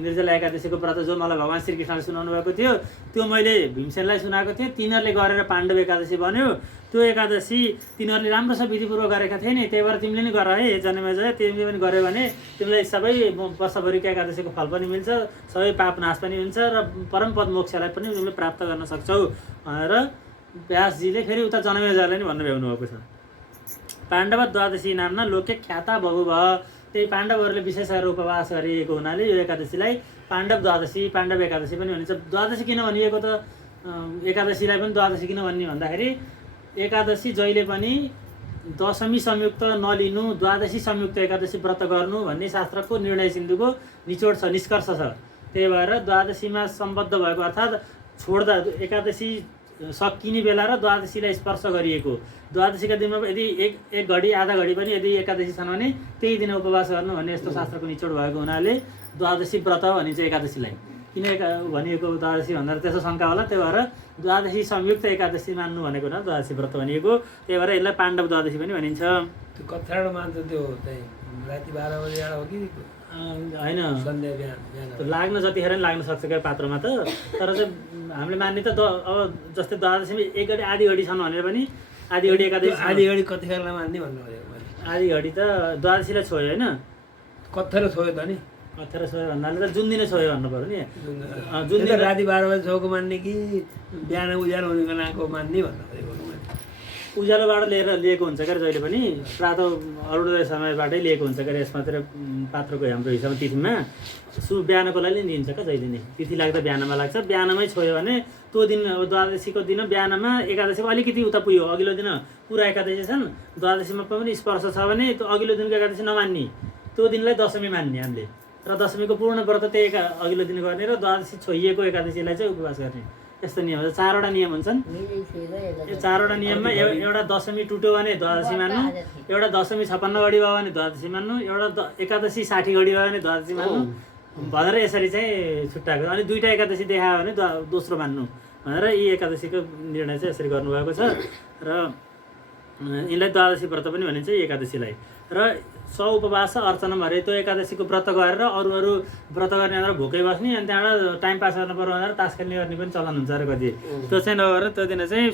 निर्जला एकादशीको व्रत जो मलाई भगवान् श्रीकृष्णले सुनाउनु भएको थियो त्यो मैले भीमसेनलाई सुनाएको थिएँ। तिनीहरूले गरेर पाण्डव एकादशी बन्यो। त्यो एकादशी तिनीहरूले राम्रोसँग विधिपूर्वक गरेका थिए नि, त्यही भएर तिमीले नि गर है हे जनमेजय। तिमीले पनि गर्यो भने तिमीलाई सबै वर्षभरिको एकादशीको फल पनि मिल्छ, सबै पाप नाश पनि हुन्छ र परमपद मोक्षलाई पनि तिमीले प्राप्त गर्न सक्छौ भनेर व्यासजीले फेरि उता जनमेजयलाई नि भन्नु भ्याउनु भएको छ। पाण्डव द्वादशी नामना लोके ख्याता बहुभ, त्यही पाण्डवहरूले विशेष गरेर उपवास गरिएको हुनाले यो एकादशीलाई पाण्डव द्वादशी, पाण्डव एकादशी पनि भनिन्छ। द्वादशी किन भनिएको त एकादशीलाई पनि द्वादशी किन भन्ने भन्दाखेरि एकादशी जहिले पनि दशमी संयुक्त नलिनु, द्वादशी संयुक्त एकादशी व्रत गर्नु भन्ने शास्त्रको निर्णय सिन्धुको निचोड छ, निष्कर्ष छ। त्यही भएर द्वादशीमा सम्बद्ध भएको अर्थात् छोड्दा एकादशी सकिने बेला र द्वादशीलाई स्पर्श गरिएको द्वादशीका दिनमा यदि एक घडी आधा घडी पनि यदि एकादशी छन् भने त्यही दिन उपवास गर्नु भन्ने यस्तो शास्त्रको निचोड भएको हुनाले द्वादशी व्रत भनिन्छ एकादशीलाई। किन भनिएको द्वादशी भन्दा त्यसो शङ्का होला, त्यही भएर द्वादशी संयुक्त एकादशी मान्नु भनेको न द्वादशी व्रत भनिएको, त्यही भएर यसलाई पाण्डव द्वादशी पनि भनिन्छ। त्यो कथाबाट मान्छ त्यो चाहिँ राति 12 बजे हो कि होइन, सन्ध्या बिहान लाग्न जतिखेर पनि लाग्न सक्छ क्या पात्रमा त। तर चाहिँ हामीले मान्ने त अब जस्तै द्वादशीमा एक घडी आधी घडी छन् भनेर पनि आधी घडी एकादशी आधी घडी कतिखेरलाई मान्ने भन्नु पऱ्यो मैले। आधी घडी त द्वादशीलाई छोयो होइन, कत्थर छोयो त नि, कत्थर छोयो भन्नाले त जुन दिन छोयो भन्नु पऱ्यो नि। जुन दिन राति 12 बजे छोएको मान्ने कि बिहान उज्यालो हुनेको नाको मान्ने भन्नु पऱ्यो। उज्यालोबाट लिएको हुन्छ क्या जहिले पनि, प्रातः अरुणोदय समयबाटै लिएको हुन्छ क्या। यसमात्र पात्रको हाम्रो हिसाबमा तिथिमा बिहानको लागि दिन्छ क्या जहिले नै। तिथि लाग्दा बिहानमा लाग्छ, बिहानमै छोयो भने त्यो दिन अब द्वादशीको दिन बिहानमा एकादशीको अलिकति उता पुग्यो, अघिल्लो दिन पुरा एकादशी छन् द्वादशीमा पनि स्पर्श छ भने त्यो अघिल्लो दिनको एकादशी नमान्ने, त्यो दिनलाई दशमी मान्ने हामीले। र दशमीको पूर्ण व्रत त्यही अघिल्लो दिन गर्ने र द्वादशी छोइएको एकादशीलाई चाहिँ उपवास गर्ने, यस्तो नियम हुन्छ। 4वटा नियम हुन्छन्। यो 4वटा नियममा एउटा दशमी टुट्यो भने द्वादशी मान्नु, एउटा दशमी 56 घडी भयो भने द्वादशी मान्नु, एउटा एकादशी 60 घडी भयो भने द्वादशी मान्नु भनेर यसरी चाहिँ छुट्टाएको। अनि 2टा एकादशी देखायो भने दोस्रो मान्नु भनेर यी एकादशीको निर्णय चाहिँ यसरी गर्नुभएको छ र यिनलाई द्वादशी व्रत पनि भनिन्छ एकादशीलाई। र उपवास अर्चना भरे त्यो एकादशीको व्रत गरेर अरू व्रत गर्ने भनेर भोकै बस्ने अनि त्यहाँबाट टाइम पास गर्नु पर्यो भनेर तास खेल्ने गर्ने पनि चलन हुन्छ अरे कति। त्यो चाहिँ नगरेर त्यो दिन चाहिँ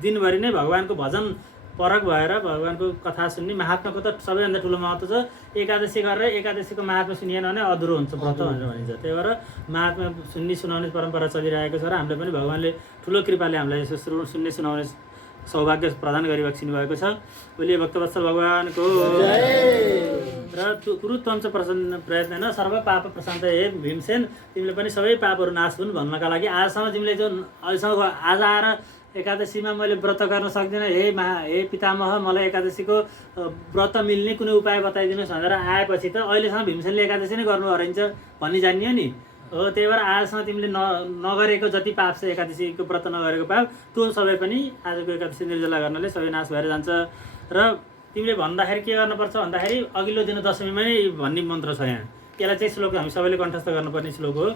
दिनभरि नै भगवान्को भजन परक भएर भगवान्को कथा सुन्ने। महात्माको त सबैभन्दा ठुलो महत्त्व छ। एकादशी गरेर एकादशीको महात्मा सुनिएन भने अधुरो हुन्छ व्रत भनेर भनिन्छ। त्यही भएर महात्मा सुनाउने परम्परा चलिरहेको छ र हामीले पनि भगवान्ले ठुलो कृपाले हामीलाई यसो सुन्ने सुनाउने सौभाग्य प्रदान गरिबक्सिनु भएको छ। बोलिए भक्तवत्सल भगवानको र कुरुत्वम च प्रयत्न होइन सर्व पाप प्रशान्त हे भीमसेन, तिमीले पनि सबै पापहरू नाश हुन् भन्नका लागि आजसम्म तिमीले जो अहिलेसम्म आज आएर एकादशीमा मैले व्रत गर्न सक्दिनँ, हे पितामह मलाई एकादशीको व्रत मिल्ने कुनै उपाय बताइदिनुहोस् भनेर आएपछि त अहिलेसम्म भीमसेनले एकादशी नै गर्नु रहन्छ भन्ने जानियो नि हो। त्यही भएर आजसम्म तिमीले नगरेको जति पाप छ एकादशीको व्रत नगरेको पाप त्यो सबै पनि आजको एकादशी निर्जला गर्नाले सबै नाश भएर जान्छ। र तिमीले भन्दाखेरि के गर्नुपर्छ भन्दाखेरि अघिल्लो दिन दशमीमा नै भन्ने मन्त्र छ यहाँ। यसलाई चाहिँ श्लोक हामी सबैले कण्ठस्थ गर्नुपर्ने श्लोक हो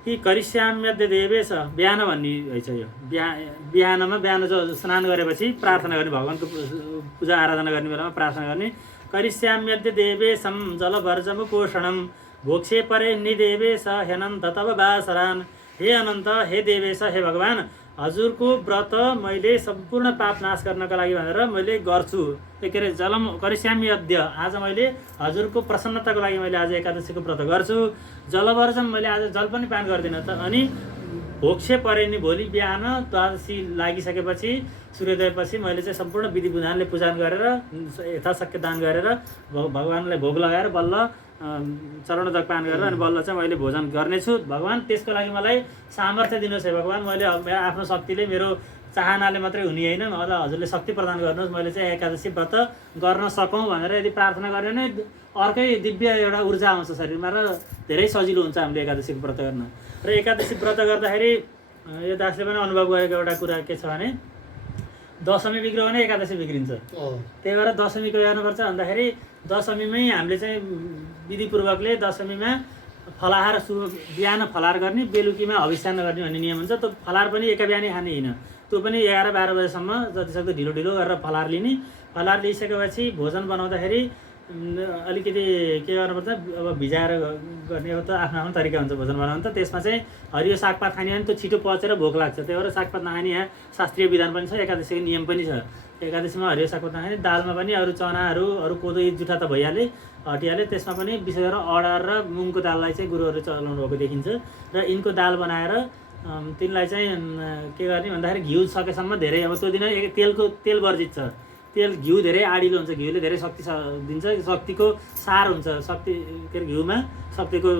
कि करिष्याम्यद्य देवेश, बिहान भन्ने है छ यो। बिहान जो स्नान गरेपछि प्रार्थना गर्ने, भगवान्को पूजा आराधना गर्ने बेलामा प्रार्थना गर्ने। करिष्याम्यद्य देवेशम जलवर्जमुपोषणम भोक्षे परे निदेवेश हेनन्त तब बासरान। हे अनन्त, हे देवेश, हे भगवान्, हजुरको व्रत मैले सम्पूर्ण पाप नाश गर्नका लागि भनेर मैले गर्छु। के अरे जलम करिष्यामि अद्य, आज मैले हजुरको प्रसन्नताको लागि मैले आज एकादशीको व्रत गर्छु। जलवर्जम, मैले आज जल पनि पान गर्दिनँ त। अनि भोक्षे परे नि, भोलि बिहान द्वादशी लागिसकेपछि सूर्योदयपछि मैले चाहिँ सम्पूर्ण विधि विधानले पूजा गरेर यथाशक्य दान गरेर भगवान्लाई भोग लगाएर बल्ल चरणोदक पान गरेर अनि बल्ल चाहिँ मैले भोजन गर्नेछु। भगवान् त्यसको लागि मलाई सामर्थ्य दिनुहोस् है भगवान्। मैले मेरो आफ्नो शक्तिले मेरो चाहनाले मात्रै हुने होइन, मलाई हजुरले शक्ति प्रदान गर्नुहोस्, मैले चाहिँ एकादशी व्रत गर्न सकौँ भनेर यदि प्रार्थना गऱ्यो भने अर्कै दिव्य एउटा ऊर्जा आउँछ शरीरमा र धेरै सजिलो हुन्छ हामीले एकादशीको व्रत गर्न। र एकादशी व्रत गर्दाखेरि यो दासले पनि अनुभव गरेको एउटा कुरा के छ भने दशमी बिग्रियो भने एकादशी बिग्रिन्छ। त्यही भएर दशमी के गर्नुपर्छ भन्दाखेरि दशमीमै हामीले चाहिँ विधिपूर्वकले दशमीमा फलाहार बिहान फलाहार गर्ने, बेलुकीमा हविष्यान्न गर्ने भन्ने नियम हुन्छ। त्यो फलाहार पनि एका बिहानै खाने होइन, त्यो पनि 11-12 बजेसम्म जतिसक्दो ढिलो गरेर फलाहार लिने। फलाहार लिइसकेपछि भोजन बनाउँदाखेरि अलिकति के गर्नुपर्छ, अब भिजाएर गर्ने हो त आफ्नो आफ्नो तरिका हुन्छ भोजन बनाउनु त। त्यसमा चाहिँ हरियो सागपात खाने भने त्यो छिटो पचेर भोक लाग्छ, त्यही भएर सागपात नखाने यहाँ शास्त्रीय विधान पनि छ, एकादशीको नियम पनि छ। एकादशीमा हरियो सागपात नखाने, दालमा पनि अरू चनाहरू अरू कोदो जुठा त भइहाले हटिहाले, त्यसमा पनि विशेष गरेर अडर र मुङको दाललाई चाहिँ गुरुहरूले चलाउनु भएको देखिन्छ। र यिनको दाल बनाएर तिनलाई चाहिँ के गर्ने भन्दाखेरि घिउ सकेसम्म धेरै, अब त्यो दिन तेल वर्जित छ, तेल घिउ धेरै आडिलो हुन्छ, घिउले धेरै शक्ति दिन्छ, शक्तिको सार हुन्छ, शक्ति के अरे घिउमा शक्तिको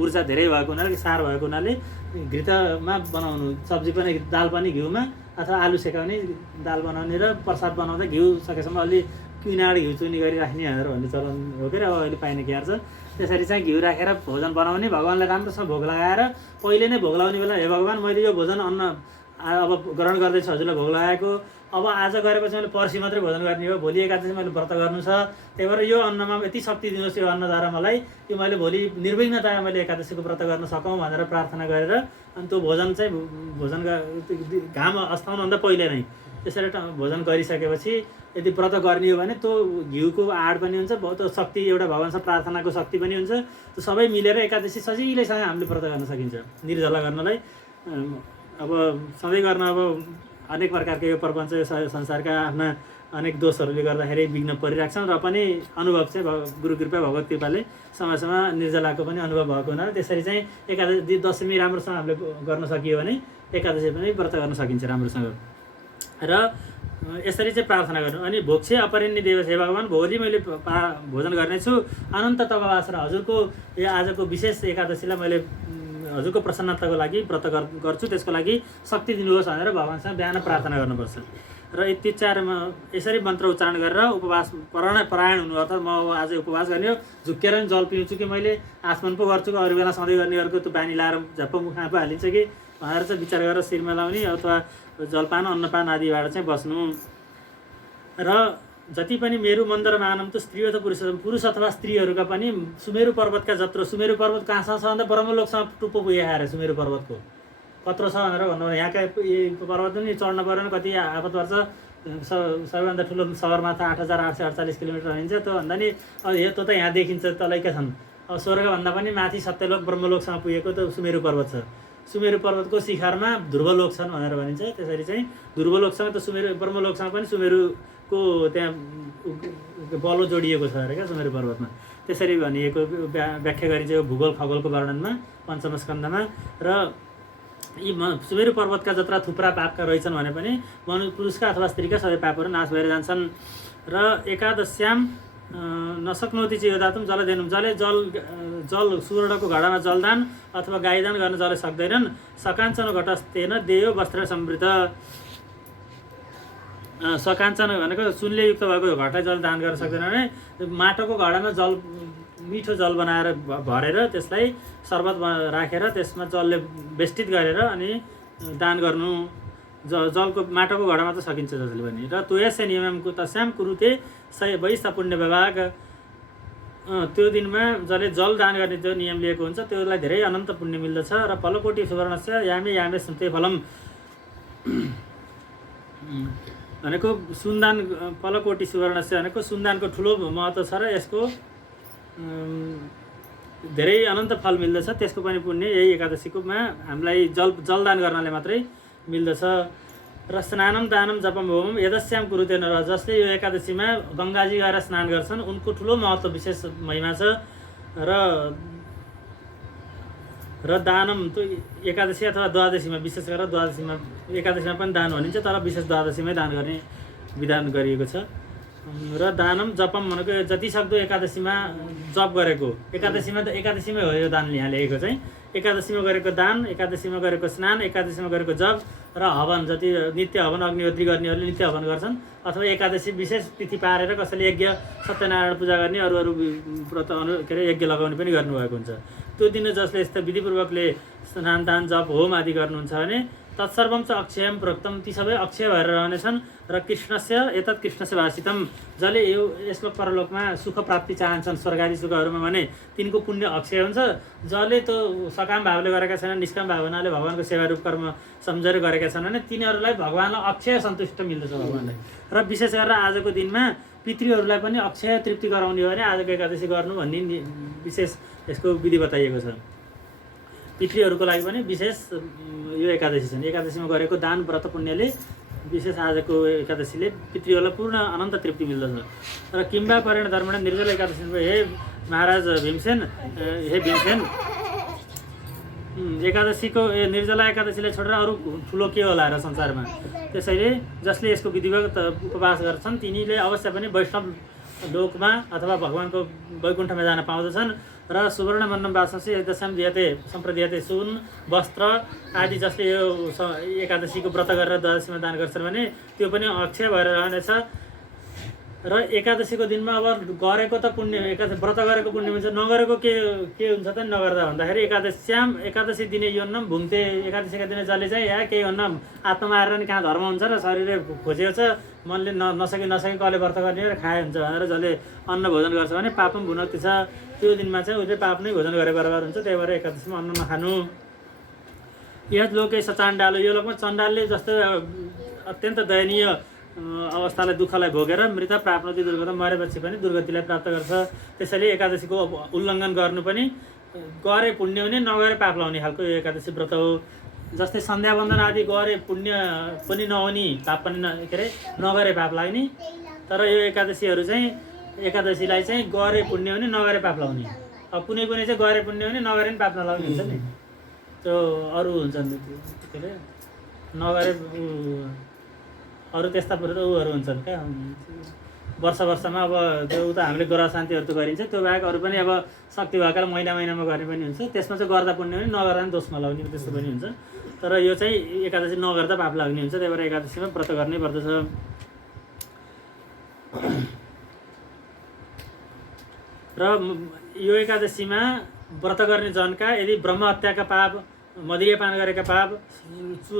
ऊर्जा धेरै भएको हुनाले सार भएको हुनाले घृतमा बनाउनु, सब्जी पनि दाल पनि घिउमा अथवा आलु सेकाउने दाल बनाउने र प्रसाद बनाउँदा घिउ सकेसम्म अलि किनार घिउ चुनी गरिराख्ने भनेर भन्ने चलन हो के अब अहिले पाइने के छ। त्यसरी चाहिँ घिउ राखेर भोजन बनाउने, भगवान्लाई राम्रोसँग भोग लगाएर पहिले नै भोग लगाउने बेला हे भगवान् मैले यो भोजन अन्न अब ग्रहण गर्दैछु, हजुरलाई भोग लगाएको, अब आज गरेपछि मैले पर्सि मात्रै भोजन गर्ने हो, भोलि एकादशी मैले व्रत गर्नु छ, त्यही भएर यो अन्नमा यति शक्ति दिनुहोस् यो अन्नद्वारा मलाई कि मैले भोलि निर्विघ्नतामा मैले एकादशीको व्रत गर्न सकौँ भनेर प्रार्थना गरेर अनि त्यो भोजन चाहिँ घाम अस्ताउनुभन्दा पहिले नै त्यसरी भोजन गरिसकेपछि यदि व्रत गर्ने हो भने त्यो घिउको आड पनि हुन्छ, त्यो शक्ति एउटा भगवान्सँग प्रार्थनाको शक्ति पनि हुन्छ, त्यो सबै मिलेर एकादशी सजिलैसँग हामीले व्रत गर्न सकिन्छ निर्जला गर्नलाई। अब सधैँ गर्न अब अनेक प्रकारको यो प्रपञ्च संसारका आफ्ना अनेक दोषहरूले गर्दाखेरि विघ्न परिरहेको छन् र पनि अनुभव चाहिँ गुरु कृपा भगवत कृपाले समयमा निर्जलाको पनि अनुभव भएको हुनाले त्यसरी चाहिँ एकादशी दशमी राम्रोसँग हामीले गर्न सकियो भने एकादशी पनि व्रत गर्न सकिन्छ राम्रोसँग। र यसरी चाहिँ प्रार्थना गर्नु। अनि भोक्षे अपरिन्नी देवस, हे भगवान् भोलि मैले भोजन गर्नेछु, अनन्त तपवास र हजुरको यो आजको विशेष एकादशीलाई मैले हजुरको प्रसन्नताको लागि व्रत गर्छु, त्यसको लागि शक्ति दिनुहोस् भनेर भगवान्सँग बिहान प्रार्थना गर्नुपर्छ। र यति चारमा यसरी मन्त्र उच्चारण गरेर उपवास परायण हुनु, अर्थात् म आज उपवास गर्ने हो, झुक्केर पनि जल पिउँछु कि मैले आसमन पो गर्छु कि अरू बेला सधैँ गर्नेहरूको त्यो बानी लाएर झप्प मुखमा पो हालिन्छ कि भनेर चाहिँ विचार गरेर शिरमा लाउने अथवा जलपान अन्नपान आदिबाट चाहिँ बस्नु। र जति पनि मेरु मन्दर मानम त स्त्री अथवा पुरुष अथवा स्त्रीहरूका पनि सुमेरु पर्वतका जत्रो, सुमेरु पर्वत कहाँसँग छ भन्दा ब्रह्मलोकसँग टुप्पो पुगेको आएर सुमेरु पर्वतको कत्रो छ भनेर भन्नु यहाँका पर्वत पनि चढ्न पऱ्यो भने कति आपत पर्छ सबैभन्दा ठुलो सगरमाथा 8848 किलोमिटर हिँड्छ त्योभन्दा नि त्यो त यहाँ देखिन्छ तलैका छन् अब स्वर्गभन्दा पनि माथि सत्यलोक ब्रह्मलोकसँग पुगेको त सुमेरु पर्वत छ सुमेरु पर्वतको शिखरमा ध्रुवलोक छन् भनेर भनिन्छ त्यसरी चाहिँ ध्रुवलोकसँग त सुमेरु ब्रह्मलोकसँग पनि सुमेरुको त्यहाँ बलो जोडिएको छ अरे क्या सुमेरु पर्वतमा त्यसरी भनिएको व्याख्या गरिन्छ यो भूगोल खगोलको वर्णनमा पञ्चम स्कन्धमा र यी सुमेरु पर्वतका जत्रा थुप्रा पापका रहेछन् भने पनि पुरुषका अथवा स्त्रीका सबै पापहरू नाश भएर जान्छन् र एकादश्याम नसक्नोति चाहिँ योदातुम जलदेनुम जल सुवर्णको घडामा जलदान अथवा गाईदान गर्न जसले सक्दैनन् सकाञ्चन घटस्तेन देयो वस्त्र समृद्ध सकाञ्चन भनेको सुनले युक्त भएको घटलाई जल दान गर्न सक्दैन भने माटोको घडामा जल मिठो जल बनाएर भरेर त्यसलाई शरबत राखेर त्यसमा जलले बेष्टित गरेर अनि दान गर्नु जलको माटोको घडामा त सकिन्छ जसले पनि र तुयस्य नियमको तस्याम कुरुते सय वैस पुण्य विभाग त्यो दिनमा जसले जल दान गर्ने जो नियम लिएको हुन्छ त्यसलाई धेरै अनन्त पुण्य मिल्दछ र फलकोटी सुवर्णस्य यामे यामे सुन्ते फलम भनेको सुनदान फलकोटी सुवर्णस्य भनेको सुनदानको ठुलो महत्त्व छ र यसको धेरै अनन्त फल मिल्दछ त्यसको पनि पुण्य यही एकादशीकोमा हामीलाई जलदान गर्नाले मात्रै मिल्दछ र स्नानम दानम जपम होमम यदस्याम कुरुतेन र जसले यो एकादशीमा गङ्गाजी गएर स्नान गर्छन् उनको ठुलो महत्त्व विशेष महिमा छ र दानम त एकादशी अथवा द्वादशीमा विशेष गरेर द्वादशीमा एकादशीमा पनि दान भनिन्छ तर विशेष द्वादशीमै दान गर्ने विधान गरिएको छ र दानम जपम भनेको जति सक्दो एकादशीमा जप गरेको एकादशीमै हो यो दान यहाँ लेखेको चाहिँ एकादशीमा गरेको दान एकादशीमा गरेको स्नान एकादशीमा गरेको जप र हवन जति नित्य हवन अग्निहोत्री गर्नेहरूले नित्य हवन गर्छन् अथवा एकादशी विशेष तिथि पारेर कसैले यज्ञ सत्यनारायण पूजा गर्ने अरू व्रत के अरे यज्ञ लगाउने पनि गर्नुभएको हुन्छ त्यो दिन जसले यस्तो विधिपूर्वकले स्नान दान जप होम आदि गर्नुहुन्छ भने तत्सर्वम च अक्षयम प्रोक्तम ती सबै अक्षय भएर रहनेछन् र कृष्णस्य भाषितम जसले यो यसलोक परलोकमा सुख प्राप्ति चाहन्छन् स्वर्गादी सुखहरूमा भने तिनको पुण्य अक्षय हुन्छ जसले त्यो सकाम भावले गरेका छैनन् निष्काम भावनाले भगवानको सेवा रूप कर्म सम्झेर गरेका छन् भने तिनीहरूलाई भगवानलाई अक्षय सन्तुष्ट मिल्दछ भगवानलाई र विशेष गरेर आजको दिनमा पितृहरूलाई पनि अक्षय तृप्ति गराउने हो भने आजको एकादशी गर्नु भन्ने विशेष यसको विधि बताइएको छ पितृहरूको लागि पनि विशेष यो एकादशी छन् एकादशीमा गरेको दान व्रत पुण्यले विशेष आजको एकादशीले पितृहरूलाई पूर्ण अनन्त तृप्ति मिल्दछ र किम्बा परेण धर्मण निर्जल एकादशी हे महाराज भीमसेन हे भीमसेन एकादशीको निर्जला एकादशीलाई छोडेर अरू ठुलो के होला र संसारमा त्यसैले जसले यसको विधिवत उपवास गर्छन् तिनीले अवश्य पनि वैष्णव लोकमा अथवा भगवानको वैकुण्ठमा जान पाउँदछन् र सुवर्ण मन्नम वासंसी एकदशम दियते सम्प्रदियते सुन वस्त्र आदि जसले यो एकादशीको व्रत गरेर द्वादशीमा दान गर्छन् भने त्यो पनि अक्षय भएर रहनेछ र एकादशीको दिनमा अब गरेको त पुण्य व्रत गरेको पुण्य हुन्छ नगरेको के हुन्छ त नगर्दा भन्दाखेरि एकादशी दिने योन्नम भुङ्ते एकादशीका दिन जसले चाहिँ या केही भन्न आत्मा मारेर नि कहाँ धर्म हुन्छ र शरीरले खोजेको छ मनले नसके कसले व्रत गर्ने र खाए हुन्छ भनेर जसले अन्न भोजन गर्छ भने पापम भुनक्ति छ त्यो दिनमा चाहिँ उसले पाप नै भोजन गरे बराबर हुन्छ त्यही भएर एकादशीमा अन्न नखानु यस लोकै सचाण्डालो यो लोकमा चण्डालले जस्तो अत्यन्त दयनीय अवस्थालाई दुःखलाई भोगेर मृत प्राप्ति दुर्गति मरेपछि पनि दुर्गतिलाई प्राप्त गर्छ त्यसैले एकादशीको उल्लङ्घन गर्नु पनि गरे पुण्य हुने नगरे पाप लाउने खालको यो एकादशी व्रत हो जस्तै सन्ध्या वन्दन आदि गरे पुण्य पनि नहुने पाप पनि के अरे नगरे पाप लाग्ने तर यो एकादशीहरू चाहिँ एकादशीलाई चाहिँ गरे पुण्य हुने नगरे पाप लाउने अब कुनै चाहिँ गरे पुण्य हुने नगरे पनि पाप नलाउने हुन्छ नि त्यो अरू हुन्छन् के अरे नगरे अरू त्यस्ता उहरू हुन्छन् क्या वर्षमा अब त्यो त हामीले ग्रह शान्तिहरू त गरिन्छ त्यो बाहेक अरू पनि अब शक्ति भएकाले महिनामा गर्ने पनि हुन्छ त्यसमा चाहिँ गर्दा पुण्य पनि नगर्दा पनि दोषमा लाग्ने त्यस्तो पनि हुन्छ तर यो चाहिँ एकादशी नगर्दा पाप लाग्ने हुन्छ त्यही भएर एकादशीमा व्रत गर्नै पर्दछ र यो एकादशीमा व्रत गर्ने जनका यदि ब्रह्म हत्याका पाप मदिरापान गरेका पाप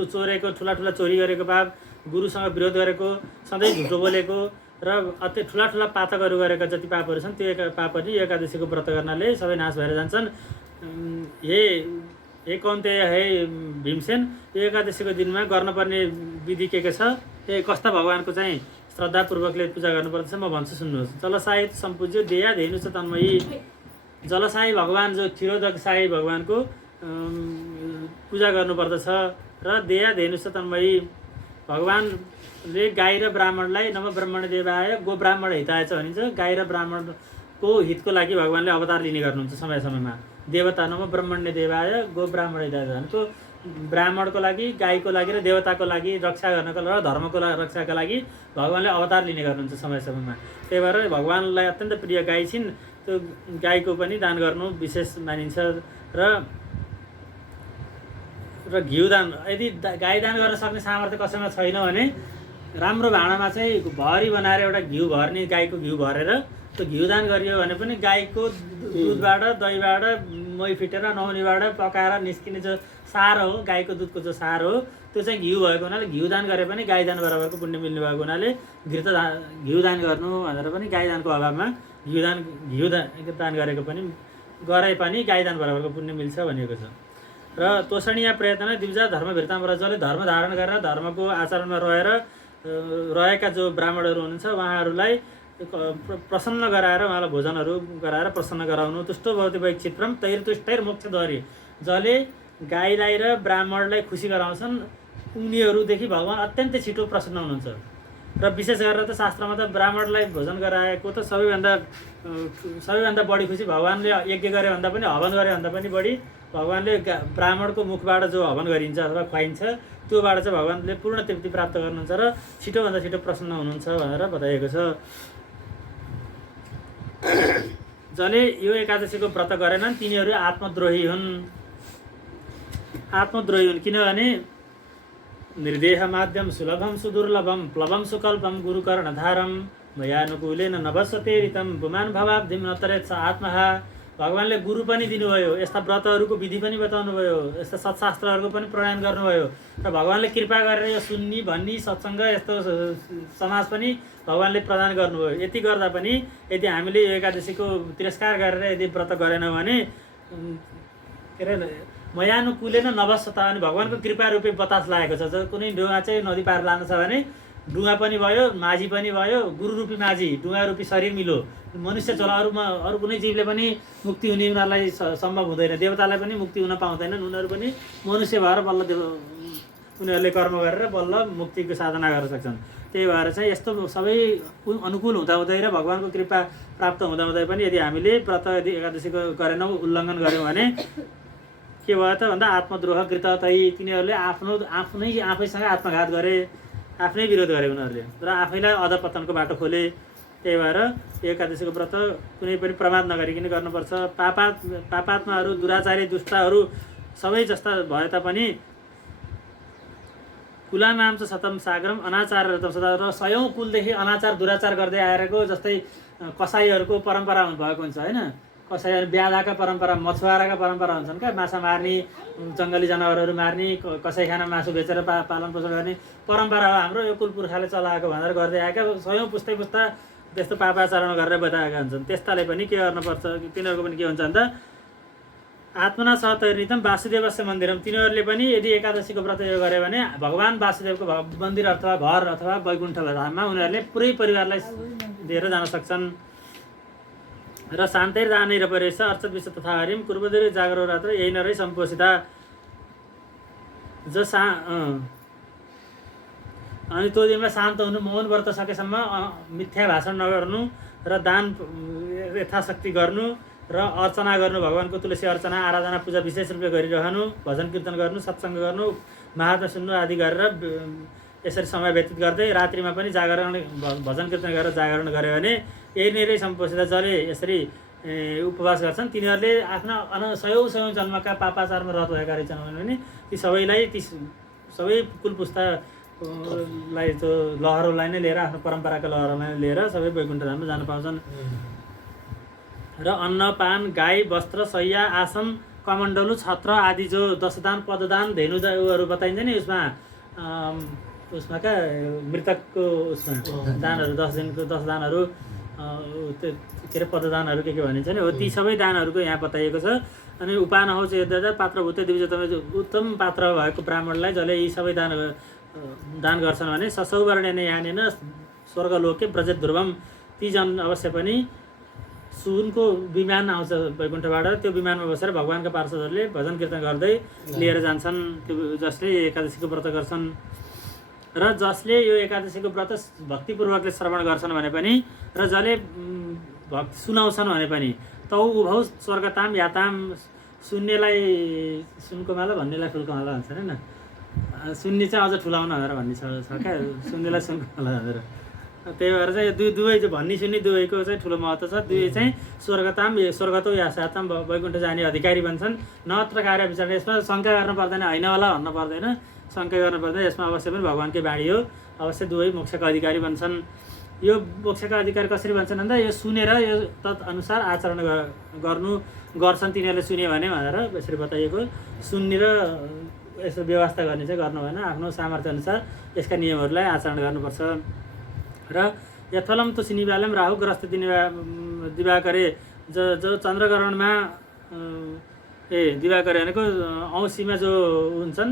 चोरेको ठुला चोरी गरेको पाप गुरुसँग विरोध गरेको सधैँ झुटो बोलेको र अति ठुला पातकहरू गरेका जति पापहरू छन् त्यो पापहरू एकादशीको व्रत गर्नाले सबै नाश भएर जान्छन् हे हे कौन्तेय हे भीमसेन यो एकादशीको दिनमा गर्नुपर्ने विधि के छ कस्ता भगवानको चाहिँ श्रद्धापूर्वकले पूजा गर्नुपर्दछ म भन्छु सुन्नुहोस्। जलसाई सम्पूज्य देया धेनु छ तन्मयी जलसाई भगवान जो क्षीरोदक साई भगवानको पूजा गर्नुपर्दछ र देया धेनु छ तन्मयी भगवानले गाई र ब्राह्मणलाई नव ब्राह्मण देवाय गो ब्राह्मण हिताय छ भनिन्छ। गाई र ब्राह्मणको हितको लागि भगवानले अवतार लिने गर्नुहुन्छ समय समयमा। देवता नव ब्राह्मण्य देवाय गो ब्राह्मण हिताय भनेको ब्राह्मणको लागि गाईको लागि र देवताको लागि रक्षा गर्नको र धर्मको रक्षाका लागि भगवानले अवतार लिने गर्नुहुन्छ समय समयमा। त्यही भएर भगवानलाई अत्यन्त प्रिय गाई छिन्, त्यो गाईको पनि दान गर्नु विशेष मानिन्छ। र घिउ दान यदि गाई दान गर्न सक्ने सामर्थ्य कसैमा छैन भने राम्रो भाँडामा चाहिँ भरी बनाएर एउटा घिउ भर्ने गाईको घिउ भरेर त्यो घिउ दान गरियो भने पनि गाईको दुधबाट दहीबाट मही फिटेर नहुनीबाट पकाएर निस्किने जो सार हो गाईको दुधको जो सार हो त्यो चाहिँ घिउ भएको हुनाले घिउ दान गरे पनि गाई दान बराबरको पुण्य मिल्ने भएको हुनाले घिउ दान गर्नु भनेर पनि गाई दानको अभावमा घिउ दान गरेको पनि गरे पनि गाई दान बराबरको पुण्य मिल्छ भनिएको छ। र तोषणीय प्रयत्न दिव्जा धर्मभीरताम रजले धर्म धारण गरेर धर्मको आचरणमा रहेका जो ब्राह्मणहरू हुनुहुन्छ उहाँहरूलाई प्रसन्न गराएर उहाँलाई भोजनहरू गराएर प्रसन्न गराउनु। तुष्टो भवति वैक्षिप्रम तैर्तुष्टैर मोक्षद्वारी जसले गाईलाई र ब्राह्मणलाई खुसी गराउँछन् उनीहरूदेखि भगवान अत्यन्तै छिटो प्रसन्न हुनुहुन्छ। र विशेष गरेर त शास्त्रमा त ब्राह्मणलाई भोजन गराएको त सबैभन्दा बढी खुसी भगवानले यज्ञ गरे भन्दा पनि हवन गरे भन्दा पनि बढी भगवानले ब्राह्मणको मुखबाट जो हवन गरिन्छ अथवा खुवाइन्छ त्योबाट चाहिँ भगवानले पूर्ण तृप्ति प्राप्त गर्नुहुन्छ र छिटोभन्दा छिटो प्रसन्न हुनुहुन्छ भनेर बताइएको छ। जसले यो एकादशीको व्रत गरेनन् तिनीहरू आत्मद्रोही हुन् किनभने निर्देह माध्यम सुलभम सुदुर्लभम प्लवम सुकल्पम गुरुकर्णधारम मयानुकूलेन नभस्यते ऋतम पुमान भवाब्धिम नतरेत् स आत्महा भगवानले गुरु पनि दिनुभयो, यस्ता व्रतहरूको विधि पनि बताउनु भयो, यस्ता सत्शास्त्रहरूको पनि प्रणायन गर्नुभयो र भगवानले कृपा गरेर यो सुन्नी भन्नी सत्सङ्ग यस्तो समाज पनि भगवानले प्रदान गर्नुभयो। यति गर्दा पनि यदि हामीले यो एकादशीको तिरस्कार गरेर यदि व्रत गरेनौँ भने के अरे मयानुकूलेन नभस्यता अनि भगवानको कृपा रूपी बतास लागेको छ। कुनै डुङ्गा चाहिँ नदी पार लानु छ भने डुङ्गा पनि भयो माझी पनि भयो गुरु रूपी माझी डुङ्गा रूपी शरीर मिलो। मनुष्य चलाहरूमा अरू कुनै जीवले पनि मुक्ति हुने उनीहरूलाई सम्भव हुँदैन, देवतालाई पनि मुक्ति हुन पाउँदैनन्, उनीहरू पनि मनुष्य भएर बल्ल उनीहरूले कर्म गरेर बल्ल मुक्तिको साधना गर्न सक्छन्। त्यही भएर चाहिँ यस्तो सबै अनुकूल हुँदाहुँदै र भगवानको कृपा प्राप्त हुँदाहुँदै पनि यदि हामीले व्रत यदि एकादशीको गरेनौँ उल्लङ्घन गऱ्यौँ भने के भयो त भन्दा आत्मद्रोह कृत तै तिनीहरूले आफैसँग आत्मघात गरे, आफ्नै विरोध गरे उनीहरूले र आफैलाई अधपतनको बाटो खोले। त्यही भएर एकादशीको व्रत कुनै पनि प्रमाद नगरिकन गर्नुपर्छ। पापात्माहरू दुराचारी दुष्टहरू सबै जस्ता भए तापनि कुलानाम च शतम सागरम अनाचार रतम सदा र 100औं कुलदेखि अनाचार दुराचार गर्दै आएको जस्तै कसाईहरूको परम्परा भएको हुन्छ होइन। कसैहरू ब्यादाका परम्परा मछुवाराका परम्परा हुन्छन् क्या, माछा मार्ने जङ्गली जनावरहरू मार्ने कसैखाना मासु बेचेर पालन पोषण गर्ने परम्परा हो हाम्रो, यो कुल पुर्खाले चलाएको भनेर गर्दै आएका 100औं पुस्ता त्यस्तो पापाचरण गरेर बताएका हुन्छन्। त्यस्ताले पनि के गर्नुपर्छ तिनीहरूको पनि के हुन्छ भन्दा आत्मना सहतैर्नितम वासुदेवस्य मन्दिरम तिनीहरूले पनि यदि एकादशीको व्रत यो गरे भने भगवान वासुदेवको मन्दिर अथवा घर अथवा वैकुण्ठ धाममा उनीहरूले पुरै परिवारलाई लिएर जान सक्छन्। र शान्तैर दानैर परेछ अर्च विश्व तथा हरिम कुर्बदेव जागरो रात्र यही नरै सम्पोषिता अनि त्यो दिनमा शान्त हुनु, मौन व्रत सकेसम्म मिथ्या भाषण नगर्नु र दान यथाशक्ति गर्नु र अर्चना गर्नु, भगवानको तुलसी अर्चना आराधना पूजा विशेष रूपले गरिरहनु, भजन कीर्तन गर्नु, सत्सङ्ग गर्नु, महात्मा सुन्नु आदि गरेर यसरी समय व्यतीत गर्दै रात्रिमा पनि जागरण भजन कीर्तन गरेर जागरण गऱ्यो भने यही नै सम्पोषिता जसले यसरी उपवास गर्छन् तिनीहरूले आफ्ना 100औं जन्मका पापाचारमा रत भएका रहेछन् भने ती सबै कुल पुस्तालाई त्यो लहरलाई नै लिएर आफ्नो परम्पराका लहरलाई लिएर सबै वैकुण्ठ धाममा जान पाउँछन्। र अन्न पान गाई वस्त्र शय्या आसन कमण्डलु छत्र आदि जो दशदान पददान धेनुहरू बताइन्छ नि उसमा क्या मृतकको उसमा दानहरू 10 दिनको 10 दानहरू के अरे पददानहरू के भनिन्छ नि हो ती सबै दानहरूको यहाँ बताइएको छ। अनि उपान हौ चाहिँ यद्यता पात्रभूत दिविज तपाईँ उत्तम पात्र भएको ब्राह्मणलाई जसले यी सबै दान गर्छन् भने ससौवर्णेन यानेन स्वर्गलोके ब्रजेत ध्रुवम ती जन अवश्य पनि सुनको विमान आउँछ वैकुण्ठबाट त्यो विमानमा बसेर भगवान्का पार्षदहरूले भजन कीर्तन गर्दै लिएर जान्छन्। त्यो जसले एकादशीको व्रत गर्छन् र जसले यो एकादशीको व्रत भक्तिपूर्वकले श्रवण गर्छन् भने पनि र जसले भक्ति सुनाउँछन् भने पनि तौ उभौ स्वर्गताम याताम सुन्नेलाई सुनको माला भन्नेलाई फुलको माला भन्छ होइन सुन्ने चाहिँ अझ ठुलाउन भनेर भन्ने छ क्या सुन्नेलाई सुनको माला भनेर त्यही भएर चाहिँ दुवै चाहिँ भन्ने सुन्ने दुवैको चाहिँ ठुलो महत्त्व छ। दुवै चाहिँ स्वर्गतो या साताम वैकुण्ठ जाने अधिकारी भन्छन्। नत्र कार्य विचार यसमा शङ्का गर्नु पर्दैन होइन होला भन्नु पर्दैन शङ्का गर्नु पर्दैन यसमा अवश्य पनि भगवान्कै बाणी हो अवश्य दुवै मोक्षका अधिकारी भन्छन्। यो मोक्षका अधिकारी कसरी भन्छन् भन्दा यो सुनेर यो तत्अनुसार आचरण गर्छन् तिनीहरूले सुन्यो भने भनेर यसरी बताइएको। सुन्ने र यसो व्यवस्था गर्ने चाहिँ गर्नु भएन आफ्नो सामर्थ्य अनुसार यसका नियमहरूलाई आचरण गर्नुपर्छ। र यथलम तो सिनिबालम राहुग्रस्त दिवाकरे जो चन्द्रग्रहणमा दिवाकरे भनेको औँसीमा जो हुन्छन्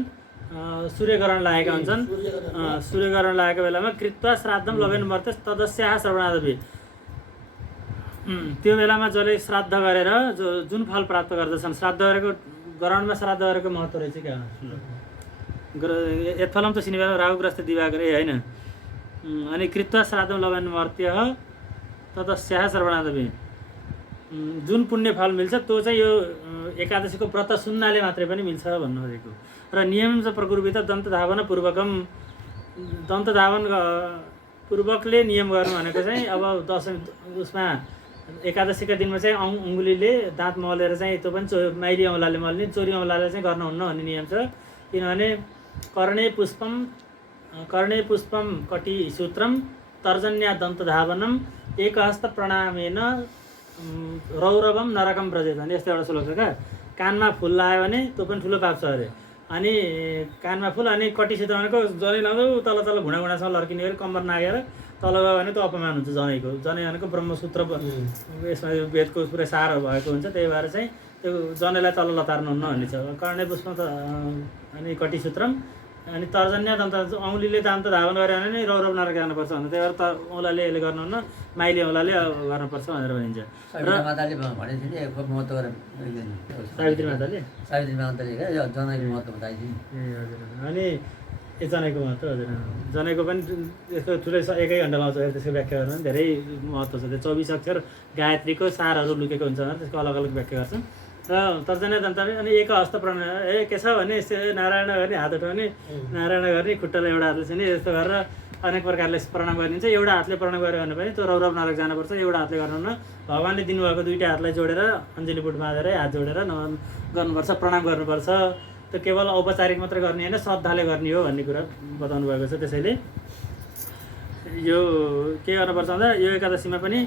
सूर्यग्रहण लागेका हुन्छन् सूर्यग्रहण लागेको बेलामा कृत्वा श्राद्धम लभेन मर्ते तदस्याः श्रवणादपि त्यो बेलामा जसले श्राद्ध गरेर जुन फल प्राप्त गर्दछन् श्राद्ध गरेको ग्रहणमा श्राद्ध गरेको महत्त्व रहेछ क्या यथलम त सिनिबालम राहुग्रस्त दिवाकरे होइन अनि कृत्वा श्राद्धम लभेन मर्त्य तदस्याः श्रवणादपि जुन पुण्य फल मिल्छ त्यो चाहिँ यो एकादशीको व्रत सुन्नाले मात्रै पनि मिल्छ भन्नु खोजेको। र नियम चाहिँ प्रकुर्वित दन्तधावन पूर्वकम दन्तधावन पूर्वकले नियम गर्नु भनेको चाहिँ अब दशमी उसमा एकादशीका दिनमा चाहिँ अङ्गुलीले दाँत मलेर चाहिँ त्यो पनि माइली औँलाले मल्ने चोरी औँलाले चाहिँ गर्नुहुन्न भन्ने नियम छ। किनभने कर्णे पुष्पम कटी सूत्रम तर्जन्या दन्तधावनम एकहस्त प्रणामेन रौरवम नरकम ब्रजेत भने यस्तो एउटा श्लोक छ क्या कानमा फुल लगायो भने त्यो पनि ठुलो पाप छ अरे। अनि कानमा फुल अनि कटी सूत्र भनेको जनै लाउँदो तल तल घुँडा घुँडासँग लर्किने गरी कम्बर नागेर तल गयो भने त्यो अपमान हुन्छ। जनै भनेको ब्रह्मसूत्र यसमा वेदको पुरै सार भएको हुन्छ त्यही भएर चाहिँ त्यो जनैलाई तल लतार्नुहुन्न भन्ने छ। कर्णे पुष्प अनि कटी सूत्रम अनि तर्जन्या दन्त औँलीले दान्त धावन गऱ्यो भने नि रौरव नरक जानुपर्छ भन्दा त्यही भएर औँलाले यसले गर्नुहुन्न माइली औँलाले गर्नुपर्छ भनेर भनिन्छ। र माताले भनेको थियो नि महत्त्व सावित्री माताले जनाको महत्त्व बताइदिनु ए हजुर। अनि यो जनाको महत्त्व हजुर जनाको पनि यस्तो ठुलै 1 घन्टामा आउँछ त्यसको व्याख्या गर्नु पनि धेरै महत्त्व छ। त्यो 24 अक्षर गायत्रीको सारहरू लुकेको हुन्छ भनेर त्यसको अलग अलग व्याख्या गर्छन्। र तर्जन्या दन्तले अनि एक हस्त प्रण के छ भने नारायण गर्ने हात उठाउने नारायण गर्ने खुट्टालाई एउटा हातले चाहिँ यस्तो गरेर अनेक प्रकारले प्रणाम गरिदिन्छ। एउटा हातले प्रणाम गऱ्यो भने पनि त्यो रौरव नरक जानुपर्छ। एउटा हातले गर्नुहुन्न भगवान्ले दिनुभएको दुईवटा हातलाई जोडेर अञ्जली बुट बाँधेर हात जोडेर नमन गर्नुपर्छ प्रणाम गर्नुपर्छ। त्यो केवल औपचारिक मात्र गर्ने होइन श्रद्धाले गर्ने हो भन्ने कुरा बताउनु भएको छ। त्यसैले यो के गर्नुपर्छ भन्दा यो एकादशीमा पनि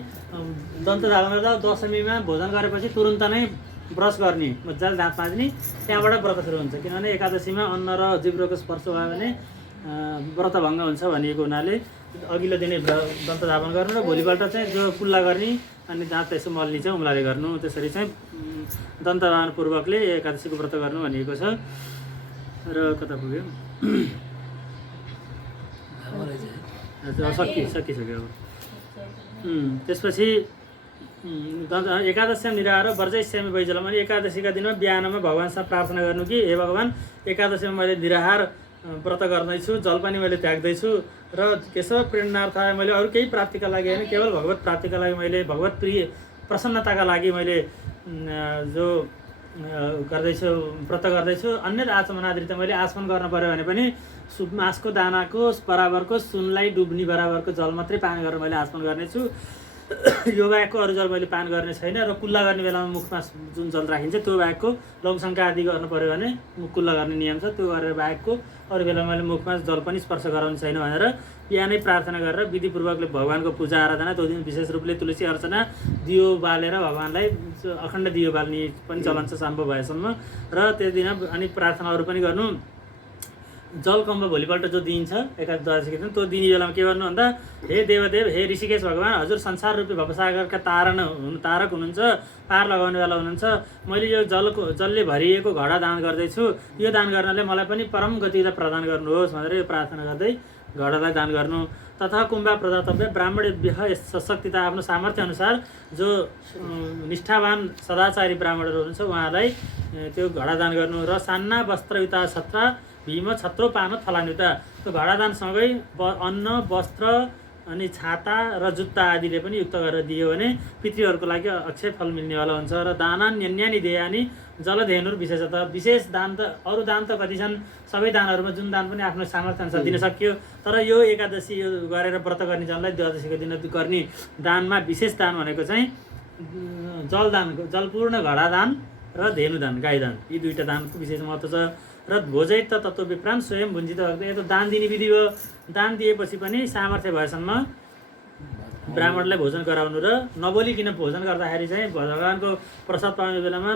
दन्त धावन गर्दा दशमीमा भोजन गरेपछि तुरुन्त नै ब्रस गर्ने मजाले दाँत माझ्ने त्यहाँबाट व्रत सुरु हुन्छ। किनभने एकादशीमा अन्न र जिब्रोको स्पर्श भयो भने व्रत भङ्ग हुन्छ भनिएको हुनाले अघिल्लो दिनै दन्त धावन गर्नु र भोलिपल्ट चाहिँ जो कुल्ला गर्ने अनि दाँत यसो मल्ने चाहिँ उम्लाले गर्नु त्यसरी चाहिँ दन्त धावन पूर्वकले एकादशीको व्रत गर्नु भनिएको छ। र कता पुग्यो सकिसक्यो। त्यसपछि एकादशी निराहार वर्जयस्यामि वैजलम अनि एकादशीका दिनमा बिहानमा भगवान्सँग प्रार्थना गर्नु कि हे भगवान् एकादशीमा मैले निराहार व्रत गर्दैछु जल पनि मैले त्याग्दैछु र केशव प्रेरणार्थ मैले अरू केही प्राप्तिका लागि होइन केवल भगवत प्राप्तिका लागि मैले भगवत प्रिय प्रसन्नताका लागि मैले जो गर्दैछु व्रत गर्दैछु। अन्य आचमनादि त मैले आचमन गर्न पऱ्यो भने पनि मासको दानाको बराबरको सुनलाई डुब्ने बराबरको जल मात्रै पान गरेर मैले आचमन गर्नेछु। यो बाहेकको अरू जल मैले पान गर्ने छैन। र कुल्ला गर्ने बेलामा मुखमा जुन जल राखिन्छ त्यो बाहेकको लौङशङ्का आदि गर्नु पऱ्यो भने मुख कुल्ला गर्ने नियम छ त्यो गरेर बाहेकको अरू बेलामा मैले मुखमा जल पनि स्पर्श गराउनु छैन भनेर बिहानै प्रार्थना गरेर विधिपूर्वकले भगवान्को पूजा आराधना त्यो दिन विशेष रूपले तुलसी अर्चना दियो बालेर भगवान्लाई अखण्ड दियो बाल्ने पनि चलन छ सम्भव भएसम्म। र त्यो दिन अनि प्रार्थनाहरू पनि गर्नु जलकम्ब भोलिपल्ट जो दिइन्छ एकादशीको दिन त्यो दिने बेलामा के गर्नु भन्दा हे देवदेव हे ऋषिकेश भगवान् हजुर संसार रूपी भवसागरका तारक हुनुहुन्छ, पार लगाउने बेला हुनुहुन्छ। मैले यो जलले भरिएको घडा दान गर्दैछु, यो दान गर्नाले मलाई पनि परम गतिलाई प्रदान गर्नुहोस् भनेर यो प्रार्थना गर्दै घडालाई दान गर्नु। तथा कुम्भा प्रदातव्य ब्राह्मणेभ्यः सशक्तिता आफ्नो सामर्थ्य अनुसार जो निष्ठावान सदाचारी ब्राह्मणहरू हुनुहुन्छ उहाँलाई त्यो घडा दान गर्नु। र सान्ना वस्त्रयुता छत्र भीम छत्रो पान फलान्युता, त्यो घडादानसँगै अन्न वस्त्र अनि छाता र जुत्ता आदिले पनि युक्त गरेर दियो भने पितृहरूको लागि अक्षय फल मिल्नेवाला हुन्छ। र दानान्यन्यानि देयानि जलधेनुर विशेषतः विशेष दान त अरू दान त कति छन्, सबै दानहरूमा जुन दान पनि आफ्नो सामर्थ्य अनुसार दिन सकियो, तर यो एकादशी यो गरेर व्रत गर्ने जनलाई द्वादशीको दिन गर्ने दानमा विशेष दान भनेको चाहिँ जलदान, जलपूर्ण घडादान र धेनुदान गाईदान, यी दुईवटा दानको विशेष महत्त्व छ। र भोजैत तत्त्व विप्राम स्वयं भुञ्जित भक्त, यो त दान दिने विधि हो। दान दिएपछि पनि सामर्थ्य भएसम्म ब्राह्मणलाई भोजन गराउनु र नबोलिकन भोजन गर्दाखेरि चाहिँ भगवान्को प्रसाद पाउने बेलामा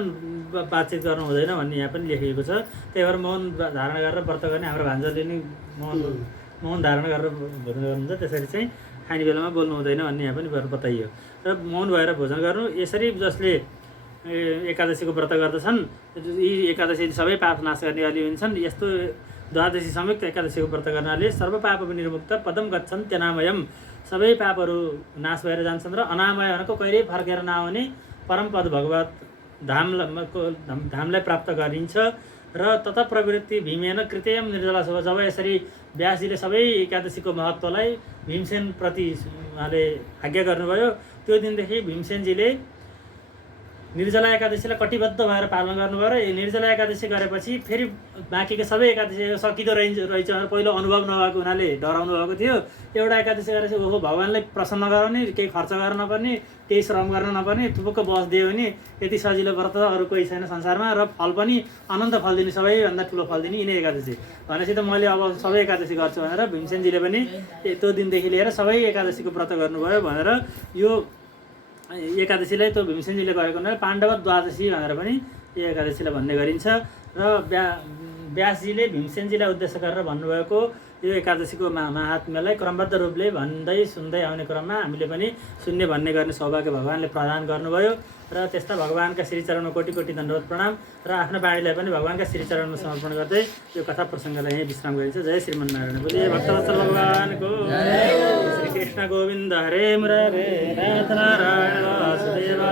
बातचित गर्नु हुँदैन भन्ने यहाँ पनि लेखिएको छ। त्यही भएर मौन धारण गरेर व्रत गर्ने हाम्रो भान्जाले नि मौन धारण गरेर भोजन गर्नुहुन्छ, त्यसरी चाहिँ खाने बेलामा बोल्नु हुँदैन भन्ने यहाँ पनि बताइयो। र मौन भएर भोजन गर्नु, यसरी जसले एकादशीको व्रत गर्दछन् यी एकादशी सबै पाप नाश गर्नेवाली हुन्छन्। यस्तो द्वादशी संयुक्त एकादशीको व्रत गर्नाले सर्व पाप विनिर्मुक्त पदम गच्छन् त्यनामयम, सबै पापहरू नाश भएर जान्छन् र अनामय भनेको कहिल्यै फर्केर नआउने परम पद भगवत धामलाई प्राप्त गरिन्छ। र तथा प्रवृत्ति भीमेन कृतेयम निर्जला शुभ, जब यसरी व्यासजीले सबै एकादशीको महत्त्वलाई भीमसेन प्रति उहाँले आज्ञा गर्नुभयो, त्यो दिनदेखि भीमसेनजीले निर्जला एकादशीलाई कटिबद्ध भएर पालन गर्नुभयो। र निर्जला एकादशी गरेपछि फेरि बाँकीको सबै एकादशी सकिँदो रहेछ पहिलो अनुभव नभएको हुनाले डराउनु भएको थियो। एउटा एकादशी गरेपछि ओहो भगवान्लाई प्रसन्न गराउने, केही खर्च गर्न नपर्ने, केही श्रम गर्न नपर्ने, थुपुक्क बस्दियो भने यति सजिलो व्रत अरू कोही छैन संसारमा, र फल पनि अनन्त फल दिने, सबैभन्दा ठुलो फल दिने यिनै एकादशी भनेपछि त मैले अब सबै एकादशी गर्छु भनेर भीमसेनजीले पनि त्यो दिनदेखि लिएर सबै एकादशीको व्रत गर्नुभयो भनेर यो एकादशीलाई त्यो भीमसेनजीले गरेको हुनाले पाण्डव द्वादशी भनेर पनि यो एकादशीलाई भन्ने गरिन्छ। र व्यासजीले भीमसेनजीलाई उद्देश्य गरेर भन्नुभएको यो एकादशीको महात्म्यलाई क्रमबद्ध रूपले भन्दै सुन्दै आउने क्रममा हामीले पनि सुन्ने भन्ने गर्ने सौभाग्य भगवान्ले प्रदान गर्नुभयो। र त्यस्ता भगवान्का श्रीचरणमा कोटि कोटि दण्डवत प्रणाम, र आफ्नो बाणीलाई पनि भगवान्का श्रीचरणमा समर्पण गर्दै यो कथा प्रसङ्गलाई यहीँ विश्राम गरिन्छ। जय श्रीमन्नारायण बोलिए भक्तवत्सल भगवानको श्री कृष्ण गोविन्द हरे मुरारे नाथ नारायण वासुदेव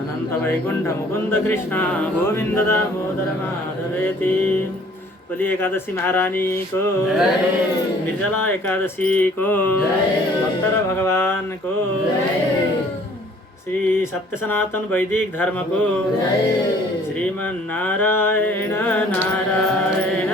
अनन्त वैकुण्ठ मुकुन्द कृष्ण गोविन्द दामोदर माधवेति। बोलिए एकादशी महारानी को, निर्जला एकादशी को, भक्त र भगवान को, श्री सत्य सनातन वैदिक धर्म को, श्रीमन्नारायण नारायण।